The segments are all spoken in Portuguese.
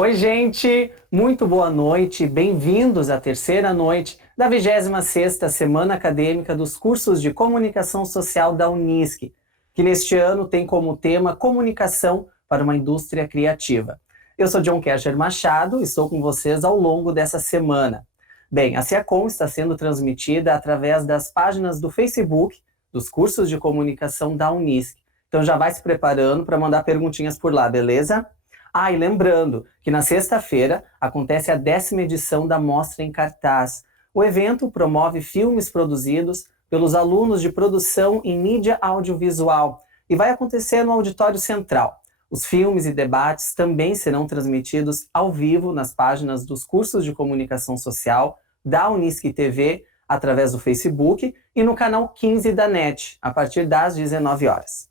Oi, gente! Muito boa noite, bem-vindos à terceira noite da 26ª Semana Acadêmica dos Cursos de Comunicação Social da Unisc, que neste ano tem como tema Comunicação para uma Indústria Criativa. Eu sou John Kercher Machado e estou com vocês ao longo dessa semana. Bem, a SEACOM está sendo transmitida através das páginas do Facebook dos cursos de comunicação da Unisc. Então já vai se preparando para mandar perguntinhas por lá, beleza? E lembrando que na sexta-feira acontece a 10ª edição da Mostra em Cartaz. O evento promove filmes produzidos pelos alunos de produção em mídia audiovisual e vai acontecer no Auditório Central. Os filmes e debates também serão transmitidos ao vivo nas páginas dos cursos de comunicação social da Unisc TV, através do Facebook e no canal 15 da NET, a partir das 19 horas.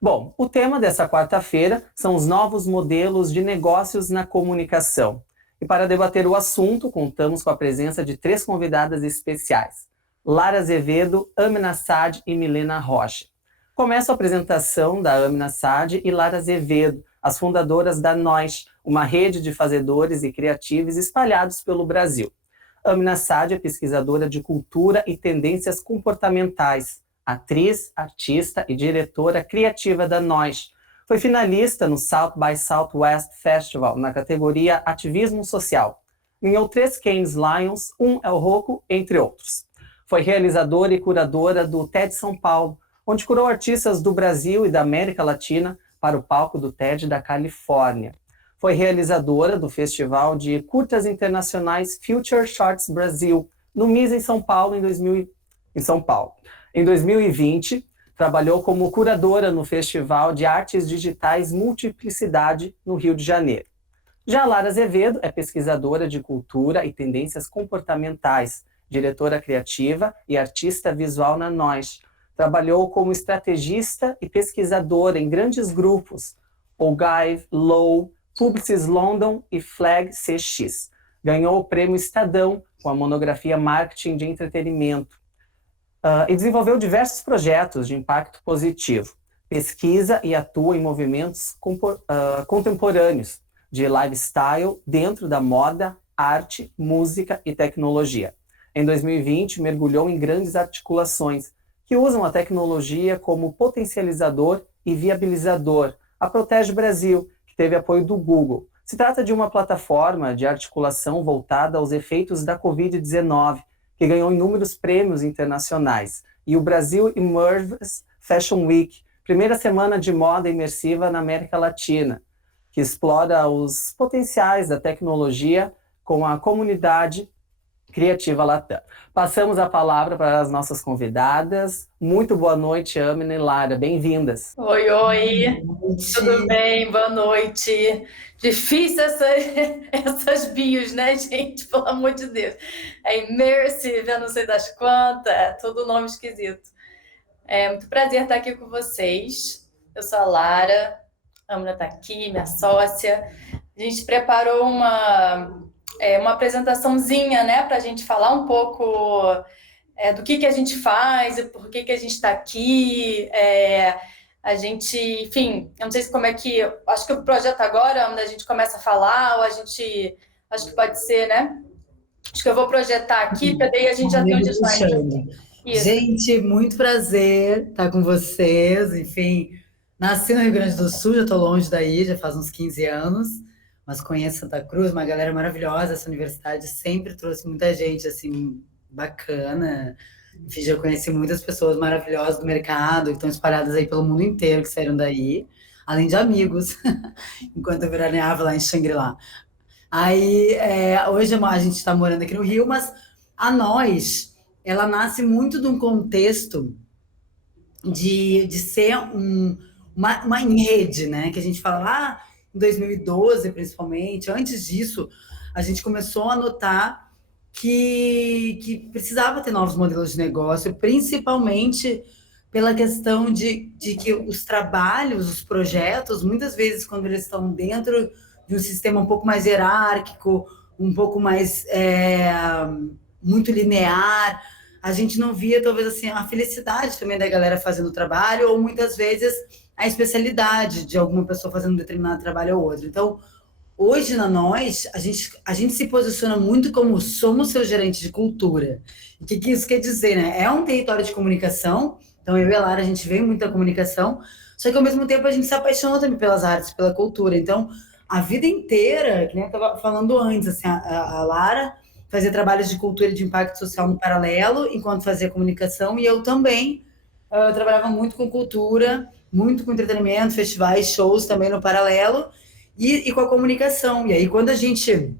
Bom, o tema dessa quarta-feira são os novos modelos de negócios na comunicação. E para debater o assunto, contamos com a presença de 3 convidadas especiais: Lara Azevedo, Amina Saad e Milena Rocha. Começo a apresentação da Amina Saad e Lara Azevedo, as fundadoras da Nós, uma rede de fazedores e criativos espalhados pelo Brasil. Amina Saad é pesquisadora de cultura e tendências comportamentais, atriz, artista e diretora criativa da Nós. Foi finalista no South by Southwest Festival, na categoria Ativismo Social. Ganhou 3 Cannes Lions, um El Rocco, entre outros. Foi realizadora e curadora do TED São Paulo, onde curou artistas do Brasil e da América Latina para o palco do TED da Califórnia. Foi realizadora do Festival de Curtas Internacionais Future Shorts Brasil, no MIS em São Paulo, em São Paulo. Em 2020, trabalhou como curadora no Festival de Artes Digitais Multiplicidade, no Rio de Janeiro. Já Lara Azevedo é pesquisadora de cultura e tendências comportamentais, diretora criativa e artista visual na Nós. Trabalhou como estrategista e pesquisadora em grandes grupos, Ogive, Low, Publicis London e Flag CX. Ganhou o prêmio Estadão com a monografia Marketing de Entretenimento. E desenvolveu diversos projetos de impacto positivo. Pesquisa e atua em movimentos contemporâneos de lifestyle dentro da moda, arte, música e tecnologia. Em 2020, mergulhou em grandes articulações que usam a tecnologia como potencializador e viabilizador. A Protege Brasil, que teve apoio do Google. Se trata de uma plataforma de articulação voltada aos efeitos da Covid-19, que ganhou inúmeros prêmios internacionais, e o Brasil Immersive Fashion Week, primeira semana de moda imersiva na América Latina, que explora os potenciais da tecnologia com a comunidade criativa Latam. Passamos a palavra para as nossas convidadas. Muito boa noite, Amina e Lara, bem-vindas. Oi, tudo bem? Boa noite. Difícil essas bios, né, gente? Pelo amor de Deus. É immersive, eu não sei das quantas, é todo nome esquisito. É muito prazer estar aqui com vocês. Eu sou a Lara, a Amina está aqui, minha sócia. A gente preparou uma apresentaçãozinha, né, para a gente falar um pouco do que a gente faz e por que a gente está aqui. A gente, enfim, eu não sei como é que... Acho que o projeto agora, a gente começa a falar, ou a gente... Acho que pode ser, né? Acho que eu vou projetar aqui, para daí a gente já tem um slide. Gente, muito prazer estar com vocês. Enfim, nasci no Rio Grande do Sul, já estou longe daí, já faz uns 15 anos, mas conheço Santa Cruz, uma galera maravilhosa. Essa universidade sempre trouxe muita gente, assim, bacana. Enfim, já conheci muitas pessoas maravilhosas do mercado, que estão espalhadas aí pelo mundo inteiro, que saíram daí, além de amigos, enquanto eu veraneava lá em Xangri-Lá. Aí, hoje a gente está morando aqui no Rio, mas a Nós, ela nasce muito de um contexto de ser uma rede, né? Que a gente fala lá em 2012, principalmente. Antes disso, a gente começou a notar que precisava ter novos modelos de negócio, principalmente pela questão de que os trabalhos, os projetos, muitas vezes, quando eles estão dentro de um sistema um pouco mais hierárquico, um pouco mais muito linear, a gente não via, talvez, assim, a felicidade também da galera fazendo o trabalho, ou muitas vezes a especialidade de alguma pessoa fazendo um determinado trabalho ou outro. Então, hoje na Nós, a gente se posiciona muito como somos seu gerente de cultura. O que isso quer dizer, né? É um território de comunicação, então eu e a Lara, a gente vê muita comunicação, só que ao mesmo tempo a gente se apaixona também pelas artes, pela cultura. Então, a vida inteira, que nem eu estava falando antes, assim, a Lara fazia trabalhos de cultura e de impacto social no paralelo, enquanto fazia comunicação, e eu também trabalhava muito com cultura, muito com entretenimento, festivais, shows também no paralelo, e com a comunicação. E aí, quando a gente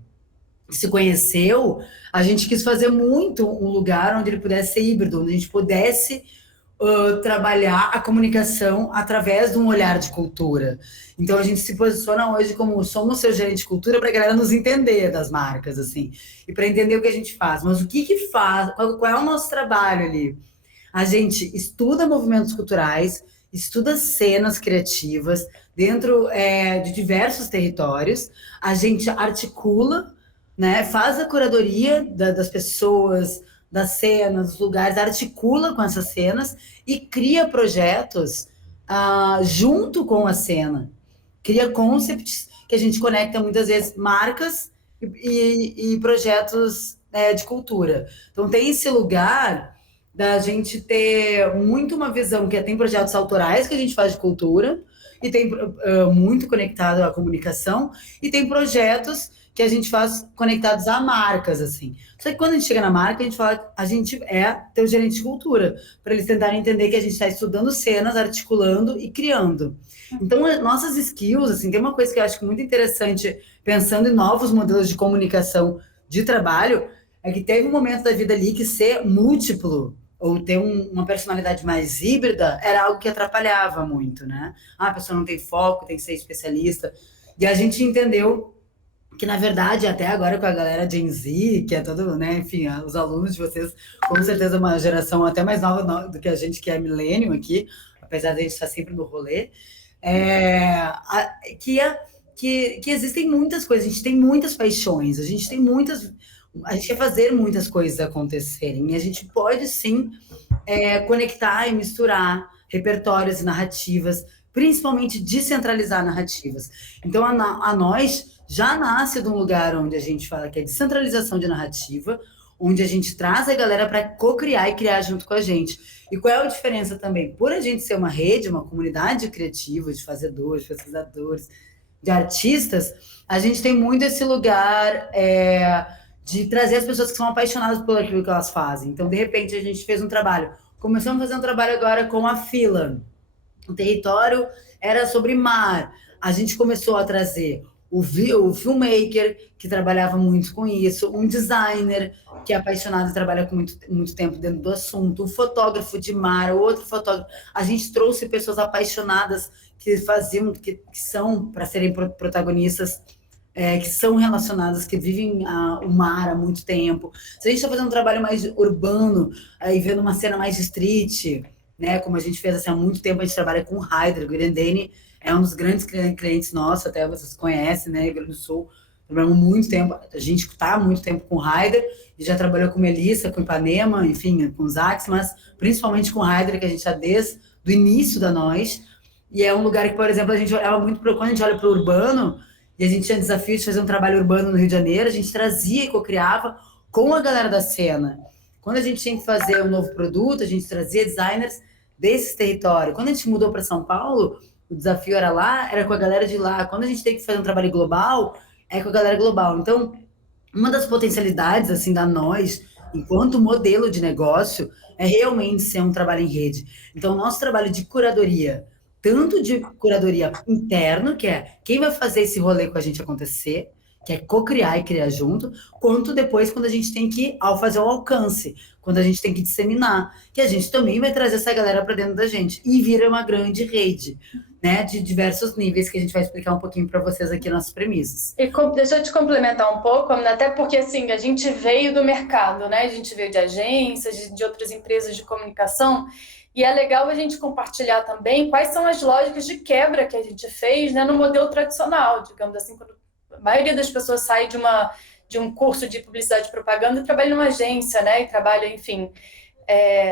se conheceu, a gente quis fazer muito um lugar onde ele pudesse ser híbrido, onde a gente pudesse trabalhar a comunicação através de um olhar de cultura. Então a gente se posiciona hoje como somos seu gerente de cultura para a galera nos entender das marcas, assim, e para entender o que a gente faz. Mas o que faz, qual é o nosso trabalho ali? A gente estuda movimentos culturais, estuda cenas criativas dentro de diversos territórios, a gente articula, né, faz a curadoria das pessoas, das cenas, dos lugares, articula com essas cenas e cria projetos junto com a cena. Cria concepts que a gente conecta muitas vezes marcas e projetos de cultura. Então tem esse lugar da gente ter muito uma visão que tem projetos autorais que a gente faz de cultura e tem muito conectado à comunicação e tem projetos que a gente faz conectados a marcas, assim. Só que quando a gente chega na marca, a gente fala, a gente é teu gerente de cultura, para eles tentarem entender que a gente está estudando cenas, articulando e criando. Então, nossas skills, assim, tem uma coisa que eu acho muito interessante, pensando em novos modelos de comunicação de trabalho, é que teve um momento da vida ali que ser múltiplo, ou ter uma personalidade mais híbrida, era algo que atrapalhava muito, né? A pessoa não tem foco, tem que ser especialista. E a gente entendeu que, na verdade, até agora com a galera Gen Z, que é todo, né, enfim, os alunos de vocês, com certeza uma geração até mais nova do que a gente, que é millennium aqui, apesar de a gente estar sempre no rolê, que existem muitas coisas, a gente tem muitas paixões, a gente quer fazer muitas coisas acontecerem, e a gente pode, sim, conectar e misturar repertórios e narrativas, principalmente descentralizar narrativas. Então, a Nós já nasce de um lugar onde a gente fala que é descentralização de narrativa, onde a gente traz a galera para co-criar e criar junto com a gente. E qual é a diferença também? Por a gente ser uma rede, uma comunidade criativa de fazedores, pesquisadores, de artistas, a gente tem muito esse lugar de trazer as pessoas que são apaixonadas por aquilo que elas fazem. Então, de repente, a gente fez um trabalho. Começamos a fazer um trabalho agora com a Fila. O território era sobre mar. A gente começou a trazer o filmmaker, que trabalhava muito com isso, um designer, que é apaixonado e trabalha com muito tempo dentro do assunto, um fotógrafo de mar, outro fotógrafo. A gente trouxe pessoas apaixonadas que são para serem protagonistas, que são relacionadas, que vivem o mar há muito tempo. Se a gente está fazendo um trabalho mais urbano, aí vendo uma cena mais de street, né, como a gente fez assim, há muito tempo, a gente trabalha com o Haider, o Grandene é um dos grandes clientes nossos, até vocês conhecem, né, Rio Grande do Sul, trabalhamos muito tempo, a gente está há muito tempo com o Haider, e já trabalhou com Melissa, com Ipanema, enfim, com os Zax, mas principalmente com o Haider, que a gente está desde o início da Nós, e é um lugar que, por exemplo, a gente olhava muito quando a gente olha para o urbano, e a gente tinha desafio de fazer um trabalho urbano no Rio de Janeiro, a gente trazia e co-criava com a galera da cena. Quando a gente tinha que fazer um novo produto, a gente trazia designers desse território. Quando a gente mudou para São Paulo, o desafio era com a galera de lá. Quando a gente tem que fazer um trabalho global, é com a galera global. Então, uma das potencialidades assim da Nós, enquanto modelo de negócio, é realmente ser um trabalho em rede. Então, o nosso trabalho de curadoria, tanto de curadoria interno, que é quem vai fazer esse rolê com a gente acontecer, que é co-criar e criar junto, quanto depois quando a gente tem que, ao fazer o alcance, quando a gente tem que disseminar, que a gente também vai trazer essa galera para dentro da gente e vira uma grande rede, né, de diversos níveis que a gente vai explicar um pouquinho para vocês aqui nas premissas. E deixa eu te complementar um pouco, até porque assim, a gente veio do mercado, né? A gente veio de agências, de outras empresas de comunicação, e é legal a gente compartilhar também quais são as lógicas de quebra que a gente fez, né, no modelo tradicional, digamos assim, quando a maioria das pessoas sai de um curso de publicidade e propaganda e trabalha numa agência, né? E trabalha, enfim,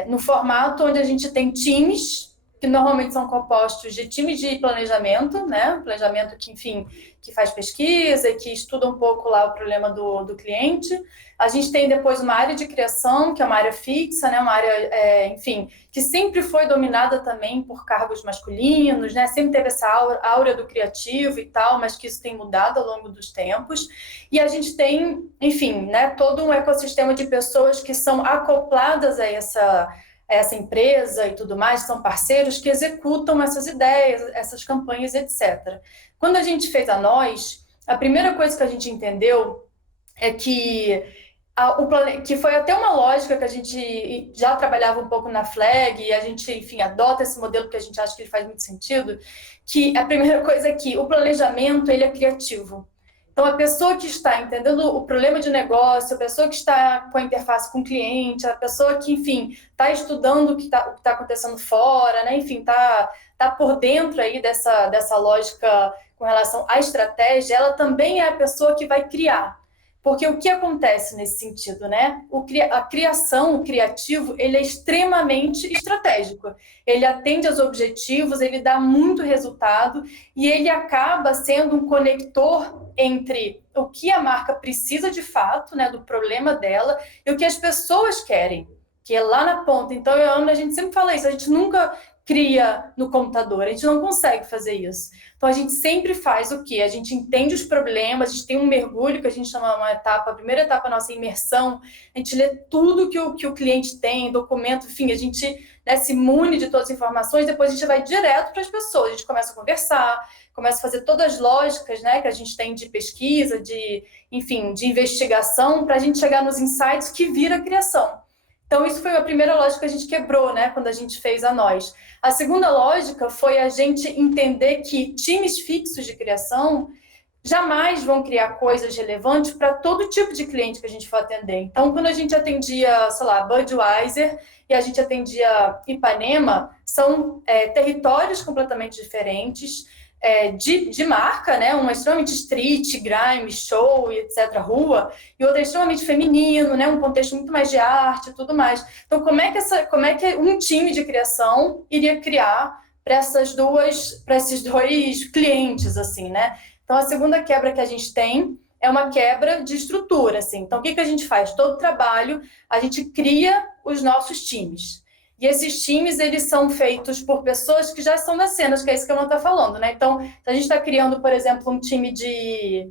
no formato onde a gente tem times que normalmente são compostos de times de planejamento, né? Planejamento que, enfim, que faz pesquisa e que estuda um pouco lá o problema do cliente. A gente tem depois uma área de criação, que é uma área fixa, né? Uma área, enfim, que sempre foi dominada também por cargos masculinos, né? Sempre teve essa aura do criativo e tal, mas que isso tem mudado ao longo dos tempos. E a gente tem, enfim, né? Todo um ecossistema de pessoas que são acopladas a essa empresa e tudo mais, são parceiros que executam essas ideias, essas campanhas, etc. Quando a gente fez a Nós, a primeira coisa que a gente entendeu é que que foi até uma lógica que a gente já trabalhava um pouco na Flag, e a gente, enfim, adota esse modelo porque a gente acha que ele faz muito sentido, que a primeira coisa é que o planejamento, ele é criativo. Então, a pessoa que está entendendo o problema de negócio, a pessoa que está com a interface com o cliente, a pessoa que, enfim, está estudando o que está acontecendo fora, né? Enfim, tá por dentro aí dessa lógica com relação à estratégia, ela também é a pessoa que vai criar. Porque o que acontece nesse sentido, né? A criação, o criativo, ele é extremamente estratégico. Ele atende aos objetivos, ele dá muito resultado e ele acaba sendo um conector entre o que a marca precisa de fato, né, do problema dela, e o que as pessoas querem, que é lá na ponta. Então, a gente sempre fala isso, a gente nunca cria no computador, a gente não consegue fazer isso. Então, a gente sempre faz o quê? A gente entende os problemas, a gente tem um mergulho, que a gente chama uma etapa, a primeira etapa nossa imersão, a gente lê tudo que o cliente tem, documento, enfim, a gente, né, se mune de todas as informações, depois a gente vai direto para as pessoas, a gente começa a conversar, começa a fazer todas as lógicas, né, que a gente tem de pesquisa, enfim, de investigação, para a gente chegar nos insights que vira a criação. Então, isso foi a primeira lógica que a gente quebrou, né, quando a gente fez a Nós. A segunda lógica foi a gente entender que times fixos de criação jamais vão criar coisas relevantes para todo tipo de cliente que a gente for atender. Então, quando a gente atendia, sei lá, Budweiser e a gente atendia Ipanema, são territórios completamente diferentes, de marca, né? Uma extremamente street, grime, show, etc., rua, e outra extremamente feminino, né? Um contexto muito mais de arte e tudo mais. Então, como é que um time de criação iria criar para esses dois clientes, assim, né? Então, a segunda quebra que a gente tem é uma quebra de estrutura, assim. Então, o que a gente faz? Todo o trabalho, a gente cria os nossos times. E esses times, eles são feitos por pessoas que já estão nas cenas, que é isso que eu não estou falando, né? Então, se a gente está criando, por exemplo, um time de...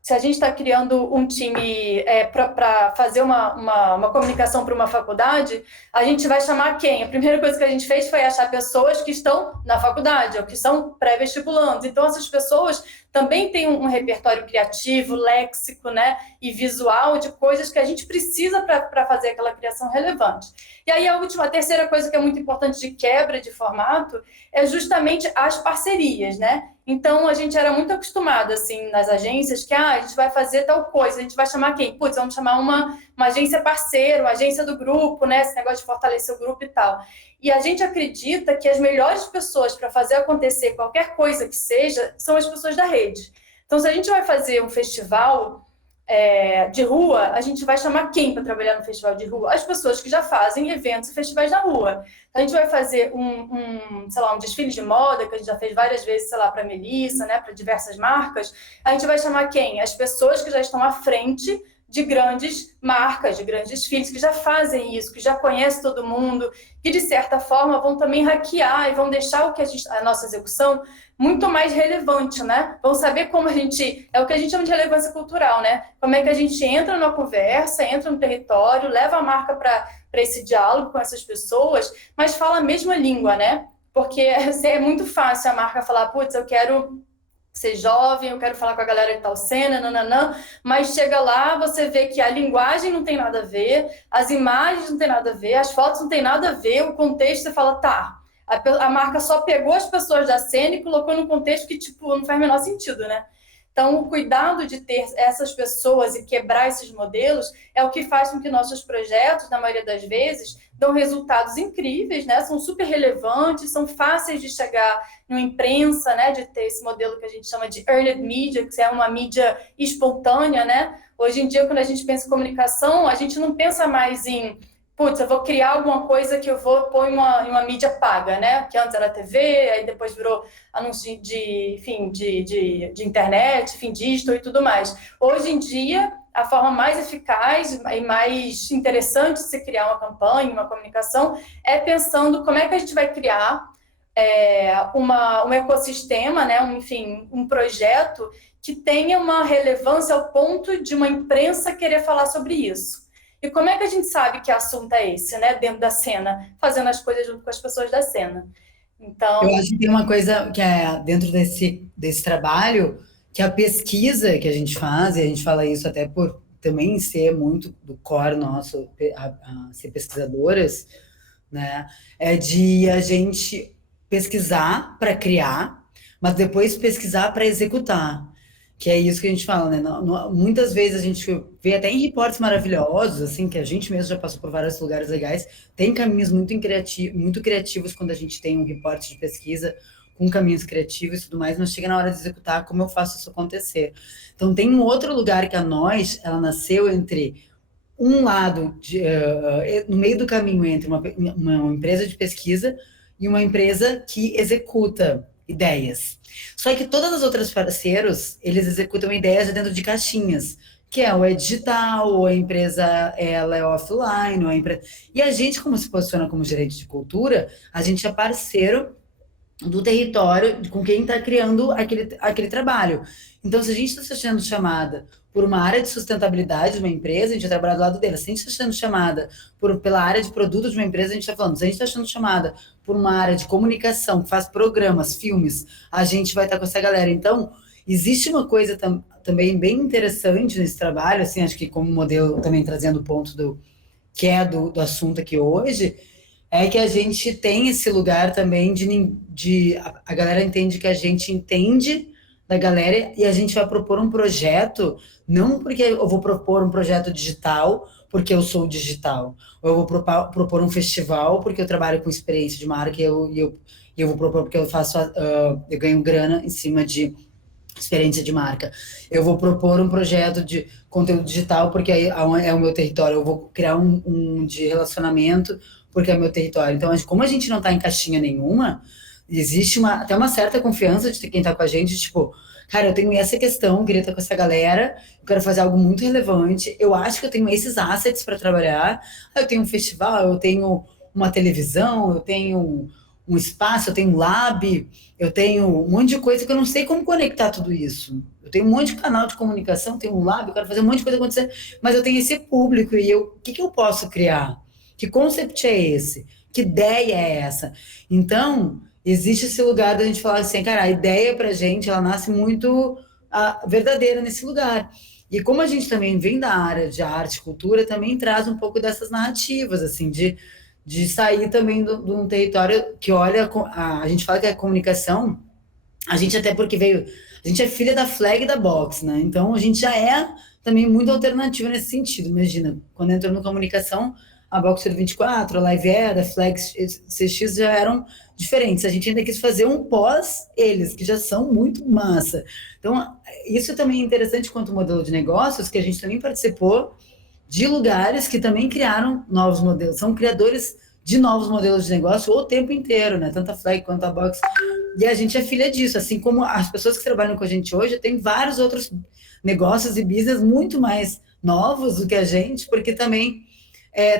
Se a gente está criando um time para fazer uma comunicação para uma faculdade, a gente vai chamar quem? A primeira coisa que a gente fez foi achar pessoas que estão na faculdade, ou que são pré-vestibulandos. Então, essas pessoas também têm um repertório criativo, léxico, né, e visual de coisas que a gente precisa para fazer aquela criação relevante. E aí, a terceira coisa que é muito importante de quebra de formato é justamente as parcerias, né? Então, a gente era muito acostumado, assim, nas agências, que a gente vai fazer tal coisa, a gente vai chamar quem? Putz, vamos chamar uma agência parceira, uma agência do grupo, né? Esse negócio de fortalecer o grupo e tal. E a gente acredita que as melhores pessoas para fazer acontecer qualquer coisa que seja são as pessoas da rede. Então, se a gente vai fazer um festival de rua, a gente vai chamar quem para trabalhar no festival de rua? As pessoas que já fazem eventos e festivais na rua. A gente vai fazer sei lá, um desfile de moda, que a gente já fez várias vezes, sei lá, para a Melissa, né, para diversas marcas. A gente vai chamar quem? As pessoas que já estão à frente de grandes marcas, de grandes desfiles, que já fazem isso, que já conhecem todo mundo, que de certa forma vão também hackear e vão deixar a nossa execução muito mais relevante, né? Vão saber como é o que a gente chama de relevância cultural, né? Como é que a gente entra numa conversa, entra no território, leva a marca para esse diálogo com essas pessoas, mas fala a mesma língua, né? Porque é muito fácil a marca falar, putz, eu quero ser jovem, eu quero falar com a galera de tal cena, nananã, mas chega lá, você vê que a linguagem não tem nada a ver, as imagens não tem nada a ver, as fotos não tem nada a ver, o contexto, você fala, tá, a marca só pegou as pessoas da cena e colocou num contexto que, tipo, não faz o menor sentido, né? Então, o cuidado de ter essas pessoas e quebrar esses modelos é o que faz com que nossos projetos, na maioria das vezes, dão resultados incríveis, né? São super relevantes, são fáceis de chegar na imprensa, né? De ter esse modelo que a gente chama de earned media, que é uma mídia espontânea, né? Hoje em dia, quando a gente pensa em comunicação, a gente não pensa mais em putz, eu vou criar alguma coisa que eu vou pôr em uma mídia paga, né? Que antes era TV, aí depois virou anúncio de internet, digital e tudo mais. Hoje em dia, a forma mais eficaz e mais interessante de se criar uma campanha, uma comunicação, é pensando como é que a gente vai criar um ecossistema, né? Um projeto que tenha uma relevância ao ponto de uma imprensa querer falar sobre isso. E como é que a gente sabe que assunto é esse, né? Dentro da cena, fazendo as coisas junto com as pessoas da cena. Então, Eu acho que tem uma coisa que é dentro desse trabalho, que a pesquisa que a gente faz, e a gente fala isso até por também ser muito do core nosso, a ser pesquisadoras, né? É de a gente pesquisar para criar, mas depois pesquisar para executar. Que é isso que a gente fala, né? Muitas vezes a gente vê até em reportes maravilhosos, assim, que a gente mesmo já passou por vários lugares legais, tem caminhos muito criativos quando a gente tem um reporte de pesquisa com caminhos criativos e tudo mais, mas chega na hora de executar, como eu faço isso acontecer? Então, tem um outro lugar que a Nós, ela nasceu entre um lado, no meio do caminho entre uma empresa de pesquisa e uma empresa que executa ideias. Só que todas as outras parceiros, eles executam ideias dentro de caixinhas, que ou é digital, ou a empresa ela é offline, ou a empresa... E a gente, como se posiciona como gerente de cultura, a gente é parceiro do território com quem está criando aquele trabalho. Então, se a gente está sendo chamada por uma área de sustentabilidade de uma empresa, a gente vai trabalhar do lado dela. Se a gente está sendo chamada pela área de produto de uma empresa, a gente está falando. Se a gente está sendo chamada por uma área de comunicação, que faz programas, filmes, a gente vai estar com essa galera. Então, existe uma coisa também bem interessante nesse trabalho, assim, acho que como modelo, também trazendo o ponto que é do assunto aqui hoje, é que a gente tem esse lugar também a galera entende que a gente entende da galera e a gente vai propor um projeto, não porque eu vou propor um projeto digital, porque eu sou digital, ou eu vou propor um festival, porque eu trabalho com experiência de marca e eu vou propor porque eu ganho grana em cima de experiência de marca. Eu vou propor um projeto de conteúdo digital, porque aí é o meu território, eu vou criar um de relacionamento, porque é o meu território. Então, como a gente não está em caixinha nenhuma, existe até uma certa confiança de quem está com a gente, tipo, cara, eu tenho essa questão, eu queria estar com essa galera, eu quero fazer algo muito relevante, eu acho que eu tenho esses assets para trabalhar, eu tenho um festival, eu tenho uma televisão, eu tenho um espaço, eu tenho um lab, eu tenho um monte de coisa que eu não sei como conectar tudo isso. Eu tenho um monte de canal de comunicação, tenho um lab, eu quero fazer um monte de coisa acontecer, mas eu tenho esse público e o que eu posso criar? Que concept é esse? Que ideia é essa? Então, existe esse lugar da gente falar assim, cara, a ideia pra gente, ela nasce muito verdadeira nesse lugar. E como a gente também vem da área de arte e cultura, também traz um pouco dessas narrativas, assim, de sair também de um território que olha, a gente fala que a comunicação, a gente até porque a gente é filha da Flag e da Box, né? Então, a gente já é também muito alternativa nesse sentido. Imagina, quando entrou na comunicação, a Boxer 24, a Live Era, a Flex CX já eram diferentes. A gente ainda quis fazer um pós eles, que já são muito massa. Então, isso também é interessante quanto modelo de negócios, que a gente também participou de lugares que também criaram novos modelos. São criadores de novos modelos de negócio o tempo inteiro, né? Tanto a Flag quanto a Box. E a gente é filha disso. Assim como as pessoas que trabalham com a gente hoje, tem vários outros negócios e business muito mais novos do que a gente, porque também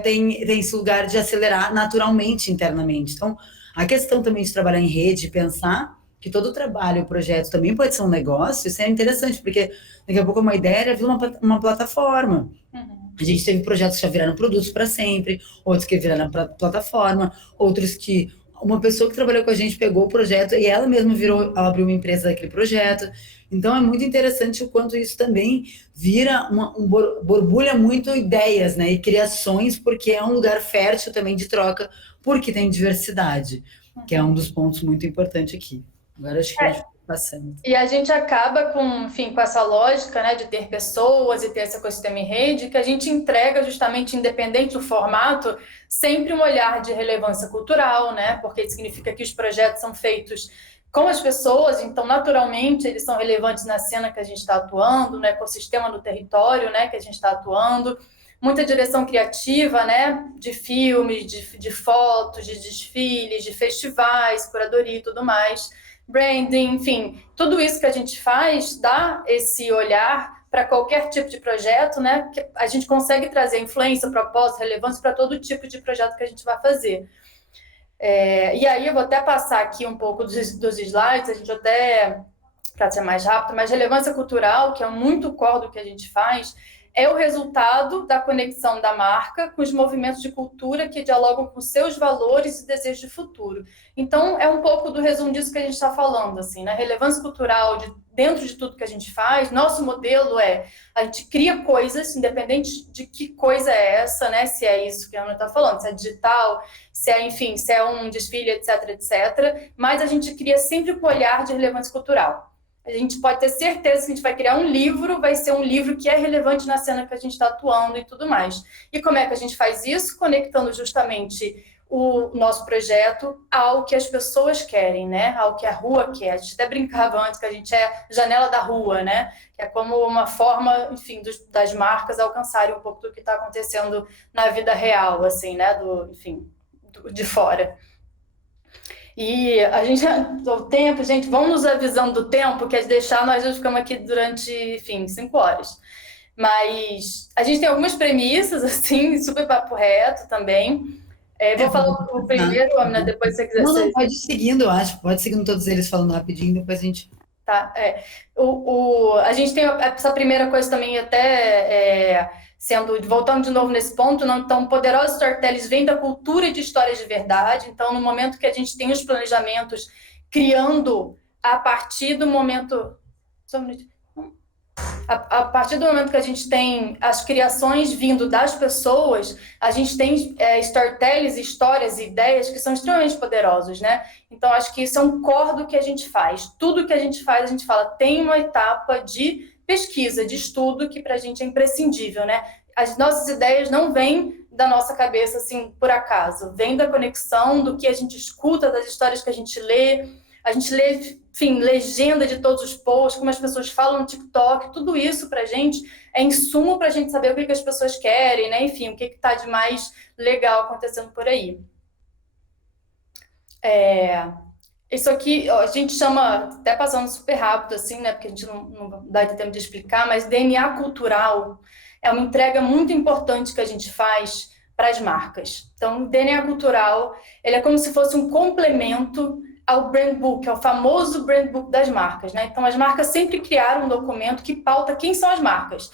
tem esse lugar de acelerar naturalmente internamente. Então, a questão também de trabalhar em rede, pensar que todo trabalho, projeto também pode ser um negócio, isso é interessante, porque daqui a pouco uma ideia vira uma plataforma. A gente teve projetos que já viraram produtos para sempre, outros que viraram plataforma, outros que uma pessoa que trabalhou com a gente pegou o projeto e ela mesma ela abriu uma empresa daquele projeto. Então, é muito interessante o quanto isso também vira borbulha muito ideias, né, e criações, porque é um lugar fértil também de troca, porque tem diversidade, que é um dos pontos muito importantes aqui. Agora, acho que a gente passando. E a gente acaba com essa lógica, né, de ter pessoas e ter esse ecossistema em rede, que a gente entrega justamente, independente do formato, sempre um olhar de relevância cultural, né, porque significa que os projetos são feitos com as pessoas, então, naturalmente, eles são relevantes na cena que a gente está atuando, no ecossistema do território, né, que a gente está atuando, muita direção criativa, né? De filmes, de fotos, de desfiles, de festivais, curadoria e tudo mais, branding, enfim, tudo isso que a gente faz dá esse olhar para qualquer tipo de projeto, né? Que a gente consegue trazer influência, propósito, relevância para todo tipo de projeto que a gente vai fazer. E aí eu vou até passar aqui um pouco dos slides, a gente até, para ser mais rápido, mas relevância cultural, que é muito core do que a gente faz, é o resultado da conexão da marca com os movimentos de cultura que dialogam com seus valores e desejos de futuro. Então, é um pouco do resumo disso que a gente está falando, assim, né? Relevância cultural dentro de tudo que a gente faz. Nosso modelo a gente cria coisas, independente de que coisa é essa, né? Se é isso que a Ana está falando, se é digital, enfim, se é um desfile, etc, etc. Mas a gente cria sempre com o olhar de relevância cultural. A gente pode ter certeza que a gente vai criar um livro, vai ser um livro que é relevante na cena que a gente está atuando e tudo mais. E como é que a gente faz isso? Conectando justamente o nosso projeto ao que as pessoas querem, né? Ao que a rua quer. A gente até brincava antes que a gente é janela da rua, né? Que é como uma forma, enfim, das marcas alcançarem um pouco do que está acontecendo na vida real, assim, né? De fora. E a gente, o tempo, gente, vamos nos avisando do tempo, que é de deixar, nós já ficamos aqui durante, enfim, 5 horas. Mas a gente tem algumas premissas, assim, super papo reto também. Vou falar o primeiro, Amina, depois se você quiser. Não, pode ir seguindo, eu acho. Pode ir seguindo todos eles falando rapidinho, depois a gente... Tá, a gente tem essa primeira coisa também até... voltando de novo nesse ponto, não, então, poderosos storytellers vêm da cultura de histórias de verdade. Então, no momento que a gente tem os planejamentos criando a partir do momento... Só um minuto. A partir do momento que a gente tem as criações vindo das pessoas, a gente tem storytellers, histórias e ideias que são extremamente poderosos, né? Então, acho que isso é um core do que a gente faz. Tudo que a gente faz, a gente fala, tem uma etapa de pesquisa, de estudo, que para a gente é imprescindível, né? As nossas ideias não vêm da nossa cabeça, assim, por acaso. Vem da conexão, do que a gente escuta, das histórias que a gente lê, enfim, legenda de todos os posts, como as pessoas falam no TikTok, tudo isso pra gente é insumo pra gente saber o que as pessoas querem, né? Enfim, o que tá de mais legal acontecendo por aí. Isso aqui, ó, a gente chama, até passando super rápido, assim, né? Porque a gente não dá tempo de explicar, mas DNA cultural é uma entrega muito importante que a gente faz para as marcas. Então, o DNA cultural, ele é como se fosse um complemento ao brand book, ao famoso brand book das marcas, né? Então, as marcas sempre criaram um documento que pauta quem são as marcas.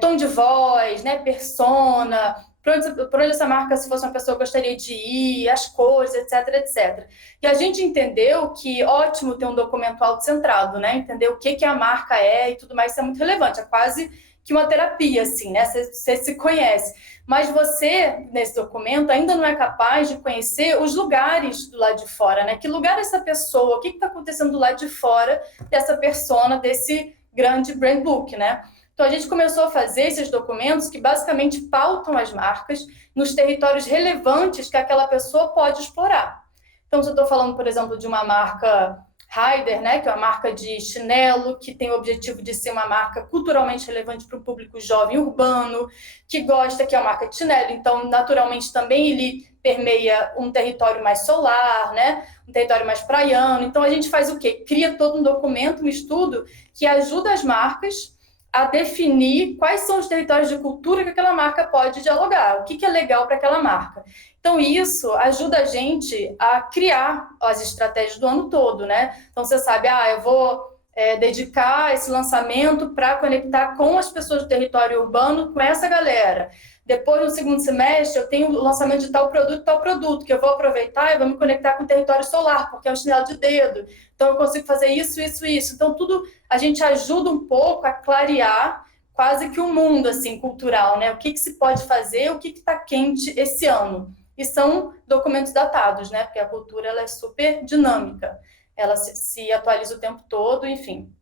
Tom de voz, né? Persona, por onde essa marca, se fosse uma pessoa, gostaria de ir, as cores, etc, etc. E a gente entendeu que ótimo ter um documento autocentrado, né? Entender o que a marca é e tudo mais, isso é muito relevante. É quase que uma terapia, assim, né? Você se conhece. Mas você, nesse documento, ainda não é capaz de conhecer os lugares do lado de fora, né? Que lugar é essa pessoa? O que está acontecendo do lado de fora dessa persona, desse grande brand book, né? Então, a gente começou a fazer esses documentos que basicamente pautam as marcas nos territórios relevantes que aquela pessoa pode explorar. Então, se eu estou falando, por exemplo, de uma marca Rider, né, que é uma marca de chinelo, que tem o objetivo de ser uma marca culturalmente relevante para o público jovem urbano, que gosta, que é uma marca de chinelo, então, naturalmente, também ele permeia um território mais solar, né, um território mais praiano. Então, a gente faz o quê? Cria todo um documento, um estudo, que ajuda as marcas a definir quais são os territórios de cultura que aquela marca pode dialogar, o que é legal para aquela marca. Então, isso ajuda a gente a criar as estratégias do ano todo, né? Então, você sabe, eu vou dedicar esse lançamento para conectar com as pessoas do território urbano, com essa galera. Depois, no segundo semestre, eu tenho o lançamento de tal produto, que eu vou aproveitar e vou me conectar com o território solar, porque é um chinelo de dedo. Então, eu consigo fazer isso. Então, tudo a gente ajuda um pouco a clarear quase que o mundo, assim, cultural, né? O que se pode fazer, o que está quente esse ano. E são documentos datados, né? Porque a cultura ela é super dinâmica. Ela se atualiza o tempo todo, enfim.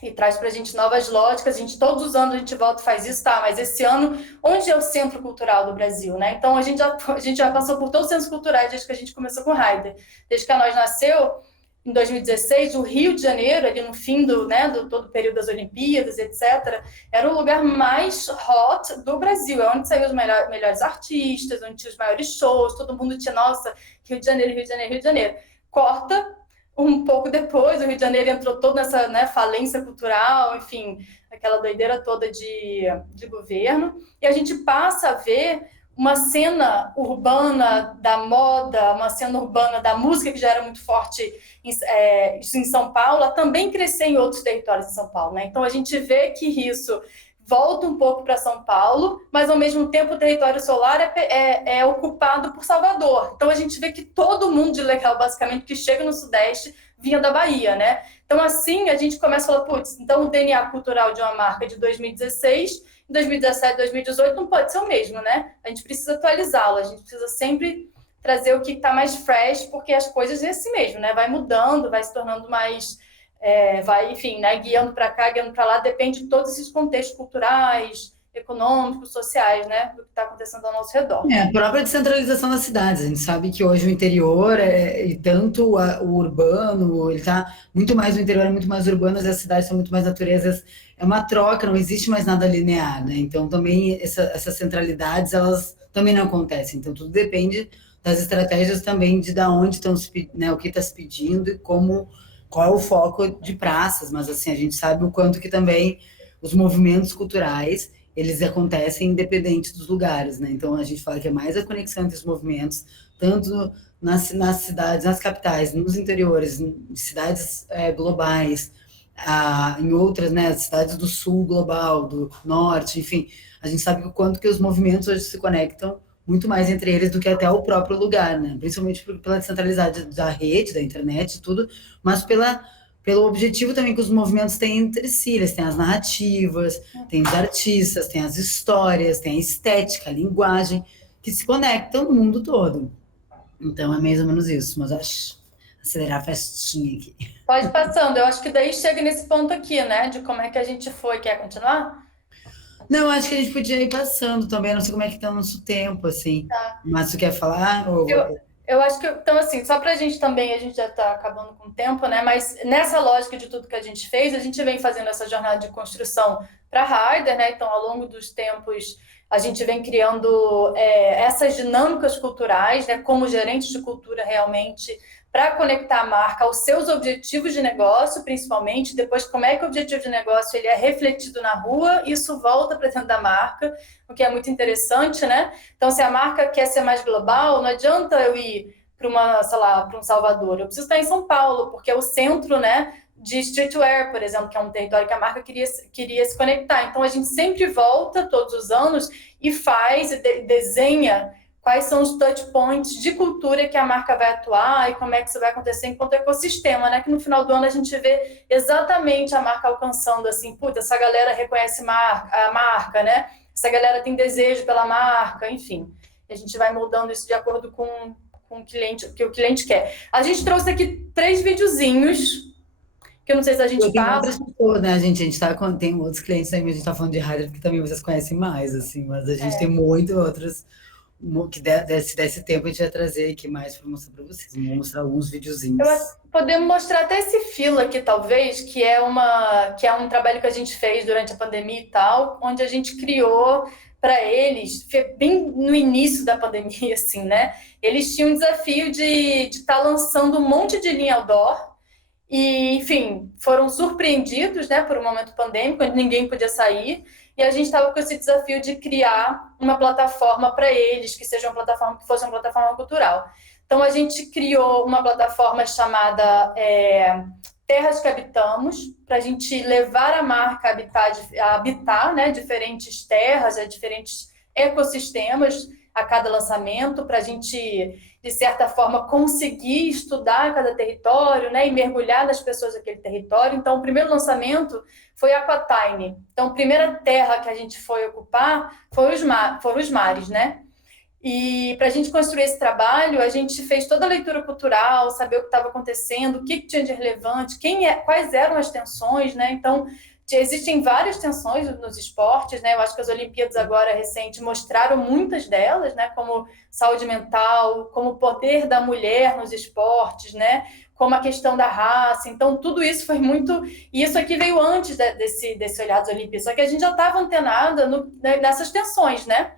E traz para a gente novas lógicas. Todos os anos a gente volta e faz isso, tá? Mas esse ano, onde é o centro cultural do Brasil, né? Então, a gente já passou por todos os centros culturais desde que a gente começou com o Rider. Desde que a Nós nasceu, em 2016, o Rio de Janeiro, ali no fim do todo o período das Olimpíadas, etc., era o lugar mais hot do Brasil, é onde saíram os melhores artistas, onde tinha os maiores shows, todo mundo tinha, nossa, Rio de Janeiro, Rio de Janeiro, Rio de Janeiro. Corta, um pouco depois, o Rio de Janeiro entrou todo nessa, né, falência cultural, enfim, aquela doideira toda de governo, e a gente passa a ver uma cena urbana da moda, uma cena urbana da música, que já era muito forte em São Paulo, também crescer em outros territórios de São Paulo, né? Então a gente vê que isso volta um pouco para São Paulo, mas ao mesmo tempo o território solar é ocupado por Salvador. Então a gente vê que todo mundo de legal, basicamente, que chega no Sudeste, vinha da Bahia, né? Então assim a gente começa a falar, putz, então o DNA cultural de uma marca de 2016, 2017, 2018 não pode ser o mesmo, né? A gente precisa atualizá-lo, a gente precisa sempre trazer o que está mais fresh, porque as coisas é assim mesmo, né? Vai mudando, vai se tornando mais... vai, enfim, né? Guiando para cá, guiando para lá, depende de todos esses contextos culturais, econômicos, sociais, né? Do que está acontecendo ao nosso redor. A própria descentralização das cidades. A gente sabe que hoje o interior, e tanto o urbano, ele está muito mais no interior, é muito mais urbano, as cidades são muito mais naturezas. É uma troca, não existe mais nada linear, né? Então, também, essas centralidades, elas também não acontecem. Então, tudo depende das estratégias também de onde estão, né, o que está se pedindo e qual é o foco de praças. Mas, assim, a gente sabe o quanto que também os movimentos culturais eles acontecem independente dos lugares, né? Então a gente fala que é mais a conexão entre os movimentos, tanto nas cidades, nas capitais, nos interiores, em cidades globais, em outras, né? Cidades do sul global, do norte, enfim. A gente sabe o quanto que os movimentos hoje se conectam muito mais entre eles do que até o próprio lugar, né? Principalmente pela descentralidade da rede, da internet e tudo, mas pelo objetivo também que os movimentos têm entre si. Eles têm as narrativas, tem os artistas, tem as histórias, tem a estética, a linguagem, que se conectam no mundo todo. Então, é mais ou menos isso. Mas acho acelerar a festinha aqui. Pode ir passando. Eu acho que daí chega nesse ponto aqui, né? De como é que a gente foi. Quer continuar? Não, acho que a gente podia ir passando também. Não sei como é que está o nosso tempo, assim. Tá. Mas tu quer falar? Eu acho que, então, assim, só pra gente também, a gente já está acabando com o tempo, né? Mas nessa lógica de tudo que a gente fez, a gente vem fazendo essa jornada de construção para a Haider, né? Então, ao longo dos tempos, a gente vem criando essas dinâmicas culturais, né? Como gerentes de cultura, realmente, para conectar a marca aos seus objetivos de negócio, principalmente. Depois, como é que o objetivo de negócio ele é refletido na rua, isso volta para dentro da marca, o que é muito interessante, né? Então, se a marca quer ser mais global, não adianta eu ir para um Salvador, eu preciso estar em São Paulo, porque é o centro, né, de streetwear, por exemplo, que é um território que a marca queria se conectar. Então, a gente sempre volta todos os anos e faz, desenha quais são os touch points de cultura que a marca vai atuar e como é que isso vai acontecer enquanto ecossistema, né? Que no final do ano a gente vê exatamente a marca alcançando, assim, puta, essa galera reconhece a marca, né? Essa galera tem desejo pela marca, enfim. E a gente vai moldando isso de acordo com o cliente, o que o cliente quer. A gente trouxe aqui 3 videozinhos, que eu não sei se a gente passa. Né? A gente tem outros clientes também, a gente tá falando de Haider, que também vocês conhecem mais, assim, mas a gente tem muito outros que se desse tempo a gente vai trazer aqui mais para mostrar para vocês. Vamos mostrar alguns videozinhos. Podemos mostrar até esse fila aqui, talvez, que é um trabalho que a gente fez durante a pandemia e tal, onde a gente criou para eles, bem no início da pandemia, assim, né? Eles tinham um desafio de estar lançando um monte de linha outdoor e, enfim, foram surpreendidos, né, por um momento pandêmico, onde ninguém podia sair. E a gente estava com esse desafio de criar uma plataforma para eles, que seja uma plataforma que fosse uma plataforma cultural. Então, a gente criou uma plataforma chamada Terras que Habitamos, para a gente levar a marca a habitar, né, diferentes terras, diferentes ecossistemas a cada lançamento, para a gente, de certa forma, conseguir estudar cada território, né, e mergulhar nas pessoas daquele território. Então, o primeiro lançamento foi Aquatine. Então, a primeira terra que a gente foi ocupar foram os mares, né? E para a gente construir esse trabalho, a gente fez toda a leitura cultural, saber o que estava acontecendo, o que tinha de relevante, quais eram as tensões, né? Então, existem várias tensões nos esportes, né? Eu acho que as Olimpíadas agora recentes mostraram muitas delas, né? Como saúde mental, como o poder da mulher nos esportes, né? como a questão da raça. Então, tudo isso foi muito... E isso aqui veio antes desse olhar das Olimpíadas, só que a gente já estava antenada nessas tensões, né?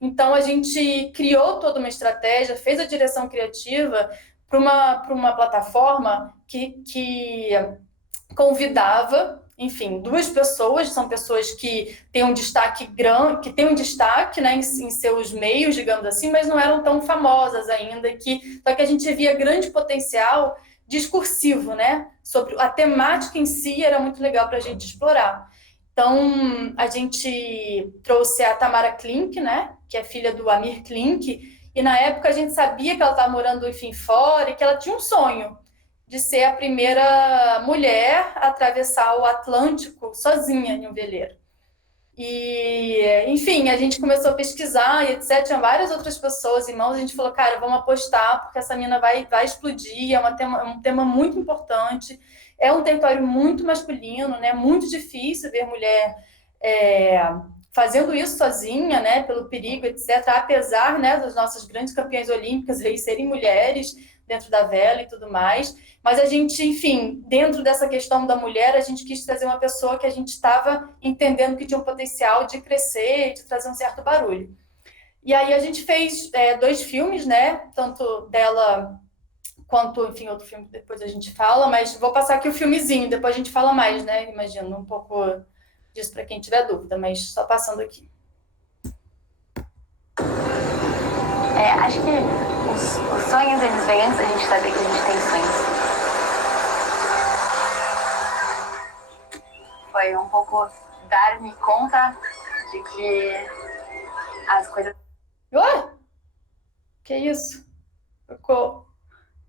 Então, a gente criou toda uma estratégia, fez a direção criativa para uma plataforma que convidava, enfim, 2 pessoas, são pessoas que têm um destaque grande, que têm um destaque, né, em seus meios, digamos assim, mas não eram tão famosas ainda, só que a gente via grande potencial discursivo, né, sobre a temática em si, era muito legal para a gente explorar. Então, a gente trouxe a Tamara Klink, né, que é filha do Amir Klink, e na época a gente sabia que ela estava morando, enfim, fora, e que ela tinha um sonho de ser a primeira mulher a atravessar o Atlântico sozinha em um veleiro. E, enfim, a gente começou a pesquisar e etc. Tinha várias outras pessoas, irmãos, a gente falou, cara, vamos apostar, porque essa mina vai explodir, é um tema muito importante, é um território muito masculino, né? Muito difícil ver mulher fazendo isso sozinha, né? Pelo perigo, etc. Apesar, né, das nossas grandes campeãs olímpicas aí serem mulheres dentro da vela e tudo mais. Mas a gente, enfim, dentro dessa questão da mulher, a gente quis trazer uma pessoa que a gente estava entendendo que tinha um potencial de crescer e de trazer um certo barulho. E aí a gente fez 2 filmes, né? Tanto dela quanto, enfim, outro filme que depois a gente fala, mas vou passar aqui o filmezinho, depois a gente fala mais, né? Imagino um pouco disso para quem tiver dúvida, mas só passando aqui. Acho que os sonhos, eles vêm antes da gente saber que a gente tem sonhos. Foi um pouco dar-me conta de que as coisas... Ué? Que isso? Ficou...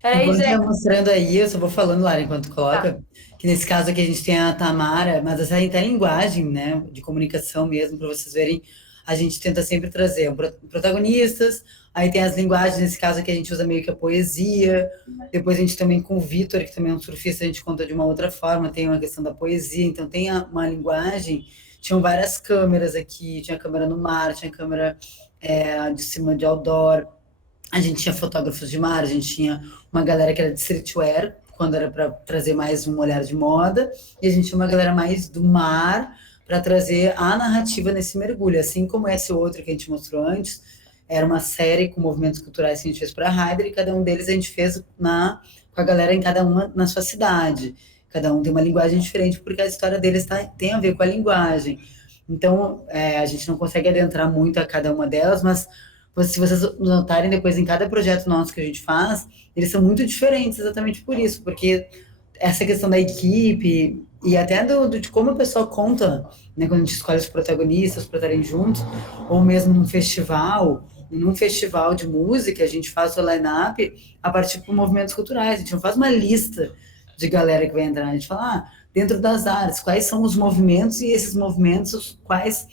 Peraí, Enquanto gente. tá mostrando aí, eu só vou falando, Lara, enquanto coloca, que nesse caso aqui a gente tem a Tamara, mas essa até linguagem, né, de comunicação mesmo, para vocês verem, a gente tenta sempre trazer protagonistas, aí tem as linguagens, nesse caso aqui a gente usa meio que a poesia, depois a gente também com o Vitor, que também é um surfista, a gente conta de uma outra forma, tem uma questão da poesia, então tem uma linguagem, tinham várias câmeras aqui, tinha câmera no mar, tinha câmera de cima de outdoor, a gente tinha fotógrafos de mar, a gente tinha uma galera que era de streetwear, quando era para trazer mais um olhar de moda, e a gente tinha uma galera mais do mar, para trazer a narrativa nesse mergulho, assim como esse outro que a gente mostrou antes, era uma série com movimentos culturais que a gente fez para a Ryder, e cada um deles a gente fez com a galera em cada uma na sua cidade. Cada um tem uma linguagem diferente, porque a história deles tem a ver com a linguagem. Então, a gente não consegue adentrar muito a cada uma delas, mas se vocês notarem depois em cada projeto nosso que a gente faz, eles são muito diferentes exatamente por isso, porque essa questão da equipe e até de como a pessoa conta, né, quando a gente escolhe os protagonistas para estarem juntos, ou mesmo num festival de música, a gente faz o line-up a partir de movimentos culturais, a gente não faz uma lista de galera que vai entrar, a gente fala, dentro das artes, quais são os movimentos e esses movimentos, quais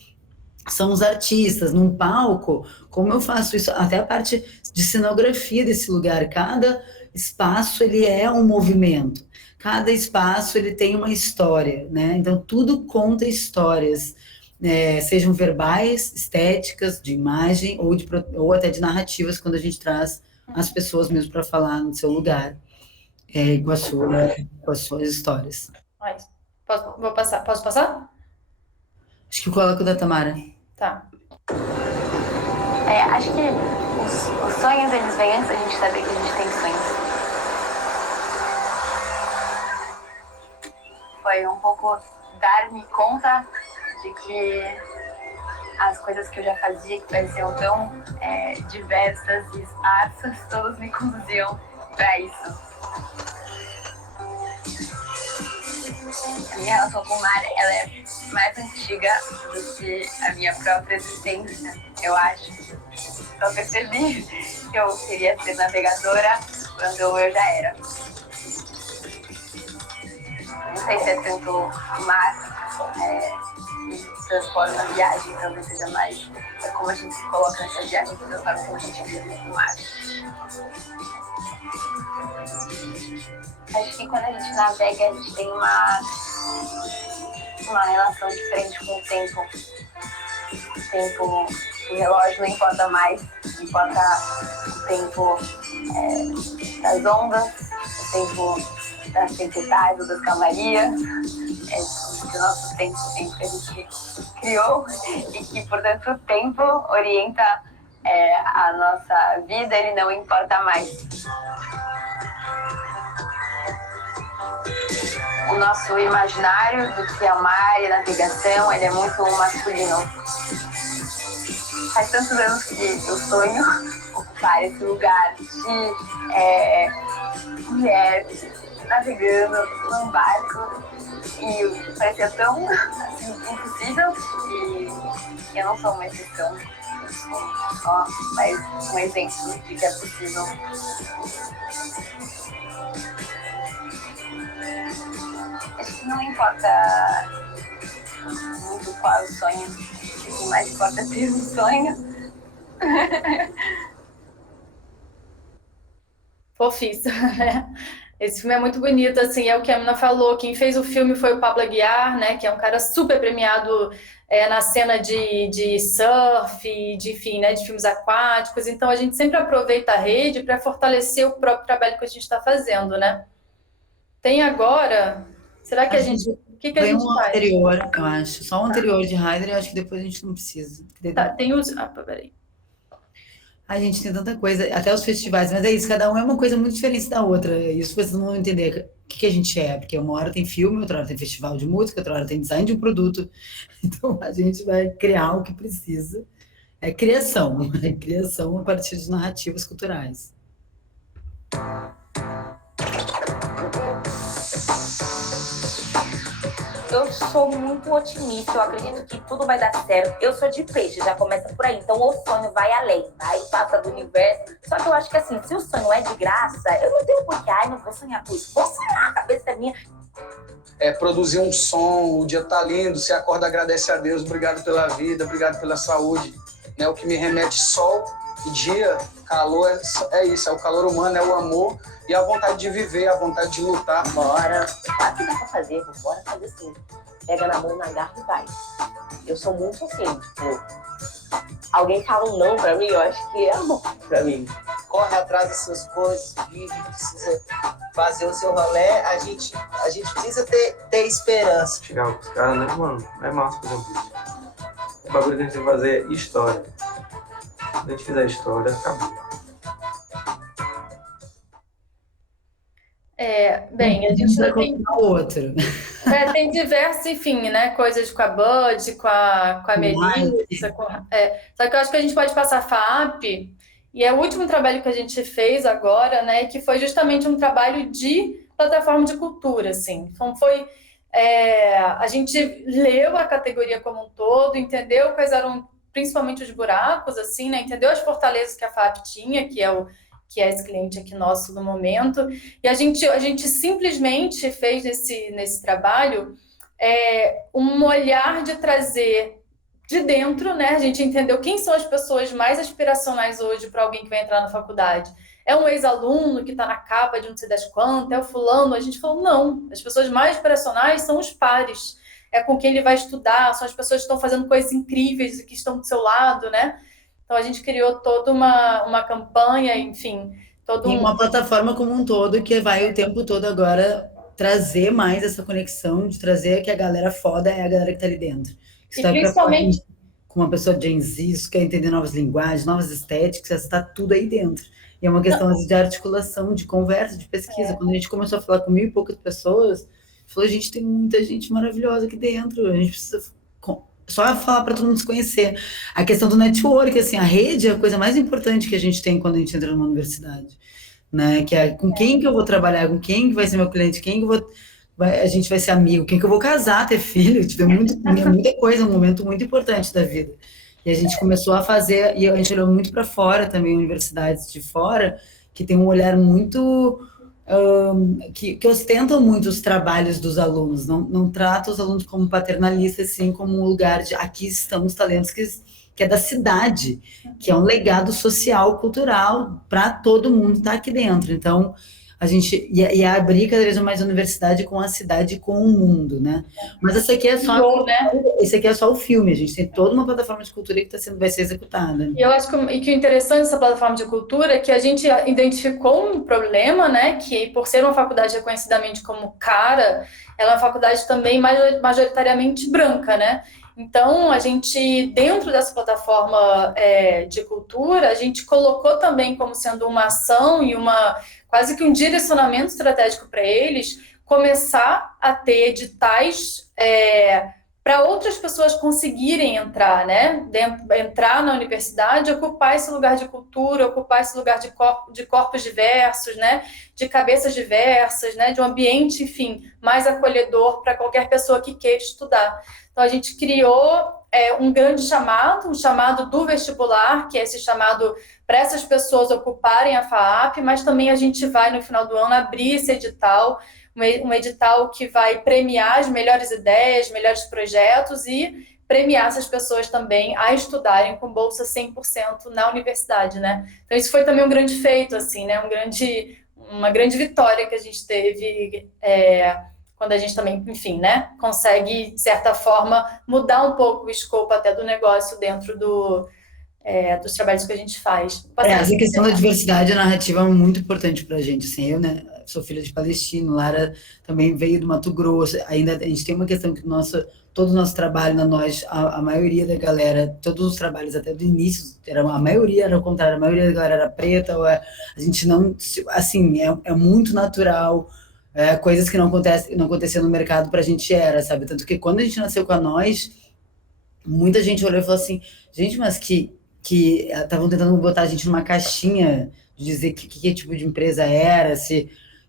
são os artistas, num palco, como eu faço isso, até a parte de cenografia desse lugar, cada espaço ele é um movimento, cada espaço ele tem uma história, né? Então tudo conta histórias, sejam verbais, estéticas, de imagem ou até de narrativas, quando a gente traz as pessoas mesmo para falar no seu lugar, com as suas histórias. Posso passar? Acho que coloco o da Tamara. Tá. Acho que os sonhos, eles vêm antes da gente saber que a gente tem sonhos. Foi um pouco dar-me conta de que as coisas que eu já fazia, que pareciam tão diversas e esparsas, todas me conduziam para isso. A minha relação com o mar, ela é mais antiga do que a minha própria existência, eu acho. Eu percebi que eu queria ser navegadora quando eu já era. Não sei se é tanto o mar que se transforma na viagem, talvez seja mais como a gente se coloca nessa viagem, que transforma como a gente vive no mar. Acho que quando a gente navega, a gente tem uma relação diferente com o tempo. O tempo, o relógio não importa mais, importa o tempo das ondas, tempo das tempestades, das calmarias, do nosso tempo que a gente criou e que por tanto tempo orienta a nossa vida, ele não importa mais. O nosso imaginário do que é o mar e a navegação, ele é muito masculino. Faz tantos anos que eu sonho ocupar esse lugar de mulher navegando num barco e parecia tão assim, impossível e eu não sou uma exceção, eu sou só mais um exemplo de que é possível. Acho que não importa muito qual é o sonho, o que mais importa é ter um sonho. Fofíssimo, né? Esse filme é muito bonito, assim, é o que a Ana falou. Quem fez o filme foi o Pablo Aguiar, né? Que é um cara super premiado na cena de surf, enfim, né? De filmes aquáticos. Então a gente sempre aproveita a rede para fortalecer o próprio trabalho que a gente está fazendo, né? Tem agora. Será que a gente. O que a gente faz? Anterior, eu acho. Só o anterior de Heider, eu acho que depois a gente não precisa. Tá, tem os. Ah, peraí. A gente tem tanta coisa, até os festivais, mas é isso, cada um é uma coisa muito diferente da outra. Isso vocês não vão entender o que a gente é, porque uma hora tem filme, outra hora tem festival de música, outra hora tem design de um produto. Então a gente vai criar o que precisa. É criação a partir de narrativas culturais. Eu sou muito otimista, eu acredito que tudo vai dar certo. Eu sou de peixe, já começa por aí. Então o sonho vai além, vai, passa do universo. Só que eu acho que assim, se o sonho é de graça, eu não tenho porquê, não vou sonhar com isso. Vou sonhar, a cabeça é minha. Produzir um som, o dia tá lindo, você acorda, agradece a Deus, obrigado pela vida, obrigado pela saúde. Né? O que me remete sol e dia, calor, é isso, é o calor humano, é o amor e a vontade de viver, a vontade de lutar. Bora, claro que dá pra fazer, bora fazer sim. Pega na mão, na garra e vai. Eu sou muito assim, tipo, alguém fala um não pra mim, eu acho que é amor pra mim. Corre atrás das suas coisas, vive, precisa fazer o seu rolê, a gente precisa ter esperança. Chegar com os caras, né, mano? É massa fazer um vídeo. O bagulho que a gente tem que fazer é história. Se a gente fizer história, acabou. Bem, a gente ainda tem outro. Tem diversos, enfim, né? Coisas com a Bud, com a Melissa. Só que eu acho que a gente pode passar a FAP, e é o último trabalho que a gente fez agora, né? Que foi justamente um trabalho de plataforma de cultura, assim. Então foi. A gente leu a categoria como um todo, entendeu quais eram principalmente os buracos, assim, né? Entendeu as fortalezas que a FAP tinha, que é esse cliente aqui nosso no momento, e a gente simplesmente fez nesse trabalho um olhar de trazer de dentro, né? A gente entendeu quem são as pessoas mais aspiracionais hoje para alguém que vai entrar na faculdade. É um ex-aluno que está na capa de não sei das quantas, é o fulano. A gente falou, não, as pessoas mais aspiracionais são os pares, é com quem ele vai estudar, são as pessoas que estão fazendo coisas incríveis e que estão do seu lado, né? Então, a gente criou toda uma campanha, enfim... E uma plataforma como um todo que vai o tempo todo agora trazer mais essa conexão, de trazer que a galera foda é a galera que tá ali dentro. E principalmente... Com uma pessoa de Gen Z, isso quer entender novas linguagens, novas estéticas, está tudo aí dentro. E é uma questão de articulação, de conversa, de pesquisa. Quando a gente começou a falar com 1.000 e poucas pessoas, falou, gente, tem muita gente maravilhosa aqui dentro, a gente precisa... Só falar para todo mundo se conhecer. A questão do network, assim, a rede é a coisa mais importante que a gente tem quando a gente entra numa universidade, né? Que é com quem que eu vou trabalhar, com quem que vai ser meu cliente, quem que a gente vai ser amigo, quem que eu vou casar, ter filho, tipo, muita coisa, um momento muito importante da vida. E a gente começou a fazer, e a gente olhou muito para fora também, universidades de fora, que tem um olhar muito... que ostentam muito os trabalhos dos alunos, não trata os alunos como paternalistas, sim, como um lugar de aqui estão os talentos que é da cidade, que é um legado social, cultural, para todo mundo estar aqui dentro. Então, e abrir cada vez mais a universidade com a cidade e com o mundo, né? Mas esse aqui é só o filme, a gente tem toda uma plataforma de cultura que vai ser executada. E eu acho que o interessante dessa plataforma de cultura é que a gente identificou um problema, né? Que por ser uma faculdade reconhecidamente como cara, ela é uma faculdade também majoritariamente branca, né? Então, a gente, dentro dessa plataforma de cultura, a gente colocou também como sendo uma ação e quase que um direcionamento estratégico para eles, começar a ter editais para outras pessoas conseguirem entrar, né? Entrar na universidade, ocupar esse lugar de cultura, ocupar esse lugar de corpos diversos, né? De cabeças diversas, né? De um ambiente, enfim, mais acolhedor para qualquer pessoa que queira estudar. Então, a gente criou um grande chamado, um chamado do vestibular, que é esse chamado para essas pessoas ocuparem a FAAP, mas também a gente vai, no final do ano, abrir esse edital, um edital que vai premiar as melhores ideias, melhores projetos e premiar essas pessoas também a estudarem com bolsa 100% na universidade, né? Então, isso foi também um grande feito, assim, né? Uma grande vitória que a gente teve quando a gente também, enfim, né, consegue, de certa forma, mudar um pouco o escopo até do negócio dentro dos trabalhos que a gente faz. Essa questão da diversidade narrativa é muito importante para a gente. Assim, eu, né, sou filha de palestino, Lara também veio do Mato Grosso. Ainda a gente tem uma questão que todo o nosso trabalho, a maioria da galera, todos os trabalhos até do início, a maioria era o contrário, a maioria da galera era preta, a gente não, assim, é muito natural. Coisas que não aconteciam no mercado pra gente sabe? Tanto que quando a gente nasceu com a Nós, muita gente olhou e falou assim, gente, mas que estavam tentando botar a gente numa caixinha de dizer que tipo de empresa era,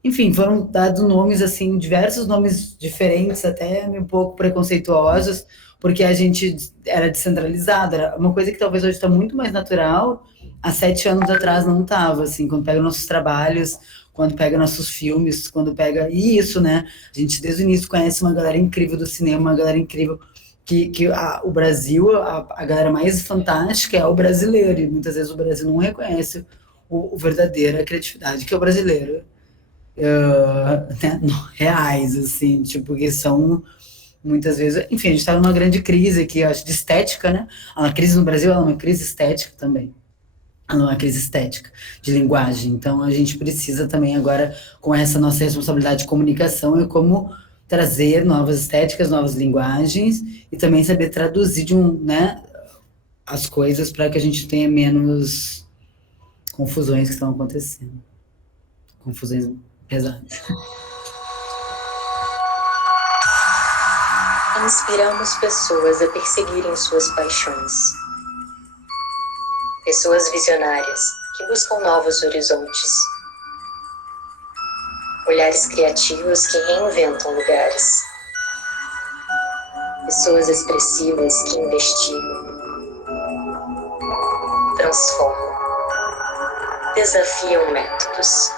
enfim, foram dados nomes, assim, diversos nomes diferentes, até um pouco preconceituosos, porque a gente era descentralizado, era uma coisa que talvez hoje está muito mais natural, há 7 anos atrás não estava, assim, quando pega nossos trabalhos, quando pega nossos filmes, e isso, né? A gente desde o início conhece uma galera incrível do cinema, uma galera incrível o Brasil, a galera mais fantástica é o brasileiro, e muitas vezes o Brasil não reconhece o verdadeira criatividade que é o brasileiro, né? Reais, assim, tipo, que são muitas vezes, enfim, a gente está numa grande crise aqui, eu acho, de estética, né? A crise no Brasil é uma crise estética também. Uma crise estética, de linguagem. Então, a gente precisa também agora, com essa nossa responsabilidade de comunicação, como trazer novas estéticas, novas linguagens, e também saber traduzir né, as coisas para que a gente tenha menos confusões que estão acontecendo. Confusões pesadas. Inspiramos pessoas a perseguirem suas paixões. Pessoas visionárias que buscam novos horizontes. Olhares criativos que reinventam lugares. Pessoas expressivas que investigam, transformam, desafiam métodos.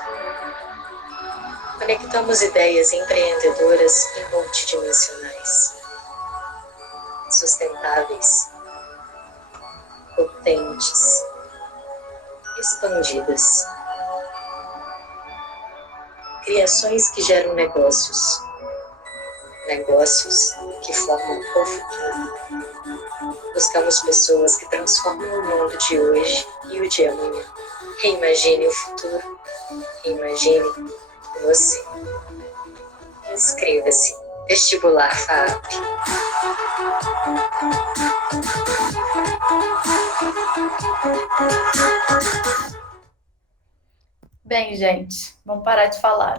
Conectamos ideias empreendedoras e multidimensionais. Sustentáveis, potentes, expandidas. Criações que geram negócios. Negócios que formam o futuro. Buscamos pessoas que transformam o mundo de hoje e o de amanhã. Reimagine o futuro. Reimagine você. Inscreva-se. Vestibular FAAP. Bem, gente, vamos parar de falar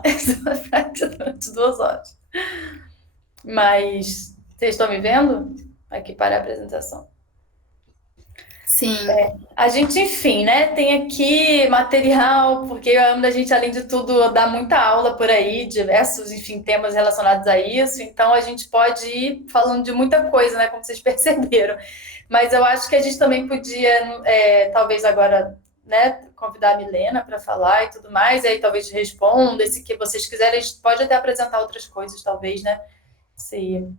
durante 2 horas. Mas vocês estão me vendo? Aqui para a apresentação. Sim. A gente, enfim, né, tem aqui material, porque a gente, além de tudo, dá muita aula por aí, diversos, enfim, temas relacionados a isso, então a gente pode ir falando de muita coisa, né, como vocês perceberam. Mas eu acho que a gente também podia, talvez agora, né, convidar a Milena para falar e tudo mais, e aí talvez responda, se que vocês quiserem, a gente pode até apresentar outras coisas, talvez, né? Sim.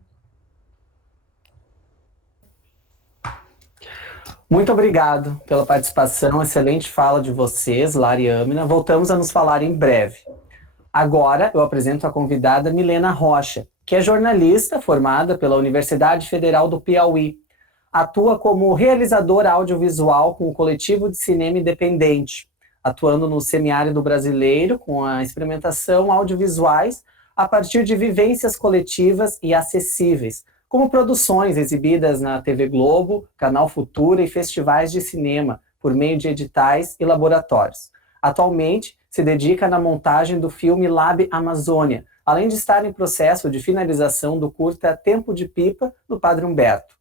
Muito obrigado pela participação, excelente fala de vocês, Lara e Amina. Voltamos a nos falar em breve. Agora eu apresento a convidada Milena Rocha, que é jornalista formada pela Universidade Federal do Piauí. Atua como realizadora audiovisual com o Coletivo de Cinema Independente, atuando no semiárido brasileiro com a experimentação audiovisuais a partir de vivências coletivas e acessíveis, como produções exibidas na TV Globo, Canal Futura e festivais de cinema, por meio de editais e laboratórios. Atualmente, se dedica na montagem do filme Lab Amazônia, além de estar em processo de finalização do curta Tempo de Pipa, do Padre Humberto.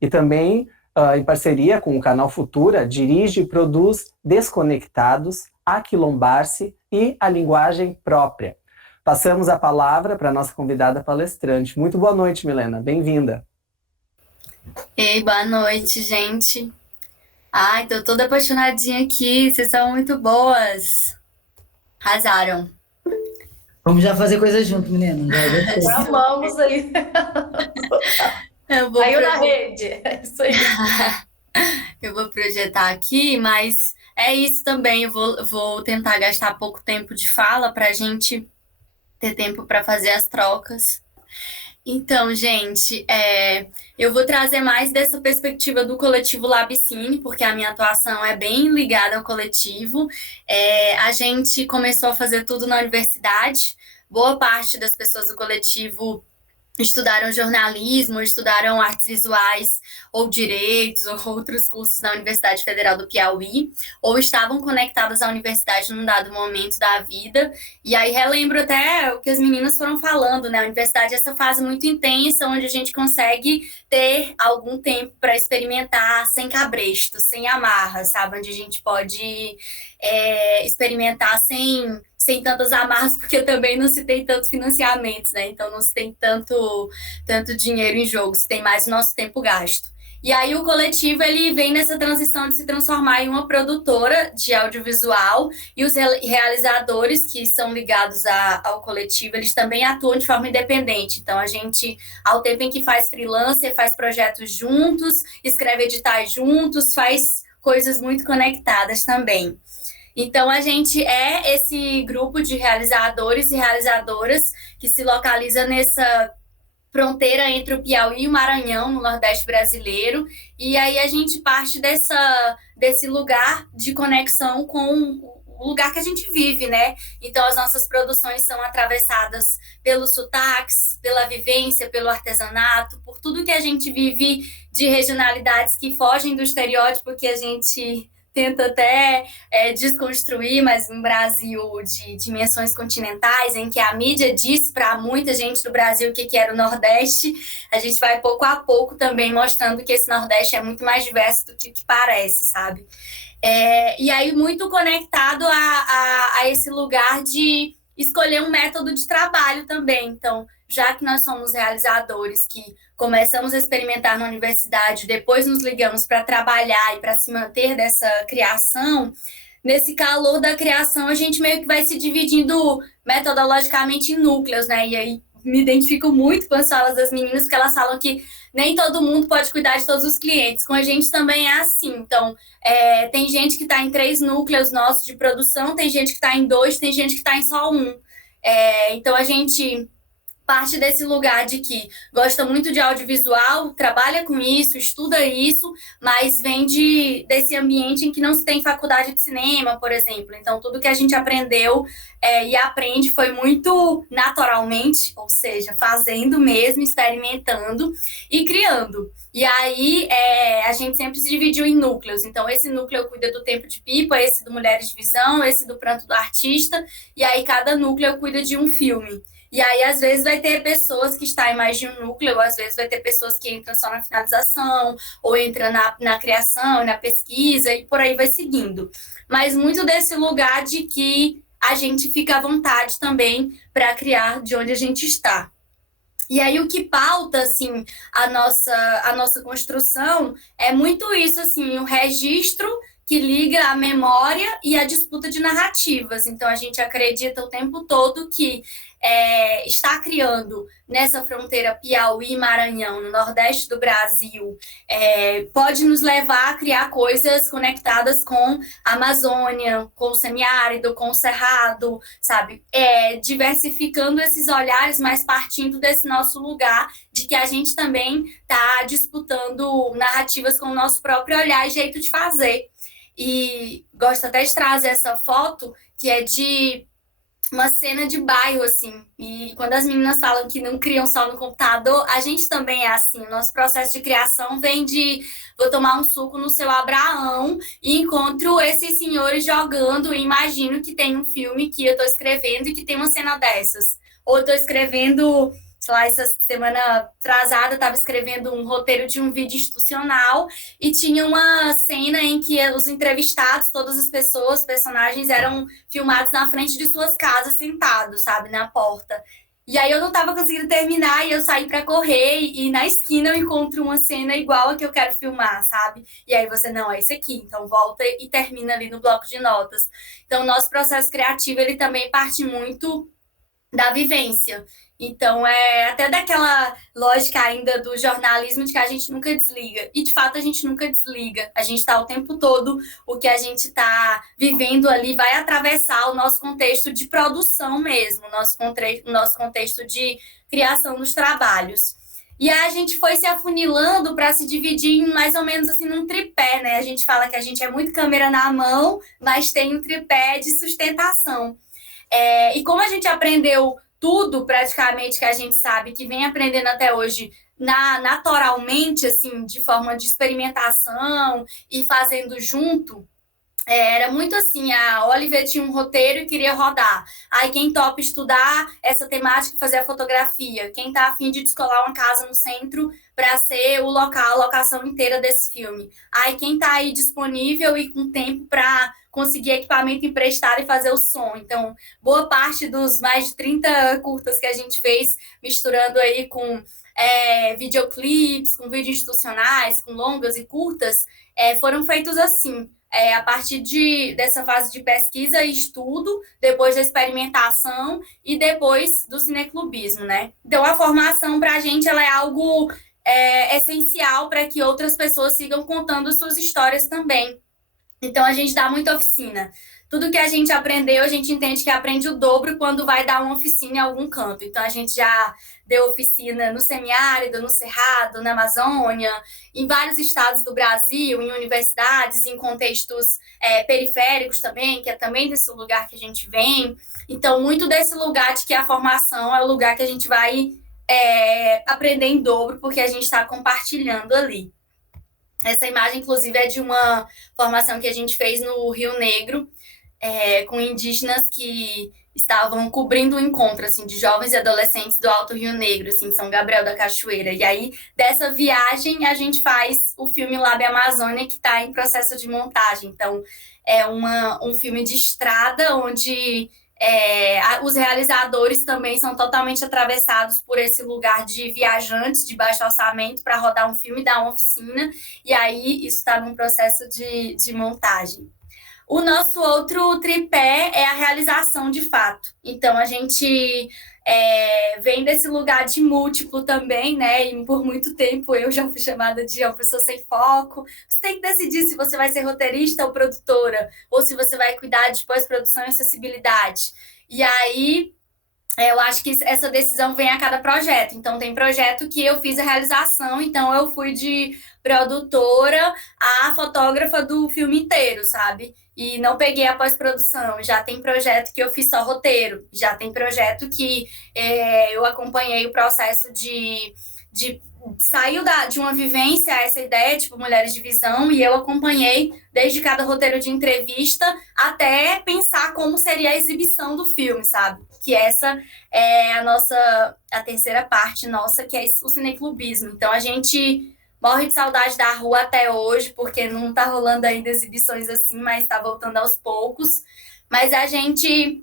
E também, em parceria com o Canal Futura, dirige e produz Desconectados, Aquilombar-se e A Linguagem Própria. Passamos a palavra para a nossa convidada palestrante. Muito boa noite, Milena. Bem-vinda. Ei, boa noite, gente. Ai, tô toda apaixonadinha aqui. Vocês são muito boas. Arrasaram. Vamos já fazer coisa junto, menino. Já amamos aí. Caiu na rede. É isso aí. Eu vou projetar aqui, mas é isso também. Eu vou tentar gastar pouco tempo de fala para a gente ter tempo para fazer as trocas. Então, gente, eu vou trazer mais dessa perspectiva do coletivo Labicine, porque a minha atuação é bem ligada ao coletivo. A gente começou a fazer tudo na universidade. Boa parte das pessoas do coletivo estudaram jornalismo, estudaram artes visuais ou direitos ou outros cursos na Universidade Federal do Piauí, ou estavam conectadas à universidade num dado momento da vida. E aí relembro até o que as meninas foram falando, né? A universidade é essa fase muito intensa, onde a gente consegue ter algum tempo para experimentar sem cabresto, sem amarras, sabe? Onde a gente pode experimentar sem tantas amarras, porque também não se tem tantos financiamentos, né? Então não se tem tanto dinheiro em jogo, se tem mais o nosso tempo gasto. E aí o coletivo, ele vem nessa transição de se transformar em uma produtora de audiovisual, e os realizadores que são ligados ao coletivo, eles também atuam de forma independente. Então a gente, ao tempo em que faz freelancer, faz projetos juntos, escreve editais juntos, faz coisas muito conectadas também. Então, a gente é esse grupo de realizadores e realizadoras que se localiza nessa fronteira entre o Piauí e o Maranhão, no Nordeste brasileiro, e aí a gente parte desse lugar de conexão com o lugar que a gente vive, né? Então, as nossas produções são atravessadas pelos sotaques, pela vivência, pelo artesanato, por tudo que a gente vive de regionalidades que fogem do estereótipo que a gente tenta até desconstruir, mas um Brasil de dimensões continentais, em que a mídia diz para muita gente do Brasil o que era o Nordeste, a gente vai pouco a pouco também mostrando que esse Nordeste é muito mais diverso do que parece, sabe? E aí muito conectado a esse lugar de escolher um método de trabalho também. Então, já que nós somos realizadores que começamos a experimentar na universidade, depois nos ligamos para trabalhar e para se manter dessa criação, nesse calor da criação a gente meio que vai se dividindo metodologicamente em núcleos, né? E aí me identifico muito com as falas das meninas, porque elas falam que nem todo mundo pode cuidar de todos os clientes. Com a gente também é assim. Então, tem gente que está em 3 núcleos nossos de produção, tem gente que está em 2, tem gente que está em só 1. Então, a gente parte desse lugar de que gosta muito de audiovisual, trabalha com isso, estuda isso, mas vem desse ambiente em que não se tem faculdade de cinema, por exemplo. Então, tudo que a gente aprendeu e aprende foi muito naturalmente, ou seja, fazendo mesmo, experimentando e criando. E aí, a gente sempre se dividiu em núcleos. Então, esse núcleo cuida do Tempo de Pipa, esse do Mulheres de Visão, esse do Pranto do Artista, e aí cada núcleo cuida de um filme. E aí, às vezes, vai ter pessoas que estão em mais de um núcleo, ou às vezes vai ter pessoas que entram só na finalização, ou entram na criação, na pesquisa, e por aí vai seguindo. Mas muito desse lugar de que a gente fica à vontade também para criar de onde a gente está. E aí, o que pauta, assim, a nossa construção é muito isso, assim, o registro que liga a memória e a disputa de narrativas. Então, a gente acredita o tempo todo que está criando nessa fronteira Piauí e Maranhão, no Nordeste do Brasil, pode nos levar a criar coisas conectadas com a Amazônia, com o semiárido, com o Cerrado, sabe? Diversificando esses olhares, mas partindo desse nosso lugar de que a gente também está disputando narrativas com o nosso próprio olhar e jeito de fazer. E gosto até de trazer essa foto, que é de uma cena de bairro, assim. E quando as meninas falam que não criam só no computador, a gente também é assim. O nosso processo de criação vem de vou tomar um suco no seu Abraão e encontro esses senhores jogando e imagino que tem um filme que eu estou escrevendo e que tem uma cena dessas. Ou estou escrevendo, sei lá, essa semana atrasada, estava escrevendo um roteiro de um vídeo institucional e tinha uma cena em que os entrevistados, todas as pessoas, os personagens, eram filmados na frente de suas casas, sentados, sabe, na porta. E aí eu não estava conseguindo terminar e eu saí para correr e na esquina eu encontro uma cena igual a que eu quero filmar, sabe? E aí você, não, é isso aqui, então volta e termina ali no bloco de notas. Então o nosso processo criativo, ele também parte muito da vivência. Então, até daquela lógica ainda do jornalismo de que a gente nunca desliga. E, de fato, a gente nunca desliga. A gente está o tempo todo, o que a gente está vivendo ali vai atravessar o nosso contexto de produção mesmo, o nosso contexto de criação dos trabalhos. E aí a gente foi se afunilando para se dividir em mais ou menos assim num tripé, né? A gente fala que a gente é muito câmera na mão, mas tem um tripé de sustentação. E como a gente aprendeu tudo praticamente que a gente sabe, que vem aprendendo até hoje naturalmente, assim, de forma de experimentação e fazendo junto, era muito assim, a Oliver tinha um roteiro e queria rodar. Aí quem topa estudar essa temática e fazer a fotografia? Quem tá afim de descolar uma casa no centro para ser o local, a locação inteira desse filme? Aí quem tá aí disponível e com tempo para conseguir equipamento emprestado e fazer o som. Então, boa parte dos mais de 30 curtas que a gente fez, misturando aí com videoclipes, com vídeos institucionais, com longas e curtas, foram feitos assim. A partir dessa fase de pesquisa e estudo, depois da experimentação e depois do cineclubismo, né? Então, a formação, para a gente, ela é algo essencial para que outras pessoas sigam contando suas histórias também. Então, a gente dá muita oficina. Tudo que a gente aprendeu, a gente entende que aprende o dobro quando vai dar uma oficina em algum canto. Então, a gente já deu oficina no semiárido, no Cerrado, na Amazônia, em vários estados do Brasil, em universidades, em contextos periféricos também, que é também desse lugar que a gente vem. Então, muito desse lugar de que a formação é o lugar que a gente vai aprender em dobro, porque a gente está compartilhando ali. Essa imagem, inclusive, é de uma formação que a gente fez no Rio Negro, com indígenas que estavam cobrindo um encontro, assim, de jovens e adolescentes do Alto Rio Negro, assim, São Gabriel da Cachoeira. E aí, dessa viagem, a gente faz o filme Lab Amazônia, que está em processo de montagem. Então, é um filme de estrada, onde os realizadores também são totalmente atravessados por esse lugar de viajantes de baixo orçamento para rodar um filme, dar uma oficina, e aí isso está num processo de montagem. O nosso outro tripé é a realização de fato. Então, a gente vem desse lugar de múltiplo também, né? E por muito tempo eu já fui chamada de uma pessoa sem foco. Você tem que decidir se você vai ser roteirista ou produtora, ou se você vai cuidar de pós-produção e acessibilidade. E aí, eu acho que essa decisão vem a cada projeto. Então, tem projeto que eu fiz a realização, então eu fui de produtora a fotógrafa do filme inteiro, sabe? E não peguei a pós-produção. Já tem projeto que eu fiz só roteiro. Já tem projeto que eu acompanhei o processo de saiu de uma vivência essa ideia, tipo Mulheres de Visão, e eu acompanhei desde cada roteiro de entrevista até pensar como seria a exibição do filme, sabe? Que essa é a terceira parte nossa, que é o cineclubismo. Então, a gente morre de saudade da rua até hoje, porque não tá rolando ainda exibições assim, mas tá voltando aos poucos. Mas a gente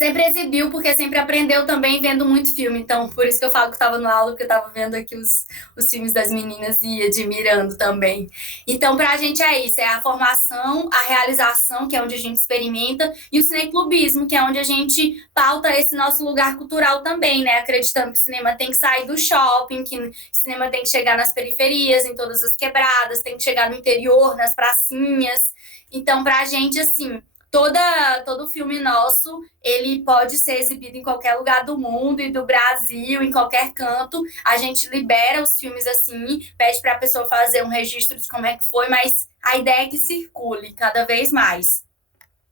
sempre exibiu, porque sempre aprendeu também vendo muito filme. Então, por isso que eu falo que eu estava no aula, porque eu estava vendo aqui os filmes das meninas e admirando também. Então, para a gente é isso, é a formação, a realização, que é onde a gente experimenta, e o cineclubismo, que é onde a gente pauta esse nosso lugar cultural também, né? Acreditando que o cinema tem que sair do shopping, que o cinema tem que chegar nas periferias, em todas as quebradas, tem que chegar no interior, nas pracinhas. Então, para a gente, assim, todo filme nosso, ele pode ser exibido em qualquer lugar do mundo e do Brasil, em qualquer canto. A gente libera os filmes assim, pede para a pessoa fazer um registro de como é que foi, mas a ideia é que circule cada vez mais.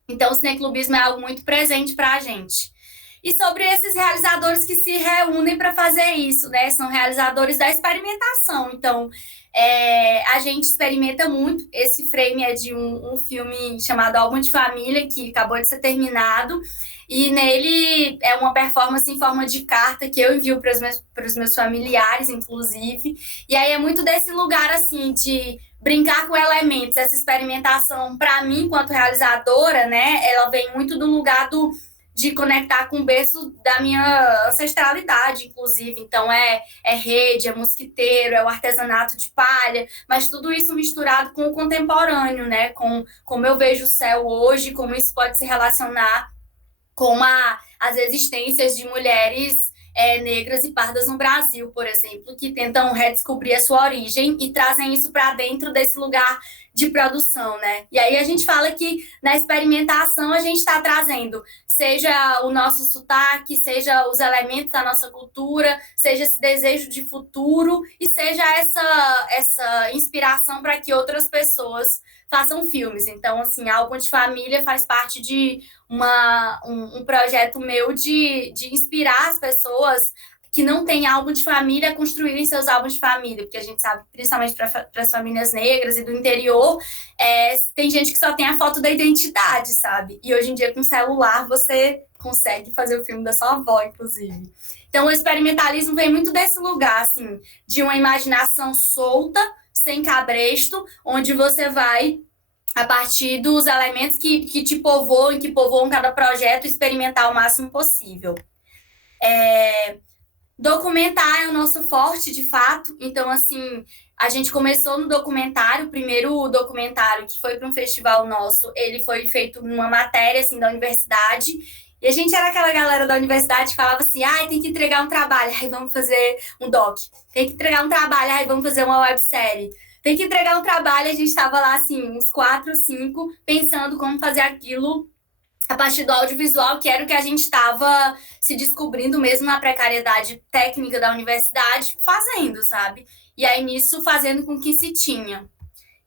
Então, o cineclubismo é algo muito presente para a gente. E sobre esses realizadores que se reúnem para fazer isso, né? São realizadores da experimentação. Então, a gente experimenta muito. Esse frame é de um filme chamado Álbum de Família, que acabou de ser terminado. E nele é uma performance em forma de carta que eu envio para os meus familiares, inclusive. E aí é muito desse lugar, assim, de brincar com elementos. Essa experimentação, para mim, enquanto realizadora, né? Ela vem muito do lugar de conectar com o berço da minha ancestralidade, inclusive. Então, é rede, é mosquiteiro, é o artesanato de palha, mas tudo isso misturado com o contemporâneo, né? Com como eu vejo o céu hoje, como isso pode se relacionar com as existências de mulheres negras e pardas no Brasil, por exemplo, que tentam redescobrir a sua origem e trazem isso para dentro desse lugar de produção, né? E aí a gente fala que na experimentação a gente está trazendo, seja o nosso sotaque, seja os elementos da nossa cultura, seja esse desejo de futuro e seja essa inspiração para que outras pessoas façam filmes. Então, assim, Álbum de Família faz parte de um projeto meu de inspirar as pessoas que não têm álbum de família a construírem seus álbuns de família, porque a gente sabe, principalmente para as famílias negras e do interior, tem gente que só tem a foto da identidade, sabe? E hoje em dia, com celular, você consegue fazer o filme da sua avó, inclusive. Então, o experimentalismo vem muito desse lugar, assim, de uma imaginação solta, sem cabresto, onde você vai, a partir dos elementos que te povoam, que povoam cada projeto, experimentar o máximo possível. Documentar é o nosso forte, de fato. Então, assim, a gente começou no documentário, o primeiro documentário que foi para um festival nosso, ele foi feito numa matéria, assim, da universidade. E a gente era aquela galera da universidade que falava assim, tem que entregar um trabalho, aí vamos fazer um doc. Tem que entregar um trabalho, aí vamos fazer uma websérie. Tem que entregar um trabalho, a gente estava lá, assim, uns 4, 5, pensando como fazer aquilo a partir do audiovisual, que era o que a gente estava se descobrindo mesmo na precariedade técnica da universidade, fazendo, sabe? E aí, nisso, fazendo com que se tinha.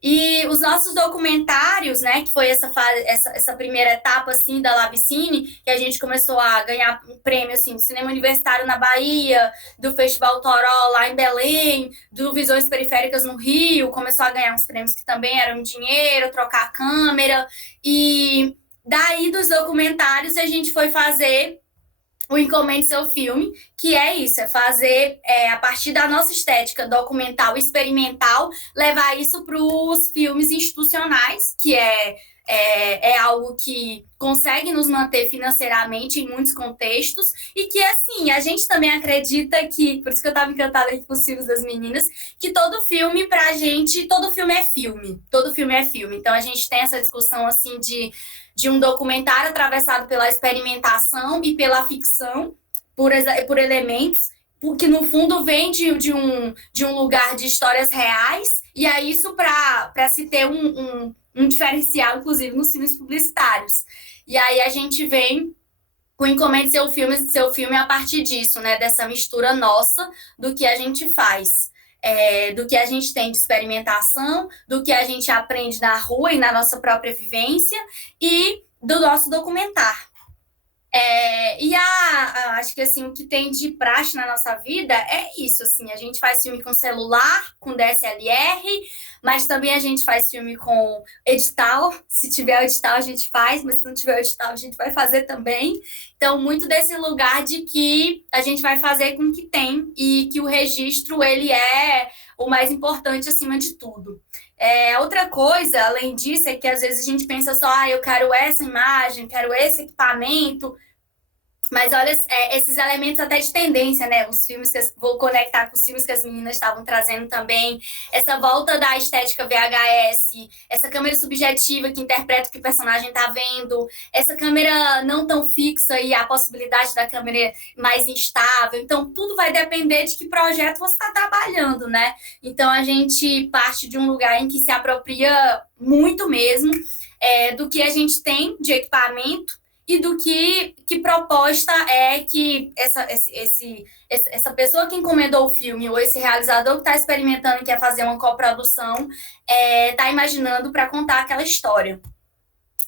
E os nossos documentários, né, que foi essa primeira etapa, assim, da Labicine, que a gente começou a ganhar um prêmio, assim, do cinema universitário na Bahia, do Festival Toró lá em Belém, do Visões Periféricas no Rio, começou a ganhar uns prêmios que também eram dinheiro, trocar a câmera, e daí dos documentários a gente foi fazer o Encomende Seu Filme, que é isso, é fazer, a partir da nossa estética documental, experimental, levar isso para os filmes institucionais, que é algo que consegue nos manter financeiramente em muitos contextos, e que, assim, a gente também acredita que, por isso que eu estava encantada aqui com os filmes das meninas, que todo filme, pra gente, todo filme é filme. Então, a gente tem essa discussão, assim, de um documentário atravessado pela experimentação e pela ficção, por elementos, que no fundo vem de um lugar de histórias reais, e é isso para se ter um diferencial, inclusive, nos filmes publicitários. E aí a gente vem com Encomende Seu Filme a partir disso, né? Dessa mistura nossa do que a gente faz. Do que a gente tem de experimentação, do que a gente aprende na rua e na nossa própria vivência, e do nosso documentário. Acho que assim, o que tem de praxe na nossa vida é isso, assim, a gente faz filme com celular, com DSLR, mas também a gente faz filme com edital. Se tiver edital a gente faz, mas se não tiver edital a gente vai fazer também. Então, muito desse lugar de que a gente vai fazer com o que tem, e que o registro, ele é o mais importante acima de tudo. Outra coisa, além disso, é que às vezes a gente pensa só, eu quero essa imagem, quero esse equipamento. Mas olha, esses elementos até de tendência, né? Os filmes vou conectar com os filmes que as meninas estavam trazendo também. Essa volta da estética VHS, essa câmera subjetiva que interpreta o que o personagem está vendo, essa câmera não tão fixa e a possibilidade da câmera mais instável. Então, tudo vai depender de que projeto você está trabalhando, né? Então, a gente parte de um lugar em que se apropria muito mesmo do que a gente tem de equipamento e do que proposta é que essa pessoa que encomendou o filme ou esse realizador que está experimentando e quer fazer uma coprodução está imaginando para contar aquela história.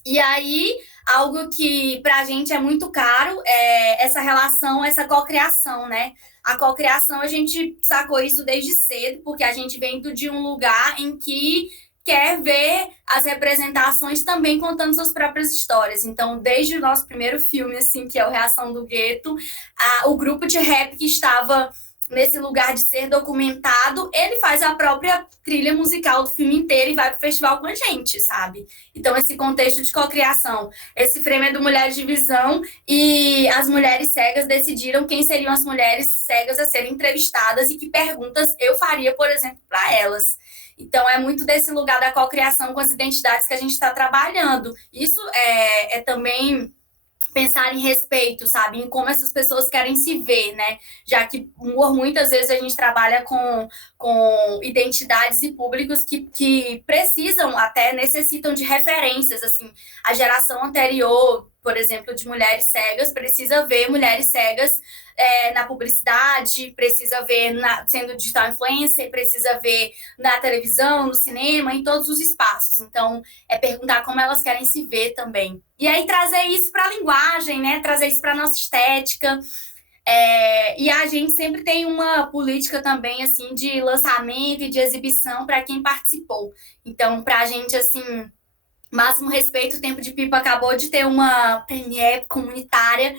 E aí, algo que para a gente é muito caro é essa relação, essa cocriação, né? A cocriação, a gente sacou isso desde cedo, porque a gente vem de um lugar em que quer ver as representações também contando suas próprias histórias. Então, desde o nosso primeiro filme, assim, que é o Reação do Gueto, o grupo de rap que estava nesse lugar de ser documentado, ele faz a própria trilha musical do filme inteiro e vai pro festival com a gente, sabe? Então, esse contexto de cocriação, esse frame é do Mulheres de Visão e as mulheres cegas decidiram quem seriam as mulheres cegas a serem entrevistadas e que perguntas eu faria, por exemplo, para elas. Então, é muito desse lugar da cocriação com as identidades que a gente está trabalhando. Isso é também pensar em respeito, sabe? Em como essas pessoas querem se ver, né? Já que muitas vezes a gente trabalha com identidades e públicos que precisam, até necessitam de referências, assim. A geração anterior, por exemplo, de mulheres cegas, precisa ver mulheres cegas na publicidade, precisa ver sendo digital influencer, precisa ver na televisão, no cinema, em todos os espaços. Então, é perguntar como elas querem se ver também. E aí, trazer isso para a linguagem, né? Trazer isso para a nossa estética. E a gente sempre tem uma política também, assim, de lançamento e de exibição para quem participou. Então, para a gente, assim, máximo respeito, o Tempo de Pipa acabou de ter uma premiere comunitária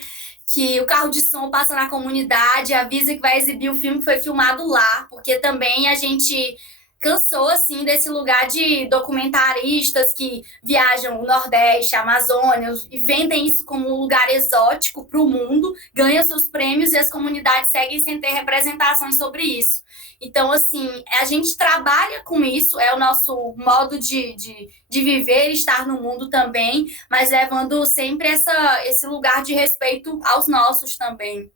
que o carro de som passa na comunidade, avisa que vai exibir o filme que foi filmado lá, porque também a gente cansou, assim, desse lugar de documentaristas que viajam o Nordeste, a Amazônia, e vendem isso como um lugar exótico para o mundo, ganham seus prêmios e as comunidades seguem sem ter representações sobre isso. Então, assim, a gente trabalha com isso, é o nosso modo de viver e estar no mundo também, mas levando sempre esse lugar de respeito aos nossos também.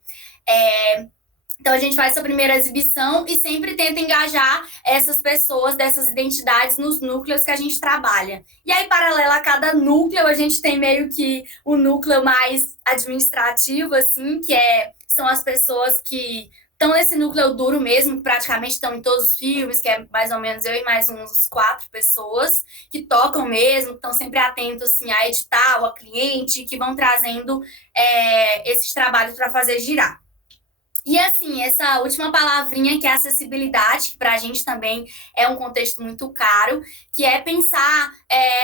Então, a gente faz essa primeira exibição e sempre tenta engajar essas pessoas dessas identidades nos núcleos que a gente trabalha. E aí, paralelo a cada núcleo, a gente tem meio que o núcleo mais administrativo, assim, que são as pessoas que estão nesse núcleo duro mesmo, que praticamente estão em todos os filmes, que é mais ou menos eu e mais uns 4 pessoas, que tocam mesmo, que estão sempre atentos, assim, a edital, a cliente, que vão trazendo esses trabalhos para fazer girar. E, assim, essa última palavrinha, que é a acessibilidade, que para a gente também é um contexto muito caro, que é pensar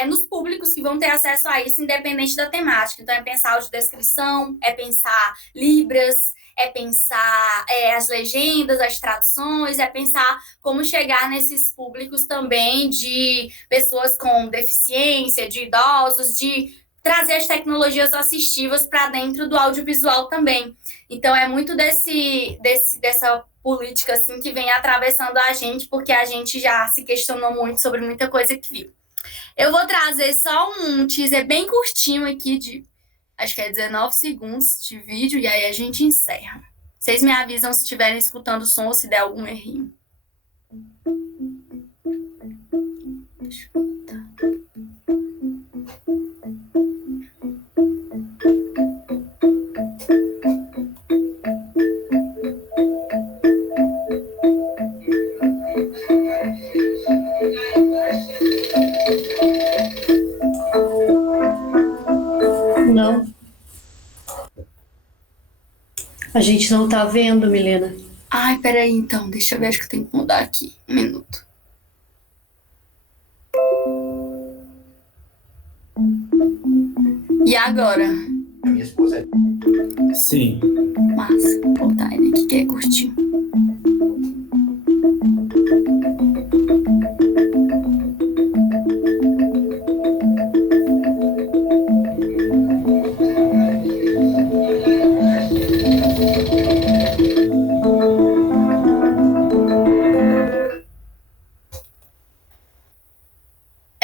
nos públicos que vão ter acesso a isso, independente da temática. Então, é pensar audiodescrição, é pensar Libras, é pensar as legendas, as traduções, é pensar como chegar nesses públicos também de pessoas com deficiência, de idosos, de trazer as tecnologias assistivas para dentro do audiovisual também. Então, é muito dessa política, assim, que vem atravessando a gente, porque a gente já se questionou muito sobre muita coisa que viu. Eu vou trazer só um teaser bem curtinho aqui, de acho que é 19 segundos de vídeo, e aí a gente encerra. Vocês me avisam se estiverem escutando o som ou se der algum errinho. Deixa eu botar. Não. A gente não tá vendo, Milena. Ai, peraí, então. Deixa eu ver, acho que eu tenho que mudar aqui. Um minuto. E agora? A minha esposa é... Sim. Massa. Vou botar ele aqui, que é curtinho.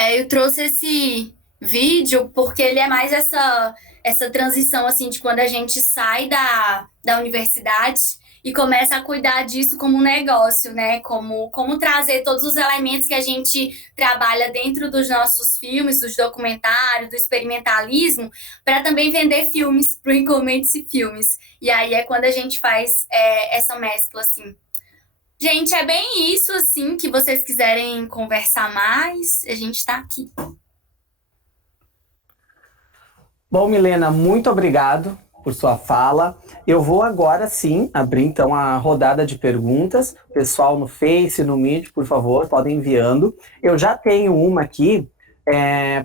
Eu trouxe esse vídeo porque ele é mais essa transição, assim, de quando a gente sai da universidade e começa a cuidar disso como um negócio, né? Como trazer todos os elementos que a gente trabalha dentro dos nossos filmes, dos documentários, do experimentalismo, para também vender filmes para o Incommentes e Filmes. E aí é quando a gente faz essa mescla, assim. Gente, é bem isso, assim, que vocês quiserem conversar mais, a gente está aqui. Bom, Milena, muito obrigado por sua fala. Eu vou agora sim abrir então a rodada de perguntas. Pessoal no Face, no Meet, por favor, podem enviando. Eu já tenho uma aqui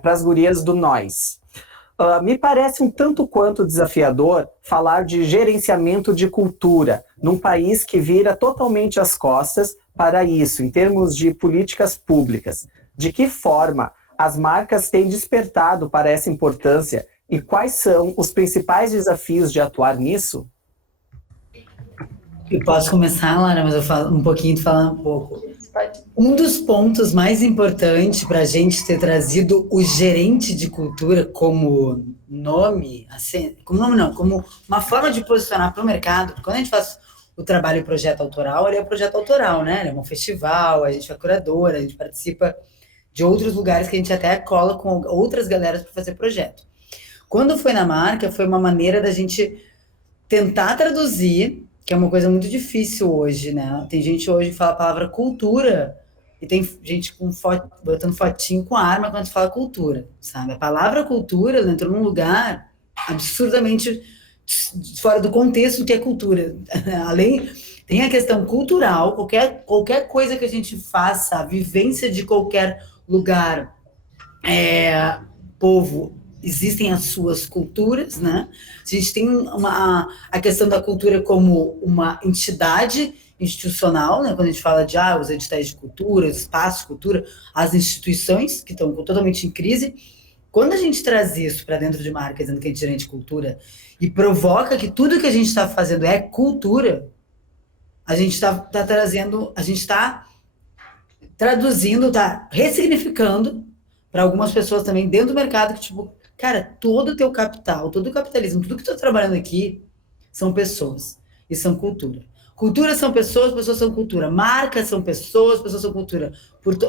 para as gurias do Nós. Me parece um tanto quanto desafiador falar de gerenciamento de cultura num país que vira totalmente as costas para isso, em termos de políticas públicas. De que forma as marcas têm despertado para essa importância e quais são os principais desafios de atuar nisso? Eu posso começar, Lara, mas eu falo um pouquinho, tu fala um pouco. Um dos pontos mais importantes para a gente ter trazido o gerente de cultura como nome, assim, como nome não, como uma forma de posicionar para o mercado. Porque quando a gente faz o trabalho e o projeto autoral, ele é um projeto autoral, né? Ele é um festival, a gente é curadora, a gente participa de outros lugares que a gente até cola com outras galeras para fazer projeto. Quando foi na marca, foi uma maneira da gente tentar traduzir, que é uma coisa muito difícil hoje, né? Tem gente hoje que fala a palavra cultura e tem gente botando fotinho com arma quando se fala cultura, sabe? A palavra cultura, ela entrou num lugar absurdamente fora do contexto do que é cultura. Além, tem a questão cultural, qualquer coisa que a gente faça, a vivência de qualquer lugar, povo, existem as suas culturas, né? A gente tem a questão da cultura como uma entidade institucional, né? Quando a gente fala de os editais de cultura, os espaços de cultura, as instituições que estão totalmente em crise. Quando a gente traz isso para dentro de marca, dizendo que a gente é gerente de cultura, e provoca que tudo que a gente está fazendo é cultura, a gente está trazendo, a gente está traduzindo, está ressignificando para algumas pessoas também dentro do mercado que, tipo, cara, todo o teu capital, todo o capitalismo, tudo que tu tá trabalhando aqui são pessoas e são cultura. Cultura são pessoas são cultura. Marcas são pessoas são cultura.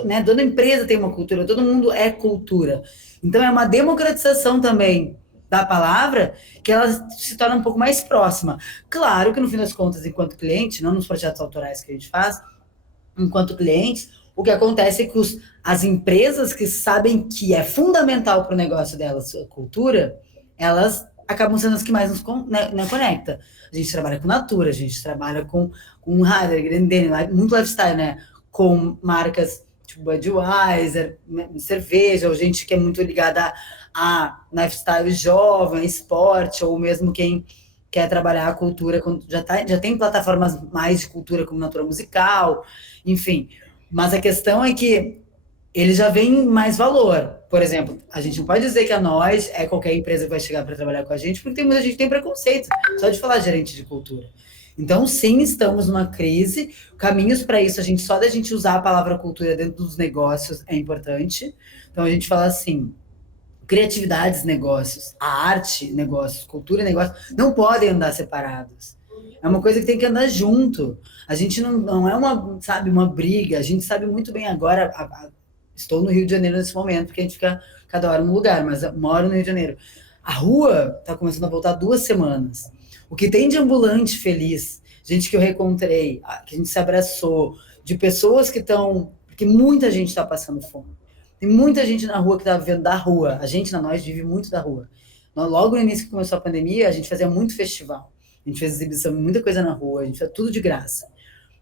Né? Toda empresa tem uma cultura, todo mundo é cultura. Então é uma democratização também da palavra que ela se torna um pouco mais próxima. Claro que no fim das contas, enquanto cliente, não nos projetos autorais que a gente faz, enquanto clientes, o que acontece é que as empresas que sabem que é fundamental para o negócio delas, a cultura, elas acabam sendo as que mais nos conecta. A gente trabalha com Natura, a gente trabalha com Heider, Grendene, muito lifestyle, né? Com marcas tipo Budweiser, cerveja, ou gente que é muito ligada a lifestyle jovem, esporte, ou mesmo quem quer trabalhar a cultura, já tem plataformas mais de cultura como Natura Musical, enfim. Mas a questão é que ele já vem mais valor. Por exemplo, a gente não pode dizer que a Nós é qualquer empresa que vai chegar para trabalhar com a gente, porque tem muita gente que tem preconceito, só de falar gerente de cultura. Então, sim, estamos numa crise. Caminhos para isso, só da gente usar a palavra cultura dentro dos negócios é importante. Então, a gente fala assim, criatividades, negócios, a arte, negócios, cultura e negócios, não podem andar separados. É uma coisa que tem que andar junto. A gente não é uma briga. A gente sabe muito bem agora. Estou no Rio de Janeiro nesse momento, porque a gente fica cada hora num lugar, mas eu moro no Rio de Janeiro. A rua está começando a voltar 2 semanas. O que tem de ambulante feliz, gente que eu reencontrei, que a gente se abraçou, de pessoas que estão... Porque muita gente está passando fome. Tem muita gente na rua que está vivendo da rua. A gente, Nós, vive muito da rua. Logo no início que começou a pandemia, a gente fazia muito festival. A gente fez exibição, muita coisa na rua, a gente faz tudo de graça.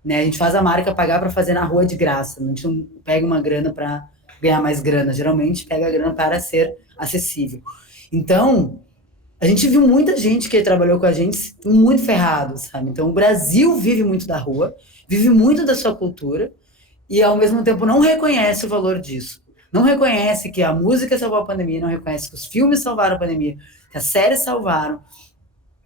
Né? A gente faz a marca pagar para fazer na rua de graça. A gente não pega uma grana para ganhar mais grana. Geralmente pega a grana para ser acessível. Então, a gente viu muita gente que trabalhou com a gente muito ferrado, sabe? Então, o Brasil vive muito da rua, vive muito da sua cultura e, ao mesmo tempo, não reconhece o valor disso. Não reconhece que a música salvou a pandemia, não reconhece que os filmes salvaram a pandemia, que as séries salvaram.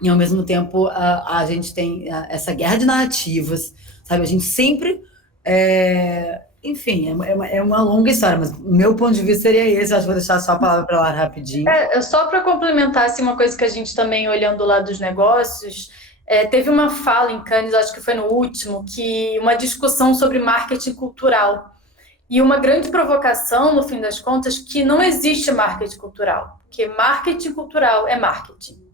E, ao mesmo tempo, a gente tem essa guerra de narrativas, sabe? A gente sempre enfim, é uma longa história, mas o meu ponto de vista seria esse. Acho que vou deixar só a palavra para lá rapidinho. Só para complementar assim, uma coisa que a gente também, olhando lá dos negócios, teve uma fala em Cannes, acho que foi no último, que uma discussão sobre marketing cultural. E uma grande provocação, no fim das contas, que não existe marketing cultural, porque marketing cultural é marketing.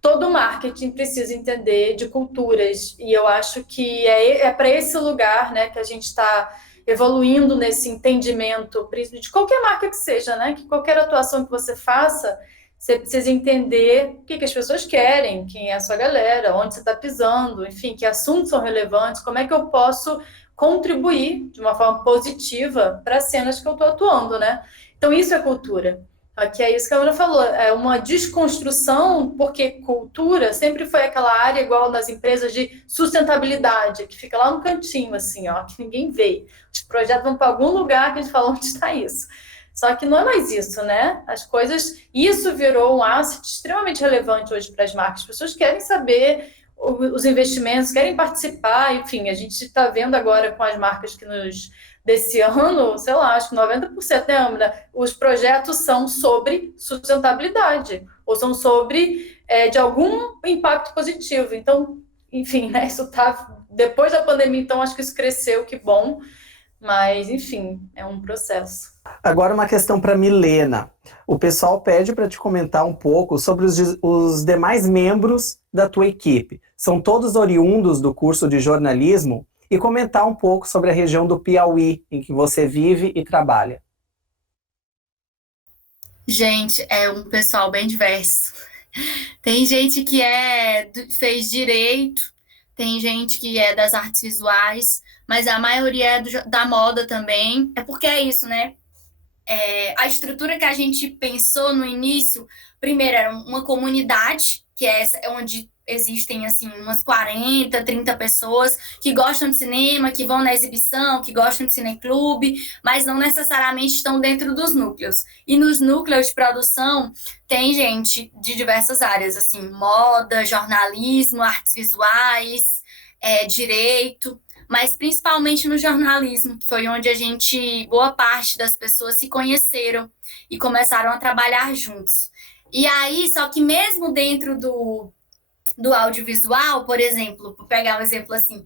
Todo marketing precisa entender de culturas, e eu acho que é para esse lugar, né, que a gente está evoluindo nesse entendimento de qualquer marca que seja, né, que qualquer atuação que você faça, você precisa entender o que as pessoas querem, quem é a sua galera, onde você está pisando, enfim, que assuntos são relevantes, como é que eu posso contribuir de uma forma positiva para as cenas que eu estou atuando, né? Então isso é cultura. Que é isso que a Ana falou, é uma desconstrução, porque cultura sempre foi aquela área igual nas empresas de sustentabilidade, que fica lá no cantinho, assim, ó, que ninguém vê. Os projetos vão para algum lugar que a gente fala onde está isso. Só que não é mais isso, né? As coisas... Isso virou um asset extremamente relevante hoje para as marcas. As pessoas querem saber os investimentos, querem participar, enfim, a gente está vendo agora com as marcas que desse ano, sei lá, acho que 90%, né, Amanda? Os projetos são sobre sustentabilidade, ou são sobre, de algum impacto positivo. Então, enfim, né, isso tá... Depois da pandemia, então, acho que isso cresceu, que bom. Mas, enfim, é um processo. Agora uma questão para Milena. O pessoal pede para te comentar um pouco sobre os demais membros da tua equipe. São todos oriundos do curso de jornalismo? E comentar um pouco sobre a região do Piauí, em que você vive e trabalha. Gente, é um pessoal bem diverso. Tem gente que fez direito, tem gente que é das artes visuais, mas a maioria é da moda também. É porque é isso, né? A estrutura que a gente pensou no início, primeiro era uma comunidade, que é onde existem, assim, umas 40, 30 pessoas que gostam de cinema, que vão na exibição, que gostam de cineclube, mas não necessariamente estão dentro dos núcleos. E nos núcleos de produção tem gente de diversas áreas, assim, moda, jornalismo, artes visuais, direito, mas principalmente no jornalismo, que foi onde boa parte das pessoas se conheceram e começaram a trabalhar juntos. E aí, só que mesmo dentro do audiovisual, por exemplo, vou pegar um exemplo assim,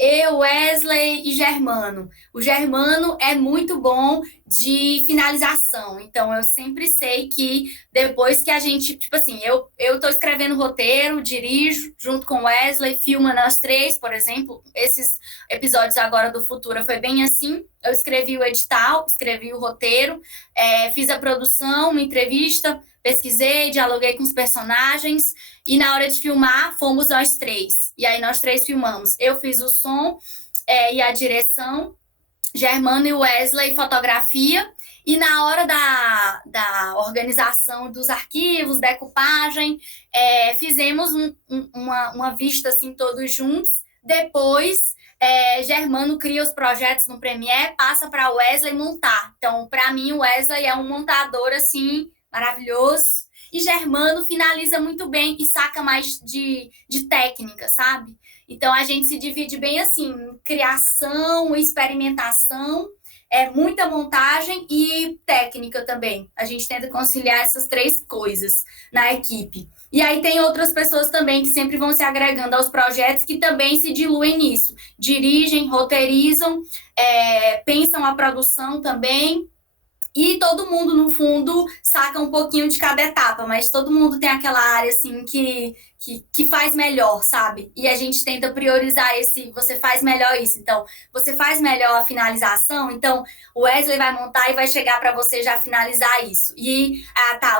eu, Wesley e Germano. O Germano é muito bom de finalização, então eu sempre sei que depois que a gente, tipo assim, eu tô escrevendo roteiro, dirijo junto com o Wesley, filma nós três, por exemplo, esses episódios agora do Futura foi bem assim, eu escrevi o edital, escrevi o roteiro, fiz a produção, uma entrevista, pesquisei, dialoguei com os personagens, e na hora de filmar, fomos nós três. E aí nós três filmamos. Eu fiz o som e a direção, Germano e Wesley, fotografia, e na hora da organização dos arquivos, decupagem, fizemos uma vista assim, todos juntos. Depois, Germano cria os projetos no Premiere, passa para Wesley montar. Então, para mim, o Wesley é um montador assim, maravilhoso, e Germano finaliza muito bem e saca mais de técnica, sabe? Então a gente se divide bem assim, criação, experimentação, muita montagem e técnica também. A gente tenta conciliar essas três coisas na equipe. E aí tem outras pessoas também que sempre vão se agregando aos projetos que também se diluem nisso. Dirigem, roteirizam, pensam a produção também. E todo mundo, no fundo, saca um pouquinho de cada etapa, mas todo mundo tem aquela área, assim, que faz melhor, sabe? E a gente tenta priorizar você faz melhor isso. Então, você faz melhor a finalização, então o Wesley vai montar e vai chegar para você já finalizar isso. E,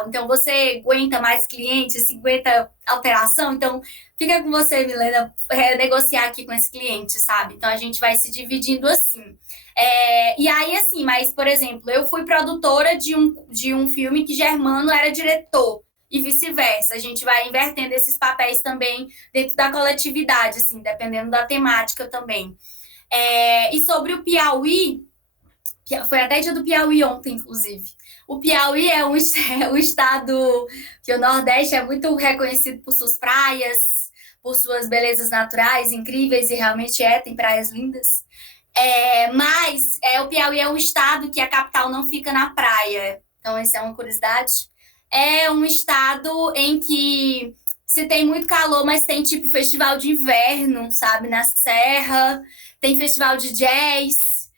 então você aguenta mais clientes, 50 alteração, então fica com você, Milena, negociar aqui com esse cliente, sabe? Então a gente vai se dividindo assim. E aí, assim, mas, por exemplo, eu fui produtora de um filme que Germano era diretor, e vice-versa. A gente vai invertendo esses papéis também dentro da coletividade, assim, dependendo da temática também. E sobre o Piauí, foi até dia do Piauí ontem, inclusive. O Piauí é um estado que o Nordeste é muito reconhecido por suas praias, por suas belezas naturais incríveis, e realmente tem praias lindas. Mas o Piauí é um estado que a capital não fica na praia. Então, essa é uma curiosidade. É um estado em que se tem muito calor, mas tem tipo festival de inverno, sabe? Na Serra, tem festival de jazz,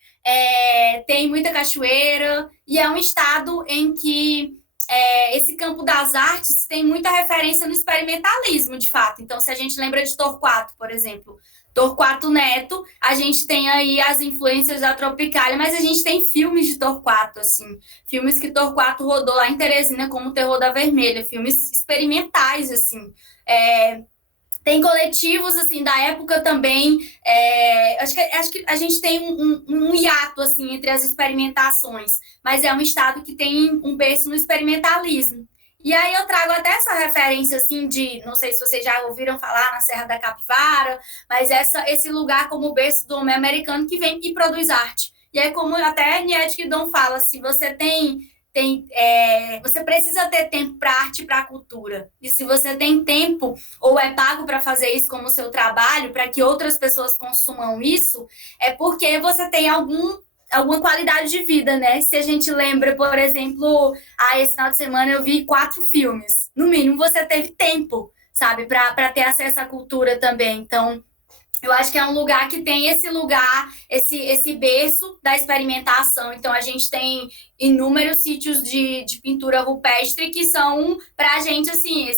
tem muita cachoeira. E é um estado em que esse campo das artes tem muita referência no experimentalismo, de fato. Então, se a gente lembra de Torquato, por exemplo, Torquato Neto, a gente tem aí as influências da Tropicália, mas a gente tem filmes de Torquato, assim, filmes que Torquato rodou lá em Teresina, como o Terror da Vermelha, filmes experimentais, assim. Tem coletivos, assim, da época também. Acho que a gente tem um hiato, assim, entre as experimentações, mas é um estado que tem um berço no experimentalismo. E aí eu trago até essa referência, assim, não sei se vocês já ouviram falar na Serra da Capivara, mas esse lugar como o berço do homem americano que vem e produz arte. E aí, como até Nietzsche Guidon fala, se você você precisa ter tempo para arte e para cultura. E se você tem tempo ou é pago para fazer isso como seu trabalho, para que outras pessoas consumam isso, é porque você tem alguma qualidade de vida, né? Se a gente lembra, por exemplo, esse final de semana eu vi 4 filmes. No mínimo, você teve tempo, sabe? Para ter acesso à cultura também. Então, eu acho que é um lugar que tem esse berço da experimentação. Então, a gente tem inúmeros sítios de pintura rupestre que são, para a gente, assim,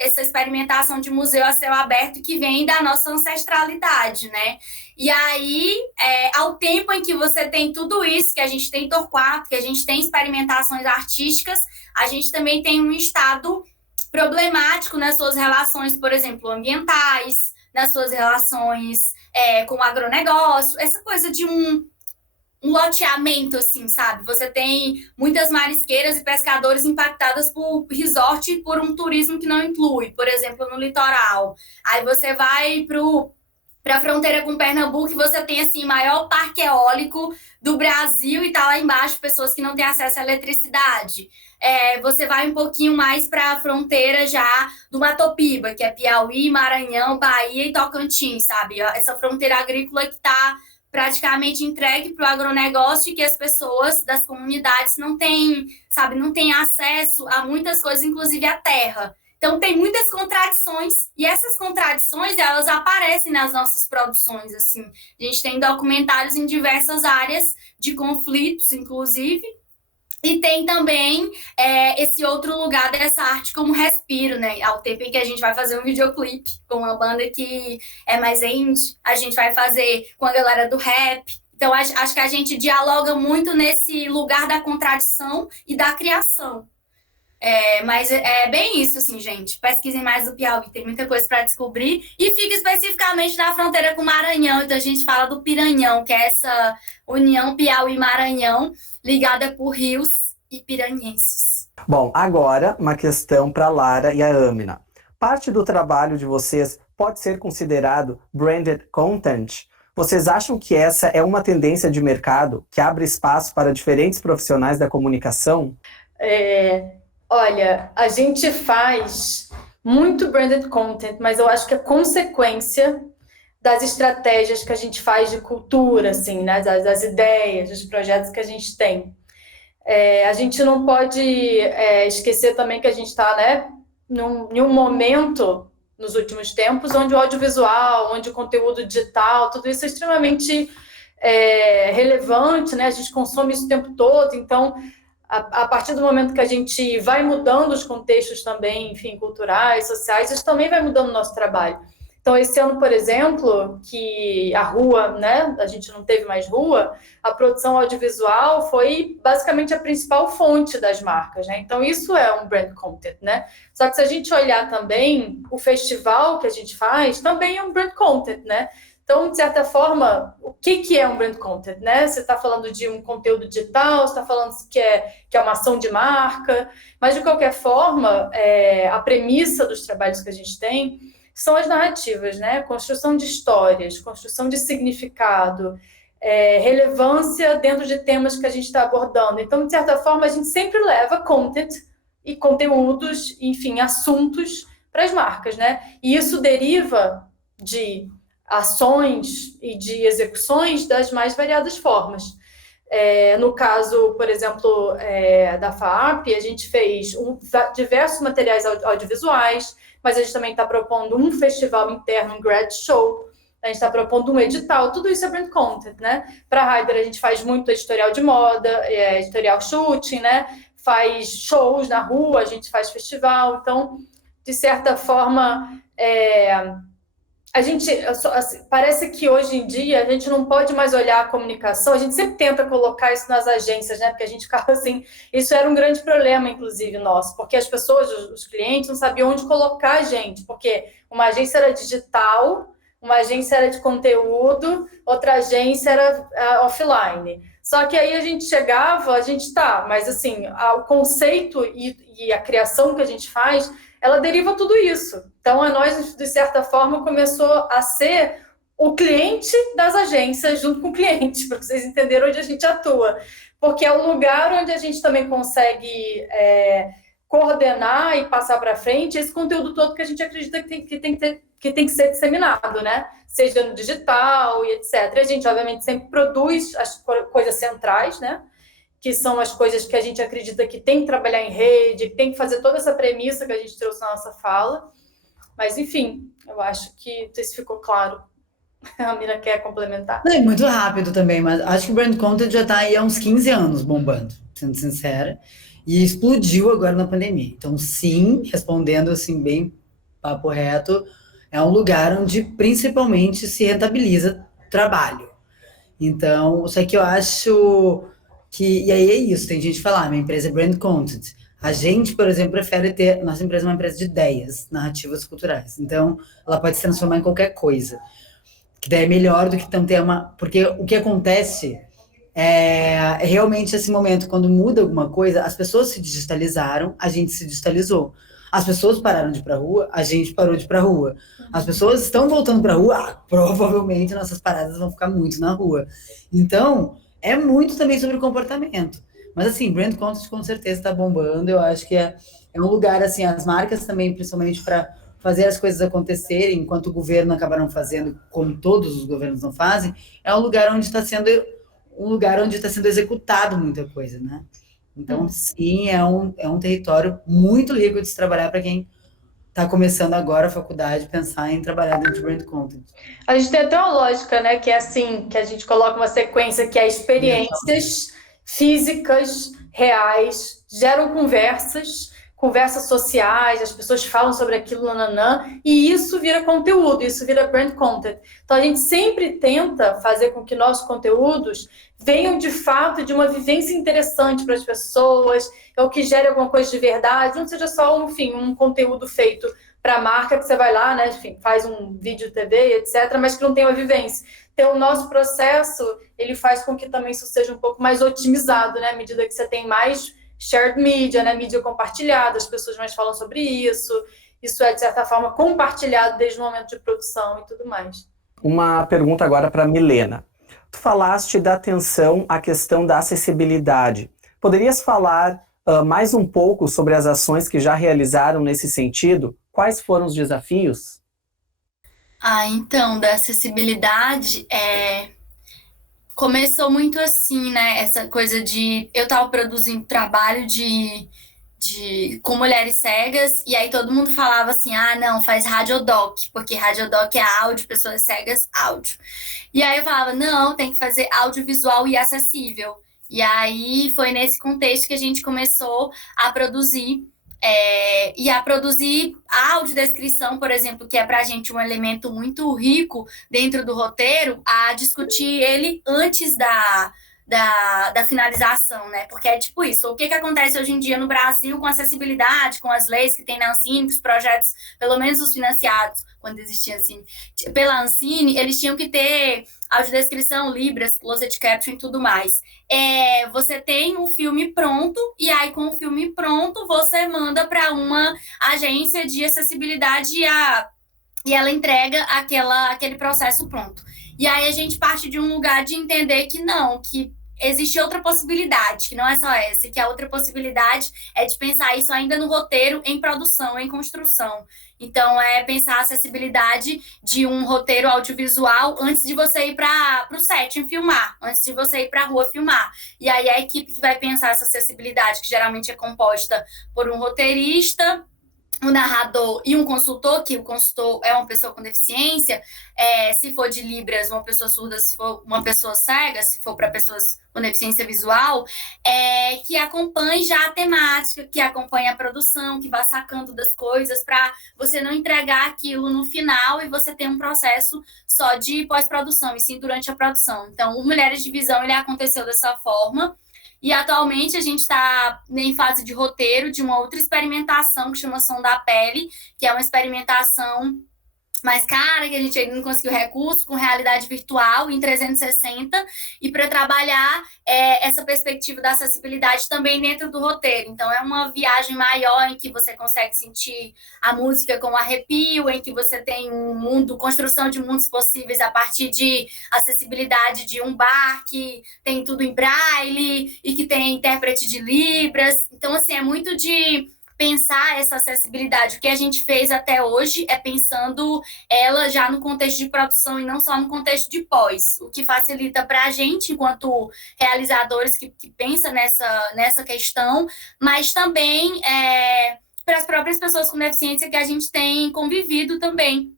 essa experimentação de museu a céu aberto que vem da nossa ancestralidade, né? E aí, ao tempo em que você tem tudo isso, que a gente tem Torquato, que a gente tem experimentações artísticas, a gente também tem um estado problemático nas suas relações, por exemplo, ambientais, nas suas relações com o agronegócio, essa coisa de um loteamento, assim, sabe? Você tem muitas marisqueiras e pescadores impactadas por resort e por um turismo que não inclui, por exemplo, no litoral. Aí você vai para a fronteira com Pernambuco e você tem, assim, o maior parque eólico do Brasil e tá lá embaixo pessoas que não têm acesso à eletricidade. Você vai um pouquinho mais para a fronteira já do Matopiba, que é Piauí, Maranhão, Bahia e Tocantins, sabe? Essa fronteira agrícola que está praticamente entregue para o agronegócio e que as pessoas das comunidades não têm, sabe, não têm acesso a muitas coisas, inclusive a terra. Então, tem muitas contradições, e essas contradições, elas aparecem nas nossas produções, assim. A gente tem documentários em diversas áreas de conflitos, inclusive, e tem também esse outro lugar dessa arte como respiro, né? Ao tempo em que a gente vai fazer um videoclipe com uma banda que é mais indie, a gente vai fazer com a galera do rap. Então, acho que a gente dialoga muito nesse lugar da contradição e da criação. Mas é bem isso, assim, gente. Pesquisem mais do Piauí, tem muita coisa para descobrir. E fica especificamente na fronteira com o Maranhão. Então, a gente fala do Piranhão, que é essa união Piauí-Maranhão, ligada por rios e piranhenses. Bom, agora uma questão para Lara e a Amina. Parte do trabalho de vocês pode ser considerado branded content? Vocês acham que essa é uma tendência de mercado que abre espaço para diferentes profissionais da comunicação? Olha, a gente faz muito branded content, mas eu acho que é consequência das estratégias que a gente faz de cultura, assim, né? das ideias, dos projetos que a gente tem. A gente não pode esquecer também que a gente está, né, em um momento, nos últimos tempos, onde o audiovisual, onde o conteúdo digital, tudo isso é extremamente relevante, né? A gente consome isso o tempo todo, então a partir do momento que a gente vai mudando os contextos também, enfim, culturais, sociais, isso também vai mudando o nosso trabalho. Então, esse ano, por exemplo, que a rua, né, a gente não teve mais rua, a produção audiovisual foi basicamente a principal fonte das marcas, né? Então, isso é um brand content, né? Só que se a gente olhar também, o festival que a gente faz também é um brand content, né? Então, de certa forma, o que é um brand content, né? Você está falando de um conteúdo digital, você está falando que é uma ação de marca, mas, de qualquer forma, a premissa dos trabalhos que a gente tem são as narrativas, né? Construção de histórias, construção de significado, relevância dentro de temas que a gente está abordando. Então, de certa forma, a gente sempre leva content e conteúdos, enfim, assuntos para as marcas, né? E isso deriva de ações e de execuções das mais variadas formas. No caso, por exemplo, da FAAP, a gente fez diversos materiais audiovisuais, mas a gente também está propondo um festival interno, um grad show, a gente está propondo um edital, tudo isso é brand content, né? Para a Haider, a gente faz muito editorial de moda, editorial shooting, né? Faz shows na rua, a gente faz festival, então, de certa forma, parece que hoje em dia a gente não pode mais olhar a comunicação, a gente sempre tenta colocar isso nas agências, né? Porque a gente ficava assim, isso era um grande problema, inclusive, nosso, porque as pessoas, os clientes, não sabiam onde colocar a gente, porque uma agência era digital, uma agência era de conteúdo, outra agência era offline. Só que aí a gente chegava, mas assim, o conceito e a criação que a gente faz, ela deriva tudo isso. Então, a nós, de certa forma, começou a ser o cliente das agências junto com o cliente, para vocês entenderem onde a gente atua. Porque é o lugar onde a gente também consegue coordenar e passar para frente esse conteúdo todo que a gente acredita que tem que ser disseminado, né? Seja no digital e etc. A gente, obviamente, sempre produz as coisas centrais, né? Que são as coisas que a gente acredita que tem que trabalhar em rede, que tem que fazer toda essa premissa que a gente trouxe na nossa fala. Mas, enfim, eu acho que isso ficou claro. A Mira quer complementar. Não, é muito rápido também, mas acho que o brand content já está aí há uns 15 anos bombando, sendo sincera, e explodiu agora na pandemia. Então, sim, respondendo assim bem papo reto, é um lugar onde principalmente se rentabiliza trabalho. Então, só que eu acho que, e aí é isso, tem gente que fala, minha empresa é brand content. A gente, por exemplo, prefere ter, nossa empresa é uma empresa de ideias, narrativas culturais. Então, ela pode se transformar em qualquer coisa. Que daí é melhor do que não ter porque o que acontece é realmente esse momento, quando muda alguma coisa, as pessoas se digitalizaram, a gente se digitalizou. As pessoas pararam de ir para a rua, a gente parou de ir para a rua. As pessoas estão voltando para a rua, provavelmente nossas paradas vão ficar muito na rua. Então, é muito também sobre o comportamento. Mas assim, brand content com certeza está bombando, eu acho que é um lugar, assim, as marcas também, principalmente para fazer as coisas acontecerem, enquanto o governo acaba não fazendo, como todos os governos não fazem, é um lugar onde está sendo executado muita coisa, né? Então, sim, é um território muito rico de se trabalhar para quem está começando agora a faculdade, pensar em trabalhar dentro de brand content. A gente tem até uma lógica, né, que é assim, que a gente coloca uma sequência que é experiências físicas, reais, geram conversas sociais, as pessoas falam sobre aquilo, e isso vira conteúdo, isso vira brand content. Então, a gente sempre tenta fazer com que nossos conteúdos venham, de fato, de uma vivência interessante para as pessoas, ou que gere alguma coisa de verdade, não seja só, enfim, um conteúdo feito para a marca, que você vai lá, né, enfim, faz um vídeo TV, etc., mas que não tem uma vivência. Então, o nosso processo, ele faz com que também isso seja um pouco mais otimizado, né, à medida que você tem mais shared media, né, mídia compartilhada, as pessoas mais falam sobre isso é, de certa forma, compartilhado desde o momento de produção e tudo mais. Uma pergunta agora para a Milena. Tu falaste da atenção à questão da acessibilidade. Poderias falar mais um pouco sobre as ações que já realizaram nesse sentido? Quais foram os desafios? Então, da acessibilidade, começou muito assim, né? Essa coisa de... Eu estava produzindo trabalho com mulheres cegas, e aí todo mundo falava assim, não, faz radiodoc, porque radiodoc é áudio, pessoas cegas, áudio. E aí eu falava, não, tem que fazer audiovisual e acessível. E aí foi nesse contexto que a gente começou a produzir, a audiodescrição, por exemplo, que é pra gente um elemento muito rico dentro do roteiro, a discutir ele antes da finalização, né? Porque é tipo isso, o que acontece hoje em dia no Brasil com acessibilidade, com as leis que tem na Ancine, que os projetos, pelo menos os financiados, quando existia Ancine, pela Ancine, eles tinham que ter audiodescrição, Libras, Closed Caption e tudo mais. Você tem um filme pronto, e aí com o filme pronto, você manda para uma agência de acessibilidade e ela entrega aquele processo pronto. E aí a gente parte de um lugar de entender que não, que existe outra possibilidade, que não é só essa, que a outra possibilidade é de pensar isso ainda no roteiro, em produção, em construção. Então, é pensar a acessibilidade de um roteiro audiovisual antes de você ir para o set filmar, antes de você ir para a rua filmar. E aí a equipe que vai pensar essa acessibilidade, que geralmente é composta por um roteirista, um narrador e um consultor, que o consultor é uma pessoa com deficiência, se for de Libras, uma pessoa surda, se for uma pessoa cega, se for para pessoas com deficiência visual, que acompanhe já a temática, que acompanhe a produção, que vá sacando das coisas, para você não entregar aquilo no final e você ter um processo só de pós-produção, e sim durante a produção. Então, o Mulheres de Visão, ele aconteceu dessa forma. E atualmente a gente está em fase de roteiro de uma outra experimentação que chama Som da Pele, que é uma experimentação mais cara, que a gente ainda não conseguiu recurso, com realidade virtual em 360, e para trabalhar essa perspectiva da acessibilidade também dentro do roteiro. Então, é uma viagem maior em que você consegue sentir a música com arrepio, em que você tem um mundo, construção de mundos possíveis a partir de acessibilidade de um bar que tem tudo em braille e que tem intérprete de Libras. Então, assim, é muito de pensar essa acessibilidade. O que a gente fez até hoje é pensando ela já no contexto de produção e não só no contexto de pós, o que facilita para a gente, enquanto realizadores que pensam nessa questão, mas também para as próprias pessoas com deficiência que a gente tem convivido também.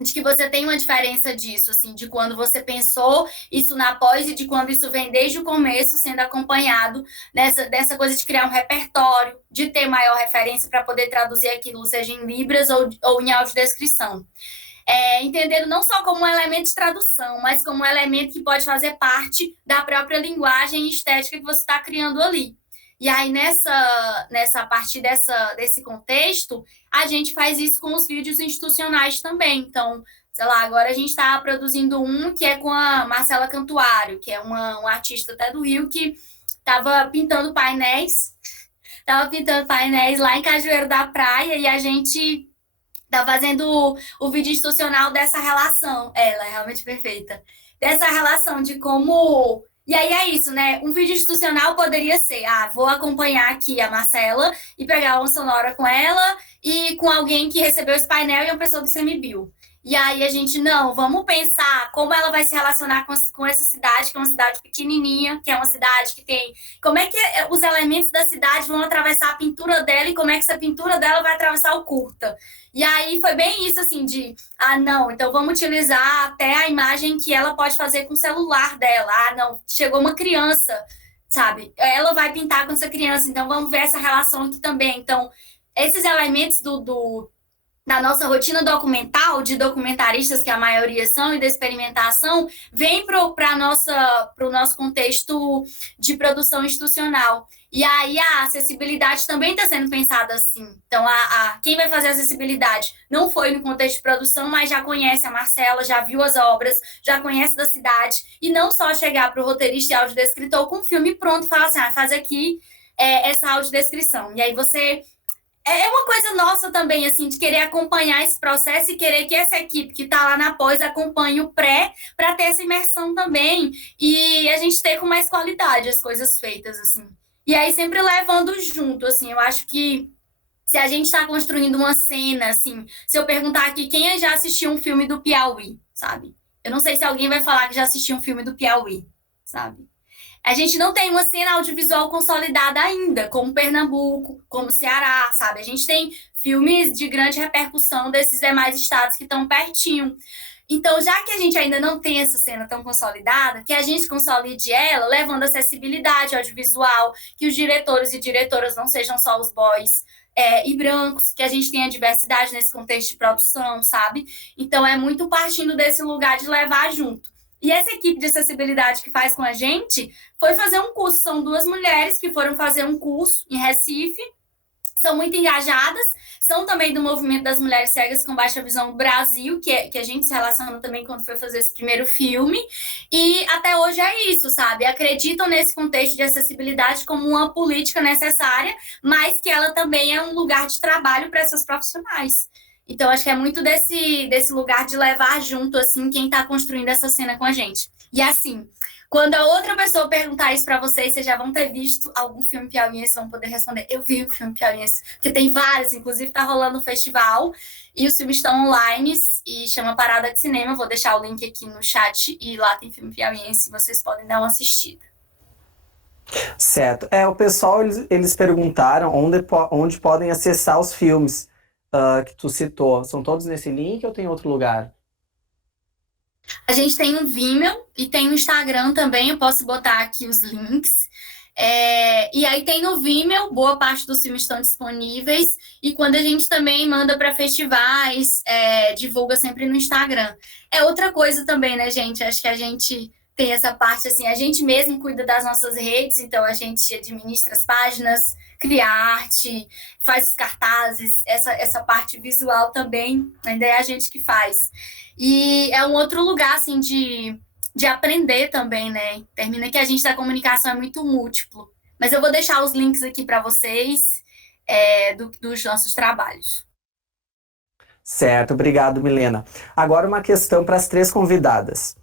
De que você tem uma diferença disso, assim, de quando você pensou isso na pós e de quando isso vem desde o começo sendo acompanhado dessa coisa de criar um repertório, de ter maior referência para poder traduzir aquilo, seja em Libras ou em audiodescrição. Entendendo não só como um elemento de tradução, mas como um elemento que pode fazer parte da própria linguagem estética que você está criando ali. E aí, a partir desse contexto, a gente faz isso com os vídeos institucionais também. Então, sei lá, agora a gente está produzindo um que é com a Marcela Cantuário, que é uma artista até do Rio, que estava pintando painéis lá em Cajueiro da Praia, e a gente está fazendo o vídeo institucional dessa relação. Ela é realmente perfeita. Dessa relação de como... E aí é isso, né? Um vídeo institucional poderia ser, vou acompanhar aqui a Marcela e pegar uma sonora com ela e com alguém que recebeu esse painel e uma pessoa do ICMBio. E aí a gente, não, vamos pensar como ela vai se relacionar com essa cidade, que é uma cidade pequenininha, que é uma cidade que tem... Como é que os elementos da cidade vão atravessar a pintura dela e como é que essa pintura dela vai atravessar o curta. E aí foi bem isso, assim, de... não, então vamos utilizar até a imagem que ela pode fazer com o celular dela. Não, chegou uma criança, sabe? Ela vai pintar com essa criança, então vamos ver essa relação aqui também. Então, esses elementos da nossa rotina documental, de documentaristas, que a maioria são, e da experimentação, vem para o nosso contexto de produção institucional. E aí a acessibilidade também está sendo pensada assim. Então, quem vai fazer a acessibilidade não foi no contexto de produção, mas já conhece a Marcela, já viu as obras, já conhece da cidade, e não só chegar para o roteirista e audiodescritor com um filme pronto e falar assim, faz aqui essa audiodescrição. E aí você... É uma coisa nossa também, assim, de querer acompanhar esse processo e querer que essa equipe que está lá na pós acompanhe o pré para ter essa imersão também e a gente ter com mais qualidade as coisas feitas, assim. E aí sempre levando junto, assim, eu acho que se a gente está construindo uma cena, assim, se eu perguntar aqui quem já assistiu um filme do Piauí, sabe? Eu não sei se alguém vai falar que já assistiu um filme do Piauí, sabe? A gente não tem uma cena audiovisual consolidada ainda, como Pernambuco, como Ceará, sabe? A gente tem filmes de grande repercussão desses demais estados que estão pertinho. Então, já que a gente ainda não tem essa cena tão consolidada, que a gente consolide ela, levando acessibilidade audiovisual, que os diretores e diretoras não sejam só os boys e brancos, que a gente tenha diversidade nesse contexto de produção, sabe? Então, é muito partindo desse lugar de levar junto. E essa equipe de acessibilidade que faz com a gente foi fazer um curso. São 2 mulheres que foram fazer um curso em Recife, são muito engajadas, são também do movimento das mulheres cegas com baixa visão do Brasil, que a gente se relaciona também quando foi fazer esse primeiro filme, e até hoje é isso, sabe? Acreditam nesse contexto de acessibilidade como uma política necessária, mas que ela também é um lugar de trabalho para essas profissionais. Então, acho que é muito desse lugar de levar junto, assim, quem está construindo essa cena com a gente. E, assim, Quando a outra pessoa perguntar isso pra vocês, vocês já vão ter visto algum filme piauiense, vão poder responder, eu vi um filme piauiense, porque tem vários, inclusive tá rolando um festival, e os filmes estão online, e chama Parada de Cinema, eu vou deixar o link aqui no chat, e lá tem filme piauiense, vocês podem dar uma assistida. Certo. O pessoal, eles perguntaram onde podem acessar os filmes que tu citou. São todos nesse link ou tem outro lugar? A gente tem um Vimeo e tem um Instagram também, eu posso botar aqui os links. E aí tem no Vimeo, boa parte dos filmes estão disponíveis, e quando a gente também manda para festivais, divulga sempre no Instagram. É outra coisa também, né, gente? Acho que a gente tem essa parte, assim, a gente mesmo cuida das nossas redes, então a gente administra as páginas, cria arte, faz os cartazes, essa parte visual também, ainda é a gente que faz. E é um outro lugar, assim, de aprender também, né? Termina que a gente da comunicação é muito múltiplo. Mas eu vou deixar os links aqui para vocês dos nossos trabalhos. Certo, obrigado, Milena. Agora uma questão para as 3 convidadas.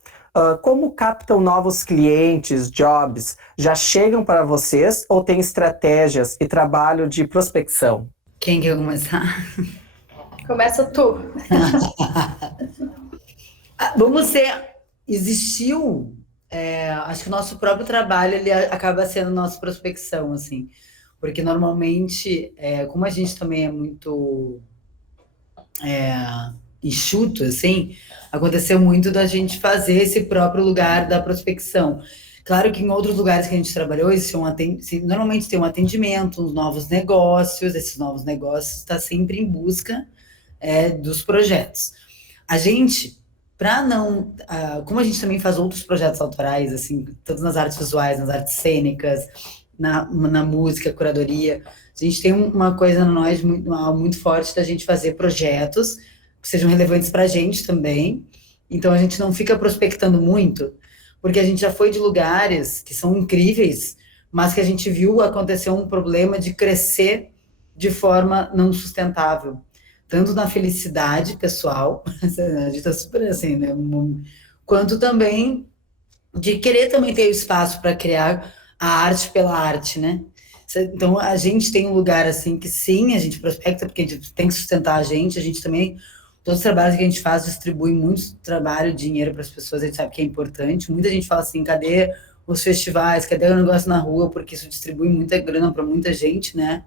Como captam novos clientes, jobs? Já chegam para vocês ou tem estratégias e trabalho de prospecção? Quem quer começar? Começa tu. Existiu, acho que o nosso próprio trabalho ele acaba sendo nossa prospecção, assim, porque normalmente, como a gente também é muito enxuto, assim, aconteceu muito da gente fazer esse próprio lugar da prospecção. Claro que em outros lugares que a gente trabalhou, normalmente tem um atendimento, uns novos negócios, esses novos negócios está sempre em busca dos projetos. A gente, como a gente também faz outros projetos autorais, assim, tanto nas artes visuais, nas artes cênicas, na música, curadoria, a gente tem uma coisa no nós muito forte da gente fazer projetos que sejam relevantes para a gente também. Então a gente não fica prospectando muito, porque a gente já foi de lugares que são incríveis, mas que a gente viu acontecer um problema de crescer de forma não sustentável. Tanto na felicidade pessoal, a gente tá super assim, né? Quanto também de querer também ter espaço para criar a arte pela arte, né? Então, a gente tem um lugar assim que sim, a gente prospecta porque a gente tem que sustentar a gente também, todos os trabalhos que a gente faz distribui muito trabalho, dinheiro para as pessoas, a gente sabe que é importante. Muita gente fala assim, cadê os festivais, cadê o negócio na rua, porque isso distribui muita grana para muita gente, né?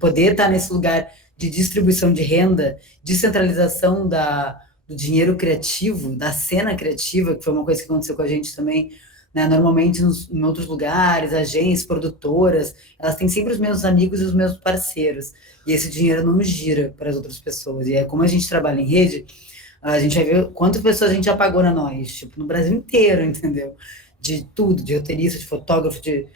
Poder estar nesse lugar de distribuição de renda, descentralização do dinheiro criativo, da cena criativa, que foi uma coisa que aconteceu com a gente também, né? Normalmente em outros lugares, agências, produtoras, elas têm sempre os mesmos amigos e os mesmos parceiros, e esse dinheiro não gira para as outras pessoas, e como a gente trabalha em rede, a gente vai ver quantas pessoas a gente já pagou na nós, tipo, no Brasil inteiro, entendeu? De tudo, de roteirista, de fotógrafo, de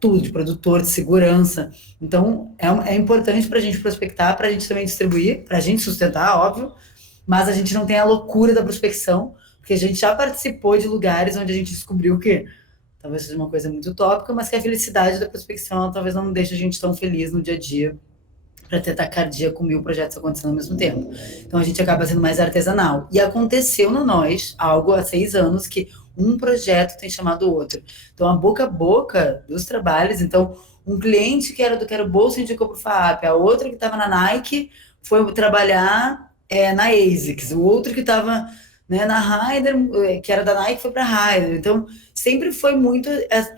tudo, de produtor, de segurança. Então, é importante para a gente prospectar, para a gente também distribuir, para a gente sustentar, óbvio, mas a gente não tem a loucura da prospecção, porque a gente já participou de lugares onde a gente descobriu que talvez seja uma coisa muito utópica, mas que a felicidade da prospecção ela talvez não deixe a gente tão feliz no dia a dia para ter taquicardia com 1000 projetos acontecendo ao mesmo tempo. Então, a gente acaba sendo mais artesanal. E aconteceu no Nós algo há 6 anos que um projeto tem chamado o outro. Então, a boca dos trabalhos. Então, um cliente que era do Quero Bolsa indicou para o FAAP, a outra que estava na Nike foi trabalhar na ASICS, o outro que estava na Raider, que era da Nike, foi para a Raider. Então, sempre foi muito...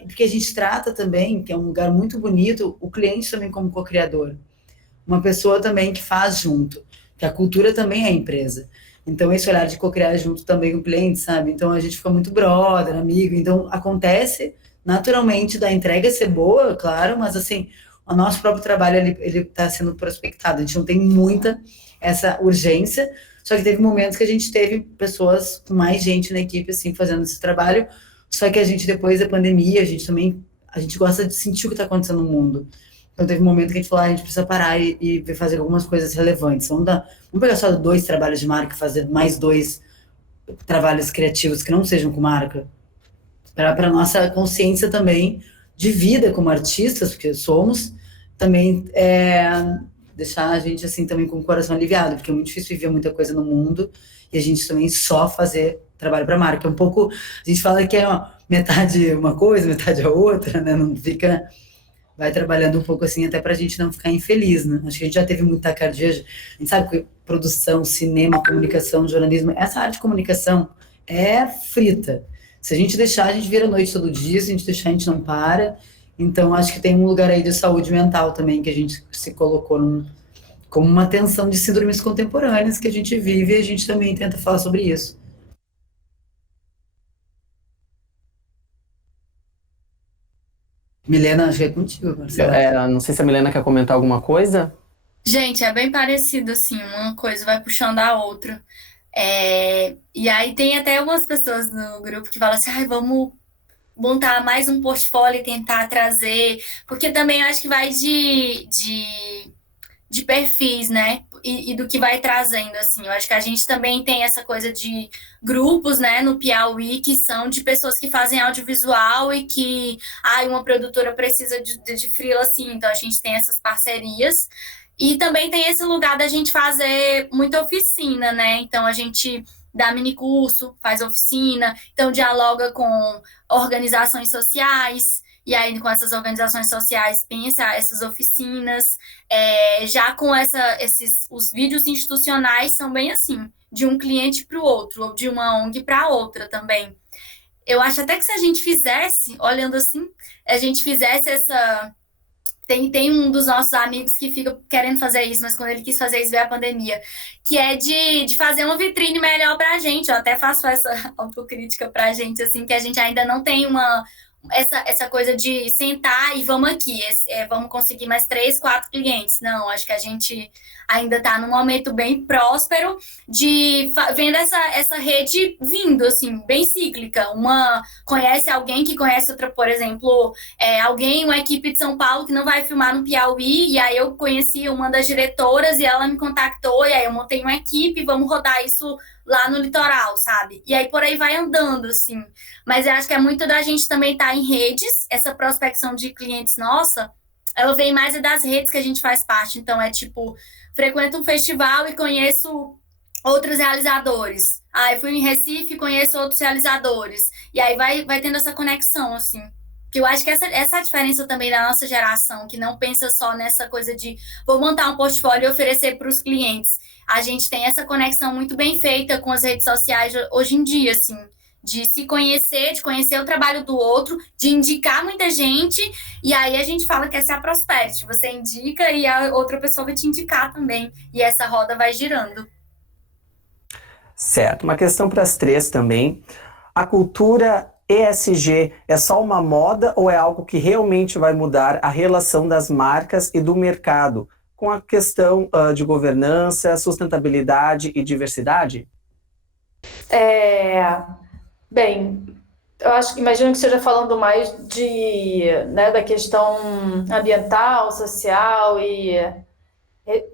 Porque a gente trata também, que é um lugar muito bonito, o cliente também como co-criador. Uma pessoa também que faz junto, que a cultura também é empresa. Então, esse olhar de co-criar junto também com o cliente, sabe? Então, a gente fica muito brother, amigo. Então, acontece naturalmente da entrega ser boa, claro, mas, assim, o nosso próprio trabalho, ele está sendo prospectado. A gente não tem muita essa urgência, só que teve momentos que a gente teve pessoas, mais gente na equipe, assim, fazendo esse trabalho, só que a gente, depois da pandemia, a gente gosta de sentir o que está acontecendo no mundo. Então, teve um momento que a gente falou, a gente precisa parar e fazer algumas coisas relevantes. Vamos pegar só 2 trabalhos de marca e fazer mais 2 trabalhos criativos que não sejam com marca. Para a nossa consciência também de vida como artistas, porque somos, também deixar a gente assim também com o coração aliviado, porque é muito difícil viver muita coisa no mundo e a gente também só fazer trabalho para a marca. É um pouco, a gente fala que é metade uma coisa, metade a outra, né? Não fica, vai trabalhando um pouco assim, até para a gente não ficar infeliz, né? Acho que a gente já teve muita taquicardia, a gente sabe que produção, cinema, comunicação, jornalismo, essa área de comunicação é frita. Se a gente deixar, a gente vira noite todo dia, se a gente deixar, a gente não para. Então, acho que tem um lugar aí de saúde mental também, que a gente se colocou como uma tensão de síndromes contemporâneas que a gente vive, e a gente também tenta falar sobre isso. Milena, acho que é contigo, Marcela. Não sei se a Milena quer comentar alguma coisa. Gente, é bem parecido, assim, uma coisa vai puxando a outra. E aí tem até umas pessoas no grupo que falam assim, ai, vamos montar mais um portfólio e tentar trazer, porque também eu acho que vai de perfis, né? E do que vai trazendo, assim. Eu acho que a gente também tem essa coisa de grupos, né, no Piauí, que são de pessoas que fazem audiovisual e que, uma produtora precisa de freela, assim. Então, a gente tem essas parcerias. E também tem esse lugar da gente fazer muita oficina, né? Então, a gente dá mini curso, faz oficina, então dialoga com organizações sociais, e aí com essas organizações sociais pensa essas oficinas, já com os vídeos institucionais são bem assim, de um cliente para o outro, ou de uma ONG para outra também. Eu acho até que se a gente fizesse, olhando assim, a gente fizesse essa... Tem um dos nossos amigos que fica querendo fazer isso, mas quando ele quis fazer isso veio a pandemia, que é de fazer uma vitrine melhor pra gente. Eu até faço essa autocrítica pra gente, assim, que a gente ainda não tem essa coisa de sentar e vamos aqui, vamos conseguir mais 3, 4 clientes. Não, acho que a gente ainda está num momento bem próspero vendo essa rede vindo, assim, bem cíclica. Uma conhece alguém que conhece outra, por exemplo, uma equipe de São Paulo que não vai filmar no Piauí, e aí eu conheci uma das diretoras e ela me contactou, e aí eu montei uma equipe, vamos rodar isso lá no litoral, sabe? E aí por aí vai andando, assim. Mas eu acho que é muito da gente também estar em redes, essa prospecção de clientes nossa, ela vem mais das redes que a gente faz parte. Então é tipo, frequento um festival e conheço outros realizadores. Eu fui em Recife e conheço outros realizadores. E aí vai tendo essa conexão, assim. Que eu acho que essa é a diferença também da nossa geração, que não pensa só nessa coisa de vou montar um portfólio e oferecer para os clientes. A gente tem essa conexão muito bem feita com as redes sociais hoje em dia, assim, de se conhecer, de conhecer o trabalho do outro, de indicar muita gente, e aí a gente fala que essa é a Prosperity. Você indica e a outra pessoa vai te indicar também, e essa roda vai girando. Certo, uma questão para as três também. A cultura ESG é só uma moda ou é algo que realmente vai mudar a relação das marcas e do mercado com a questão de governança, sustentabilidade e diversidade? Bem, imagino que esteja falando mais da questão ambiental, social e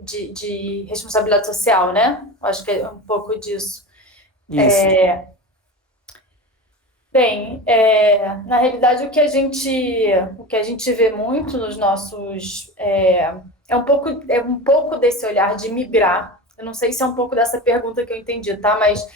de responsabilidade social, né? Acho que é um pouco disso. Isso. Na realidade, o que a gente vê muito nos nossos... É um pouco desse olhar de migrar. Eu não sei se é um pouco dessa pergunta que eu entendi, tá? Mas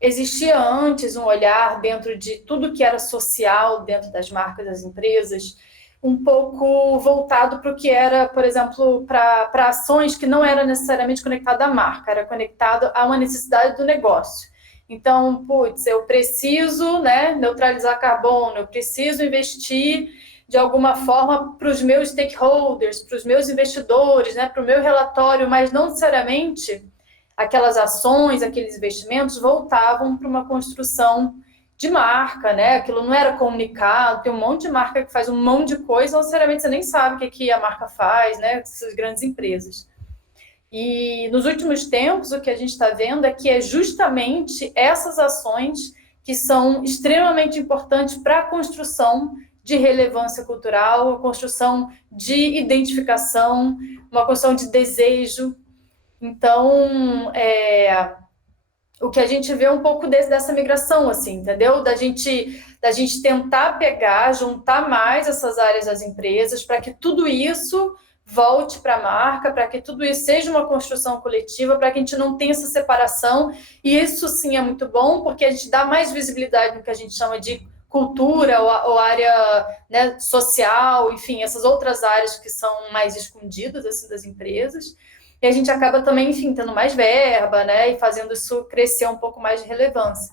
existia antes um olhar dentro de tudo que era social, dentro das marcas, das empresas, um pouco voltado para o que era, por exemplo, para ações que não era necessariamente conectado à marca, era conectado a uma necessidade do negócio. Então, eu preciso, né, neutralizar carbono, eu preciso investir de alguma forma para os meus stakeholders, para os meus investidores, né, para o meu relatório, mas não necessariamente aquelas ações, aqueles investimentos voltavam para uma construção de marca, né? Aquilo não era comunicado, tem um monte de marca que faz um monte de coisa, não necessariamente você nem sabe o que a marca faz, né? Essas grandes empresas. E nos últimos tempos, o que a gente está vendo é que é justamente essas ações que são extremamente importantes para a construção de relevância cultural, a construção de identificação, uma construção de desejo. Então, o que a gente vê é um pouco dessa migração, assim, entendeu? Da gente tentar juntar mais essas áreas das empresas para que tudo isso volte para a marca, para que tudo isso seja uma construção coletiva, para que a gente não tenha essa separação. E isso sim é muito bom, porque a gente dá mais visibilidade no que a gente chama de cultura ou área, né, social, enfim, essas outras áreas que são mais escondidas assim, das empresas. E a gente acaba também, enfim, tendo mais verba, né, e fazendo isso crescer um pouco mais de relevância.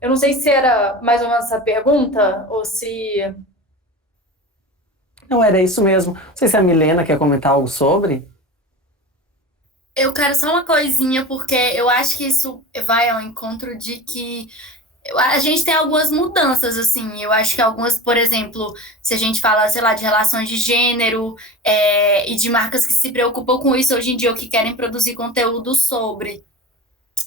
Eu não sei se era mais ou menos essa pergunta, ou se... Não, era isso mesmo. Não sei se a Milena quer comentar algo sobre. Eu quero só uma coisinha, porque eu acho que isso vai ao encontro de que a gente tem algumas mudanças, assim. Eu acho que algumas, por exemplo, se a gente fala, sei lá, de relações de gênero, e de marcas que se preocupam com isso hoje em dia, ou que querem produzir conteúdo sobre.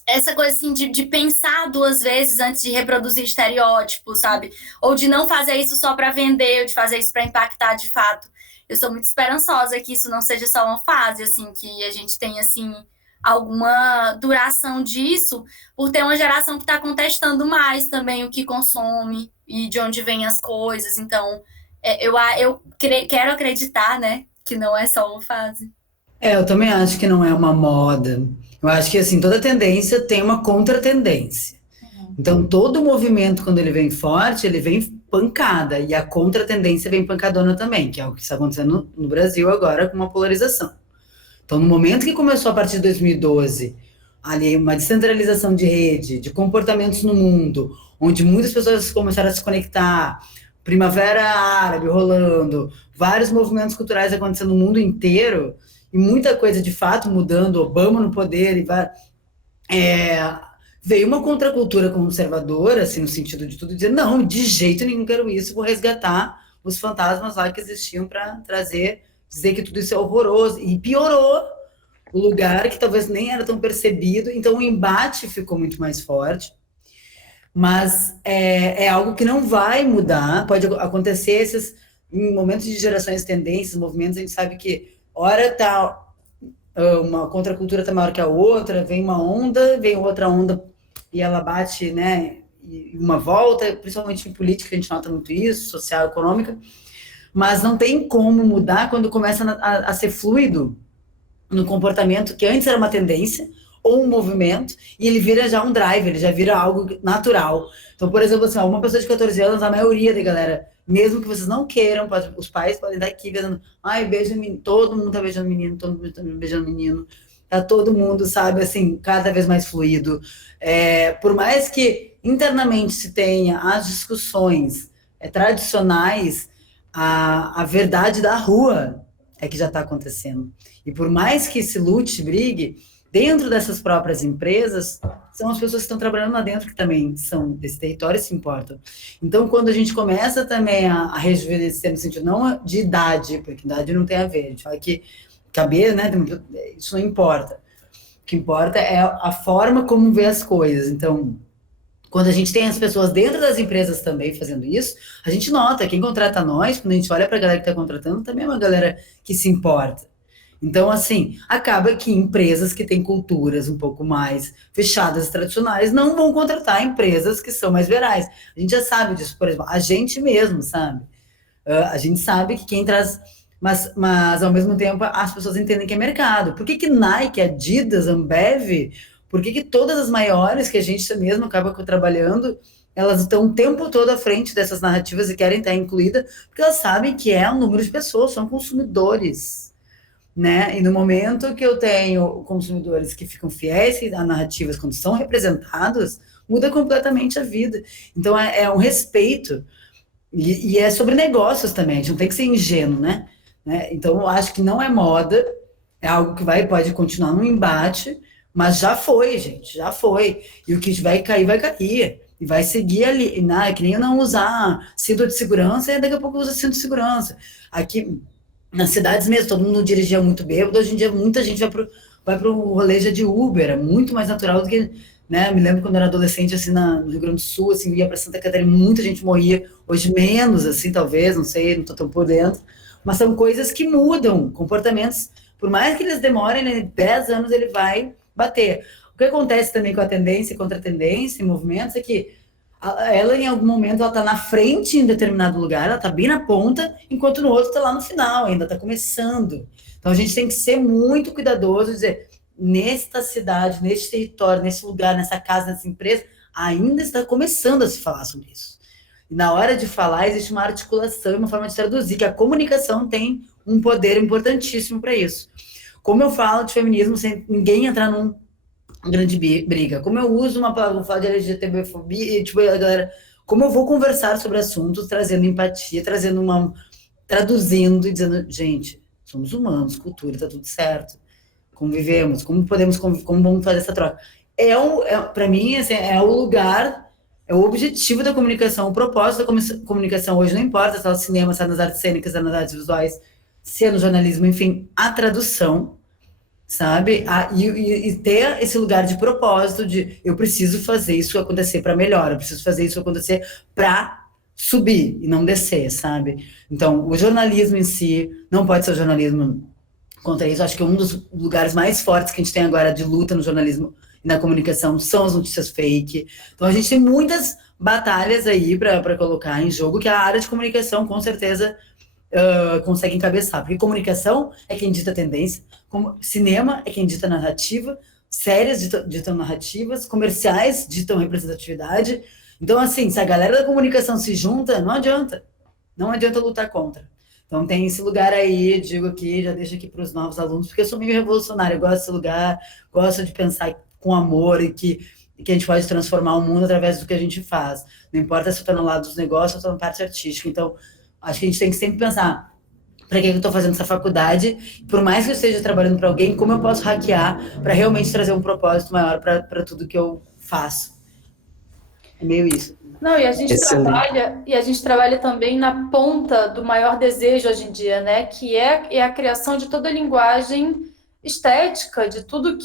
Essa coisa, assim, de pensar duas vezes antes de reproduzir estereótipos, sabe? Ou de não fazer isso só para vender, ou de fazer isso para impactar de fato. Eu sou muito esperançosa que isso não seja só uma fase, assim, que a gente tenha, assim, alguma duração disso, por ter uma geração que está contestando mais também o que consome e de onde vêm as coisas. Então, eu quero acreditar, né, que não é só uma fase. Eu também acho que não é uma moda. Eu acho que, assim, toda tendência tem uma contra-tendência. Então, todo movimento, quando ele vem forte, ele vem pancada. E a contra-tendência vem pancadona também, que é o que está acontecendo no Brasil agora com uma polarização. Então, no momento que começou a partir de 2012, ali uma descentralização de rede, de comportamentos no mundo, onde muitas pessoas começaram a se conectar, Primavera Árabe rolando, vários movimentos culturais acontecendo no mundo inteiro, e muita coisa de fato mudando, Obama no poder, veio uma contracultura conservadora, assim, no sentido de tudo, dizer, não, de jeito nenhum quero isso, vou resgatar os fantasmas lá que existiam para dizer que tudo isso é horroroso, e piorou o lugar que talvez nem era tão percebido, então o embate ficou muito mais forte, mas é algo que não vai mudar, pode acontecer em momentos de gerações, tendências, movimentos, a gente sabe que hora tá uma contracultura tá maior que a outra, vem uma onda, vem outra onda e ela bate, né, e uma volta, principalmente em política a gente nota muito isso, social, econômica, mas não tem como mudar quando começa a ser fluido no comportamento que antes era uma tendência ou um movimento, e ele vira já um drive, ele já vira algo natural. Então, por exemplo, assim, uma pessoa de 14 anos, a maioria da galera, mesmo que vocês não queiram, os pais podem estar aqui vendo, ai, beija menino, todo mundo tá beijando menino, todo mundo tá beijando menino, tá todo mundo, sabe, assim, cada vez mais fluido. Por mais que internamente se tenha as discussões tradicionais, a verdade da rua é que já está acontecendo. E por mais que se lute, brigue, dentro dessas próprias empresas, são as pessoas que estão trabalhando lá dentro que também são desse território e se importam. Então, quando a gente começa também a rejuvenescer no sentido não de idade, porque idade não tem a ver, a gente fala que cabelo, né, isso não importa. O que importa é a forma como vê as coisas. Então, quando a gente tem as pessoas dentro das empresas também fazendo isso, a gente nota, quem contrata nós, quando a gente olha para a galera que está contratando, também é uma galera que se importa. Então, assim, acaba que empresas que têm culturas um pouco mais fechadas e tradicionais não vão contratar empresas que são mais verais. A gente já sabe disso, por exemplo, a gente mesmo, sabe? A gente sabe que quem traz... Mas, ao mesmo tempo, as pessoas entendem que é mercado. Por que Nike, Adidas, Ambev, por que todas as maiores que a gente mesmo acaba trabalhando, elas estão o tempo todo à frente dessas narrativas e querem estar incluídas, porque elas sabem que é um número de pessoas, são consumidores. Né? E no momento que eu tenho consumidores que ficam fiéis a narrativas quando são representados, muda completamente a vida. Então é um respeito e é sobre negócios também, a gente não tem que ser ingênuo, né? Então eu acho que não é moda, é algo que pode continuar no embate, mas já foi, gente, já foi. E o que vai cair e vai seguir ali, né? Que nem eu não usar cinto de segurança e daqui a pouco usa cinto de segurança. Aqui nas cidades mesmo, todo mundo dirigia muito bêbado, hoje em dia muita gente vai pro rolê já de Uber, é muito mais natural do que, né, me lembro quando eu era adolescente, assim, no Rio Grande do Sul, assim, ia para Santa Catarina, muita gente morria, hoje menos, assim, talvez, não sei, não tô tão por dentro, mas são coisas que mudam, comportamentos, por mais que eles demorem, né, 10 anos ele vai bater. O que acontece também com a tendência e contra a tendência em movimentos é que ela em algum momento ela tá na frente em determinado lugar, ela tá bem na ponta, enquanto no outro tá lá no final, ainda tá começando. Então a gente tem que ser muito cuidadoso e dizer, nesta cidade, neste território, nesse lugar, nessa casa, nessa empresa, ainda está começando a se falar sobre isso. E na hora de falar, existe uma articulação e uma forma de traduzir, que a comunicação tem um poder importantíssimo para isso. Como eu falo de feminismo sem ninguém entrar numa grande briga, como eu uso uma palavra, vou falar de LGBTfobia, e, tipo, a galera, como eu vou conversar sobre assuntos, trazendo empatia, traduzindo e dizendo, gente, somos humanos, cultura, tá tudo certo, convivemos, como vamos fazer essa troca? Para mim, assim, é o lugar, é o objetivo da comunicação, o propósito da comunicação hoje, não importa se é no cinema, se é nas artes cênicas, se é nas artes visuais, se é no jornalismo, enfim, a tradução, sabe? E ter esse lugar de propósito, de eu preciso fazer isso acontecer para melhor, eu preciso fazer isso acontecer para subir e não descer, sabe? Então, o jornalismo em si não pode ser o jornalismo contra isso. Acho que um dos lugares mais fortes que a gente tem agora de luta no jornalismo e na comunicação são as notícias fake. Então, a gente tem muitas batalhas aí para colocar em jogo que a área de comunicação, com certeza, consegue encabeçar. Porque comunicação é quem dita tendência, cinema é quem dita narrativa, séries ditam narrativas, comerciais ditam representatividade. Então, assim, se a galera da comunicação se junta, não adianta lutar contra. Então, tem esse lugar aí, digo aqui, já deixo aqui para os novos alunos, porque eu sou meio revolucionária, eu gosto desse lugar, gosto de pensar com amor e que a gente pode transformar o mundo através do que a gente faz. Não importa se eu estou no lado dos negócios ou estou na parte artística. Então, acho que a gente tem que sempre pensar, para que eu estou fazendo essa faculdade? Por mais que eu esteja trabalhando para alguém, como eu posso hackear para realmente trazer um propósito maior para tudo que eu faço? É meio isso. Não, e a gente trabalha também na ponta do maior desejo hoje em dia, né? Que é a criação de toda a linguagem estética, de tudo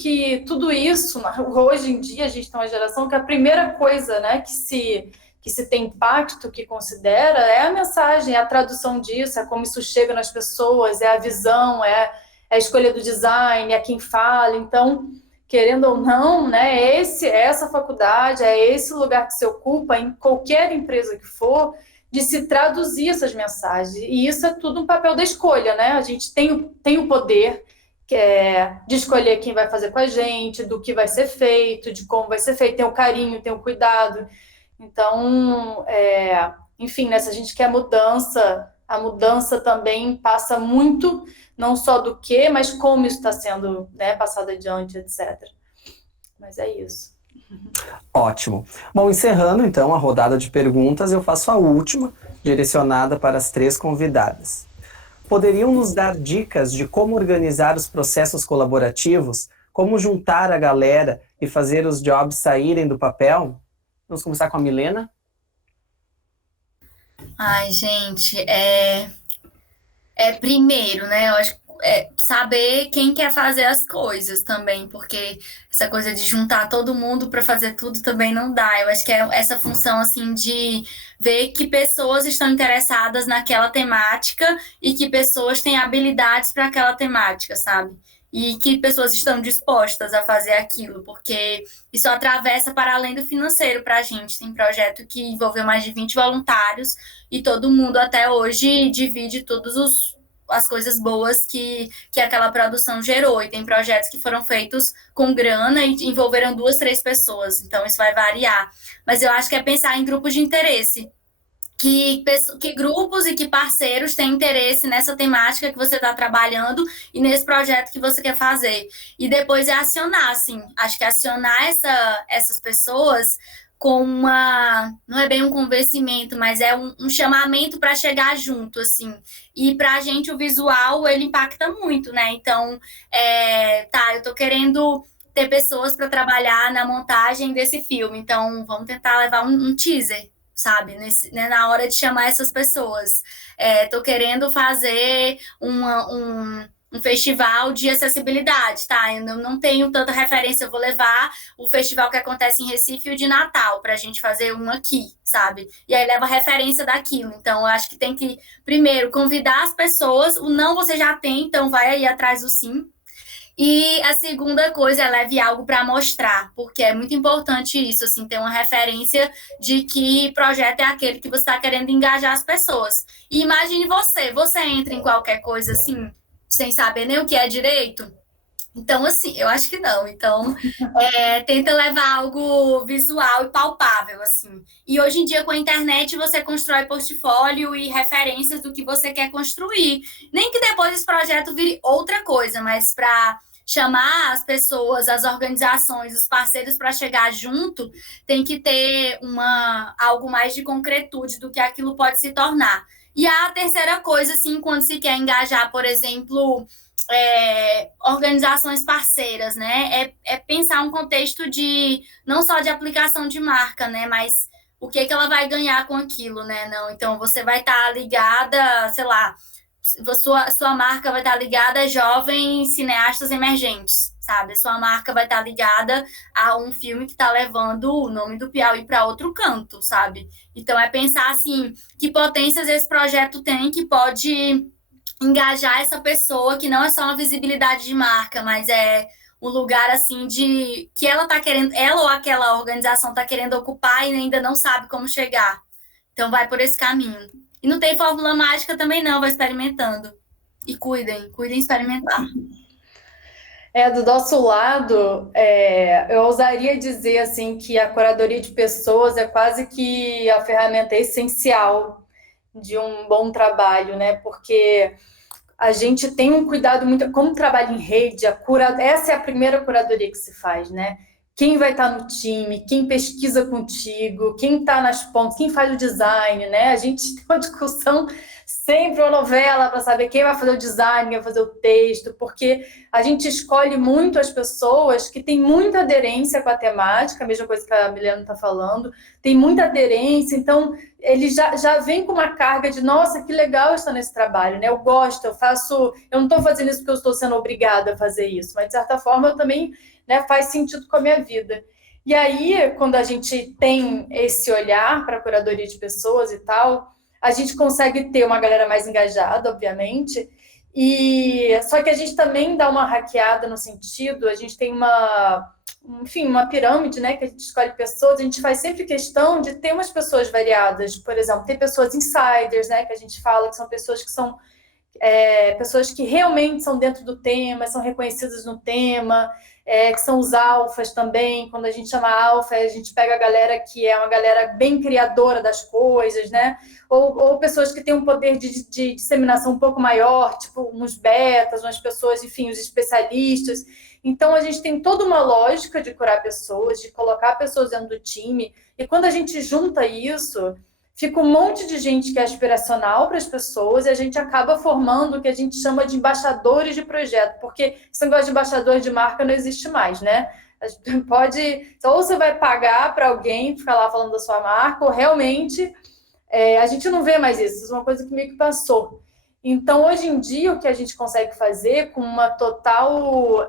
isso. Hoje em dia a gente tem uma geração que a primeira coisa, né, que se tem impacto, que considera, é a mensagem, é a tradução disso, é como isso chega nas pessoas, é a visão, é a escolha do design, é quem fala. Então, querendo ou não, né, essa faculdade, é esse lugar que se ocupa em qualquer empresa que for, de se traduzir essas mensagens. E isso é tudo um papel da escolha, né? A gente tem o poder de escolher quem vai fazer com a gente, do que vai ser feito, de como vai ser feito, tem o carinho, tem o cuidado. Então, enfim, né, se a gente quer mudança, a mudança também passa muito, não só do que, mas como isso está sendo, né, passado adiante, etc. Mas é isso. Ótimo. Bom, encerrando então a rodada de perguntas, eu faço a última, direcionada para as 3 convidadas. Poderiam nos dar dicas de como organizar os processos colaborativos, como juntar a galera e fazer os jobs saírem do papel? Vamos começar com a Milena. Ai, gente, primeiro, né, eu acho saber quem quer fazer as coisas também, porque essa coisa de juntar todo mundo para fazer tudo também não dá. Eu acho que é essa função, assim, de ver que pessoas estão interessadas naquela temática e que pessoas têm habilidades para aquela temática, sabe? E que pessoas estão dispostas a fazer aquilo, porque isso atravessa para além do financeiro para a gente. Tem projeto que envolveu mais de 20 voluntários e todo mundo até hoje divide todas as coisas boas que aquela produção gerou. E tem projetos que foram feitos com grana e envolveram 2, 3 pessoas. Então, isso vai variar. Mas eu acho que é pensar em grupos de interesse. Que grupos e que parceiros têm interesse nessa temática que você está trabalhando e nesse projeto que você quer fazer. E depois acionar, assim. Acho que acionar essas pessoas com não é bem um convencimento, mas é um chamamento para chegar junto, assim. E para a gente o visual, ele impacta muito, né? Então, eu tô querendo ter pessoas para trabalhar na montagem desse filme, então vamos tentar levar um teaser, sabe? Na hora de chamar essas pessoas. Tô querendo fazer um festival de acessibilidade, tá? Eu não tenho tanta referência, eu vou levar o festival que acontece em Recife e o de Natal, pra gente fazer um aqui, sabe? E aí leva referência daquilo. Então, eu acho que tem que, primeiro, convidar as pessoas, o não você já tem, então vai aí atrás do sim. E a segunda coisa é leve algo para mostrar, porque é muito importante isso, assim, ter uma referência de que projeto é aquele que você está querendo engajar as pessoas. E imagine você entra em qualquer coisa assim, sem saber nem o que é direito. Então, assim, eu acho que não. Então, tenta levar algo visual e palpável, assim. E hoje em dia, com a internet, você constrói portfólio e referências do que você quer construir. Nem que depois esse projeto vire outra coisa, mas para chamar as pessoas, as organizações, os parceiros para chegar junto, tem que ter algo mais de concretude do que aquilo pode se tornar. E a terceira coisa, assim, quando se quer engajar, por exemplo, organizações parceiras, né? É pensar um contexto de não só de aplicação de marca, né? Mas o que ela vai ganhar com aquilo, né? Não, então você vai estar ligada, sei lá, sua marca vai estar ligada a jovens cineastas emergentes, sabe? Sua marca vai estar ligada a um filme que está levando o nome do Piauí para outro canto, sabe? Então é pensar assim, que potências esse projeto tem que pode engajar essa pessoa, que não é só uma visibilidade de marca, mas é um lugar assim de que ela tá querendo, ela ou aquela organização tá querendo ocupar e ainda não sabe como chegar. Então vai por esse caminho. E não tem fórmula mágica também não, vai experimentando. E cuidem experimentar. Do nosso lado, eu ousaria dizer assim que a curadoria de pessoas é quase que a ferramenta essencial de um bom trabalho, né? Porque a gente tem um cuidado muito, como trabalho em rede, essa é a primeira curadoria que se faz, né? Quem vai estar no time, quem pesquisa contigo, quem está nas pontas, quem faz o design, né? A gente tem uma discussão sempre, uma novela para saber quem vai fazer o design, quem vai fazer o texto, porque a gente escolhe muito as pessoas que têm muita aderência com a temática, a mesma coisa que a Milena está falando, tem muita aderência, então ele já vem com uma carga de, nossa, que legal estar nesse trabalho, né? Eu gosto, eu não estou fazendo isso porque eu estou sendo obrigada a fazer isso, mas de certa forma eu também, né, faz sentido com a minha vida. E aí, quando a gente tem esse olhar para a curadoria de pessoas e tal, a gente consegue ter uma galera mais engajada, obviamente, só que a gente também dá uma hackeada no sentido, a gente tem uma pirâmide, né, que a gente escolhe pessoas, a gente faz sempre questão de ter umas pessoas variadas, por exemplo, tem pessoas insiders, né, que a gente fala que são pessoas que são pessoas que realmente são dentro do tema, são reconhecidas no tema, que são os alfas também. Quando a gente chama alfa, a gente pega a galera que é uma galera bem criadora das coisas, né? Ou pessoas que têm um poder de disseminação um pouco maior, tipo uns betas, umas pessoas, enfim, os especialistas. Então, a gente tem toda uma lógica de curar pessoas, de colocar pessoas dentro do time, e quando a gente junta isso, fica um monte de gente que é aspiracional para as pessoas e a gente acaba formando o que a gente chama de embaixadores de projeto, porque esse negócio de embaixador de marca não existe mais, né? Ou você vai pagar para alguém ficar lá falando da sua marca, ou realmente a gente não vê mais isso. Isso é uma coisa que meio que passou. Então, hoje em dia, o que a gente consegue fazer com uma total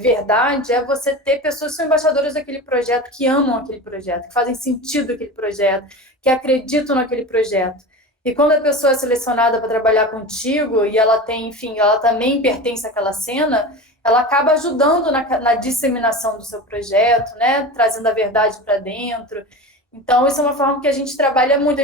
verdade é você ter pessoas que são embaixadoras daquele projeto, que amam aquele projeto, que fazem sentido aquele projeto, que acreditam naquele projeto. E quando a pessoa é selecionada para trabalhar contigo e ela tem, enfim, ela também pertence àquela cena, ela acaba ajudando na disseminação do seu projeto, né? Trazendo a verdade para dentro. Então, isso é uma forma que a gente trabalha muito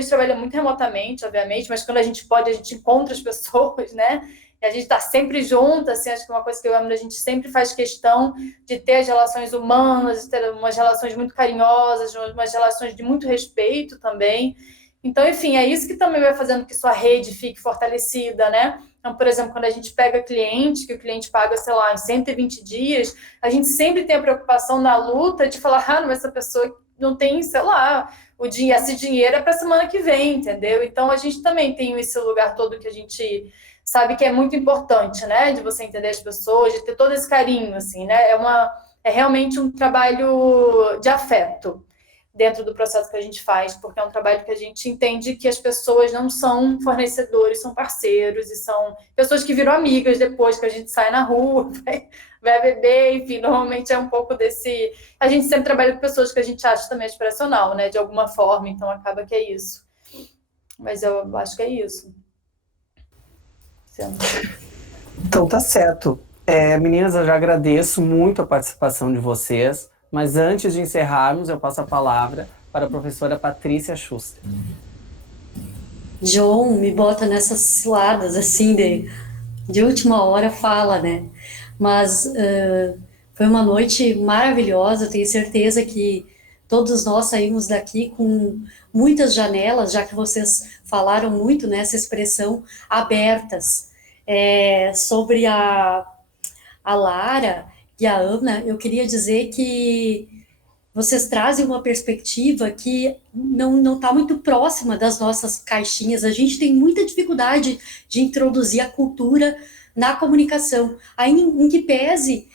remotamente, obviamente, mas quando a gente pode, a gente encontra as pessoas, né? E a gente está sempre junto, assim, acho que uma coisa que eu amo, a gente sempre faz questão de ter as relações humanas, de ter umas relações muito carinhosas, umas relações de muito respeito também. Então, enfim, é isso que também vai fazendo que sua rede fique fortalecida, né? Então, por exemplo, quando a gente pega cliente, que o cliente paga, sei lá, em 120 dias, a gente sempre tem a preocupação na luta de falar, mas essa pessoa não tem, sei lá, esse dinheiro é para a semana que vem, entendeu? Então, a gente também tem esse lugar todo que a gente sabe que é muito importante, né? De você entender as pessoas, de ter todo esse carinho, assim, né? É realmente um trabalho de afeto dentro do processo que a gente faz, porque é um trabalho que a gente entende que as pessoas não são fornecedores, são parceiros e são pessoas que viram amigas depois que a gente sai na rua, vai beber, enfim, normalmente é um pouco desse... A gente sempre trabalha com pessoas que a gente acha também aspiracional, né, de alguma forma, então acaba que é isso. Mas eu acho que é isso. Então tá certo. Meninas, eu já agradeço muito a participação de vocês, mas antes de encerrarmos, eu passo a palavra para a professora Patrícia Schuster. João me bota nessas ciladas, assim, de última hora fala, né? Mas foi uma noite maravilhosa, tenho certeza que todos nós saímos daqui com muitas janelas, já que vocês falaram muito nessa expressão, abertas. Sobre a Lara e a Ana, eu queria dizer que vocês trazem uma perspectiva que não está muito próxima das nossas caixinhas. A gente tem muita dificuldade de introduzir a cultura na comunicação. Aí, em que pese,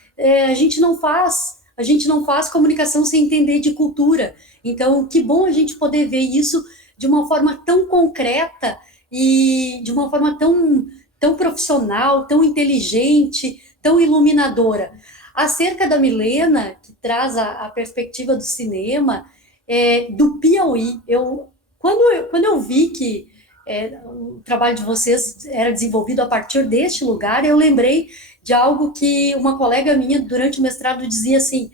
a gente não faz comunicação sem entender de cultura. Então, que bom a gente poder ver isso de uma forma tão concreta e de uma forma tão profissional, tão inteligente, tão iluminadora. Acerca da Milena, que traz a perspectiva do cinema, do Piauí, quando eu vi que o trabalho de vocês era desenvolvido a partir deste lugar, eu lembrei de algo que uma colega minha, durante o mestrado, dizia assim,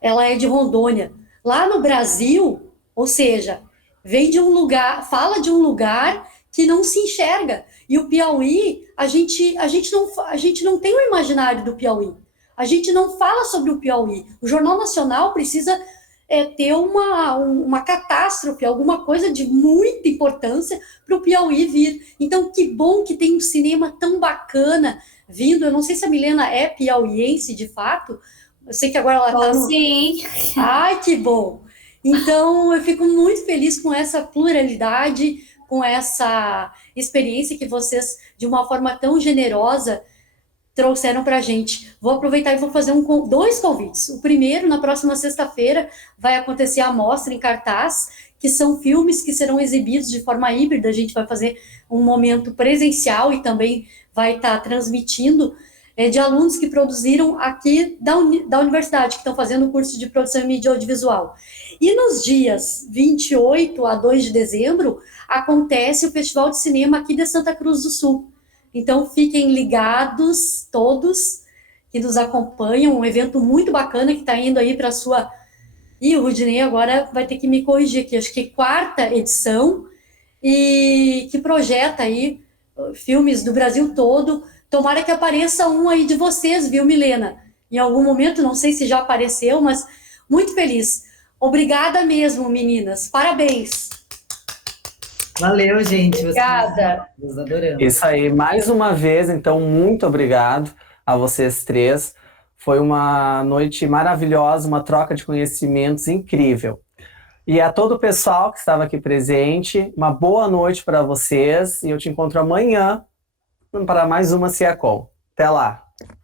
ela é de Rondônia. Lá no Brasil, ou seja, vem de um lugar, fala de um lugar que não se enxerga. E o Piauí, a gente não tem o imaginário do Piauí. A gente não fala sobre o Piauí. O Jornal Nacional precisa ter uma catástrofe, alguma coisa de muita importância para o Piauí vir. Então, que bom que tem um cinema tão bacana vindo. Eu não sei se a Milena é piauiense, de fato. Eu sei que agora ela está no... Sim. Ai, que bom. Então, eu fico muito feliz com essa pluralidade, com essa experiência que vocês, de uma forma tão generosa, trouxeram para a gente. Vou aproveitar e vou fazer dois convites. O primeiro, na próxima sexta-feira, vai acontecer a mostra em cartaz, que são filmes que serão exibidos de forma híbrida. A gente vai fazer um momento presencial e também vai estar transmitindo de alunos que produziram aqui da universidade, que estão fazendo o curso de produção e mídia audiovisual. E nos dias 28 a 2 de dezembro, acontece o Festival de Cinema aqui de Santa Cruz do Sul. Então, fiquem ligados, todos que nos acompanham, um evento muito bacana que está indo aí para a sua... o Rudinei agora vai ter que me corrigir aqui, acho que 4ª edição, e que projeta aí filmes do Brasil todo. Tomara que apareça um aí de vocês, viu, Milena? Em algum momento, não sei se já apareceu, mas muito feliz. Obrigada mesmo, meninas. Parabéns. Valeu, gente. Obrigada. Nós adoramos. Isso aí, mais uma vez, então, muito obrigado a vocês três. Foi uma noite maravilhosa, uma troca de conhecimentos incrível. E a todo o pessoal que estava aqui presente, uma boa noite para vocês e eu te encontro amanhã para mais uma CIACOM. Até lá!